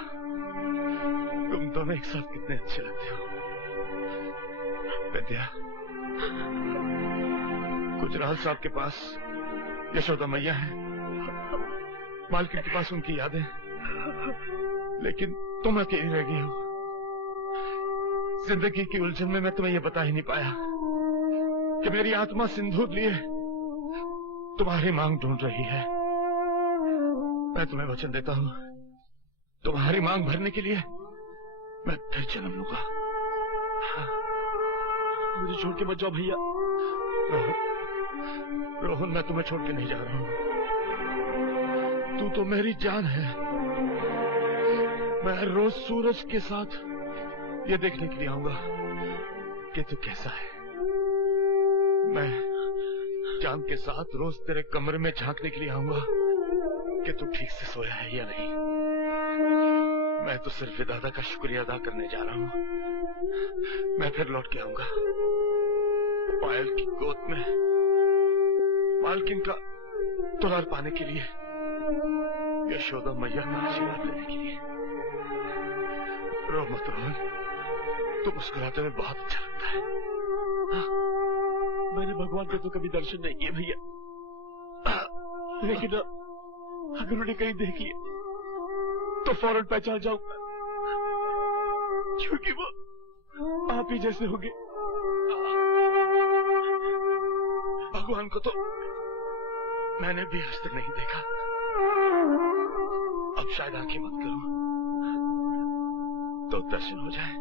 तुम दोनों एक साथ कितने अच्छे लगते हो। विद्या, गुजराल साहब के पास यशोदा मैया है, मालकिन के पास उनकी यादें, लेकिन तुम अकेली रह गई हो। जिंदगी की उलझन में मैं तुम्हें यह बता ही नहीं पाया कि मेरी आत्मा सिंदूर लिए तुम्हारी मांग ढूंढ रही है। मैं तुम्हें वचन देता हूं, तुम्हारी मांग भरने के लिए मैं फिर जन्म लूंगा। मुझे छोड़ के मत जाओ भैया। रोहन, मैं तुम्हें छोड़ के नहीं जा रहा हूं। तू तो मेरी जान है। मैं रोज सूरज के साथ ये देखने के लिए आऊंगा कि तू कैसा है। मैं चांद के साथ रोज तेरे कमरे में झांकने के लिए आऊंगा कि तू ठीक से सोया है या नहीं। मैं तो सिर्फ दादा का शुक्रिया अदा करने जा रहा हूं। मैं फिर लौट के आऊंगा पायल की गोद में मालकिन का दुलार पाने के लिए, यशोदा मैया का आशीर्वाद लेने के लिए। रो मत रोहन, तो मुस्कुराते में बहुत अच्छा लगता है। मैंने भगवान के तो कभी दर्शन नहीं किए भैया, लेकिन अगर उन्हें कहीं देख लिया तो फौरन पहचान जाऊंगा, क्योंकि वो आप ही जैसे होंगे। भगवान को तो मैंने भी आज तक नहीं देखा। अब शायद आंखें बंद करूं तो दर्शन हो जाए।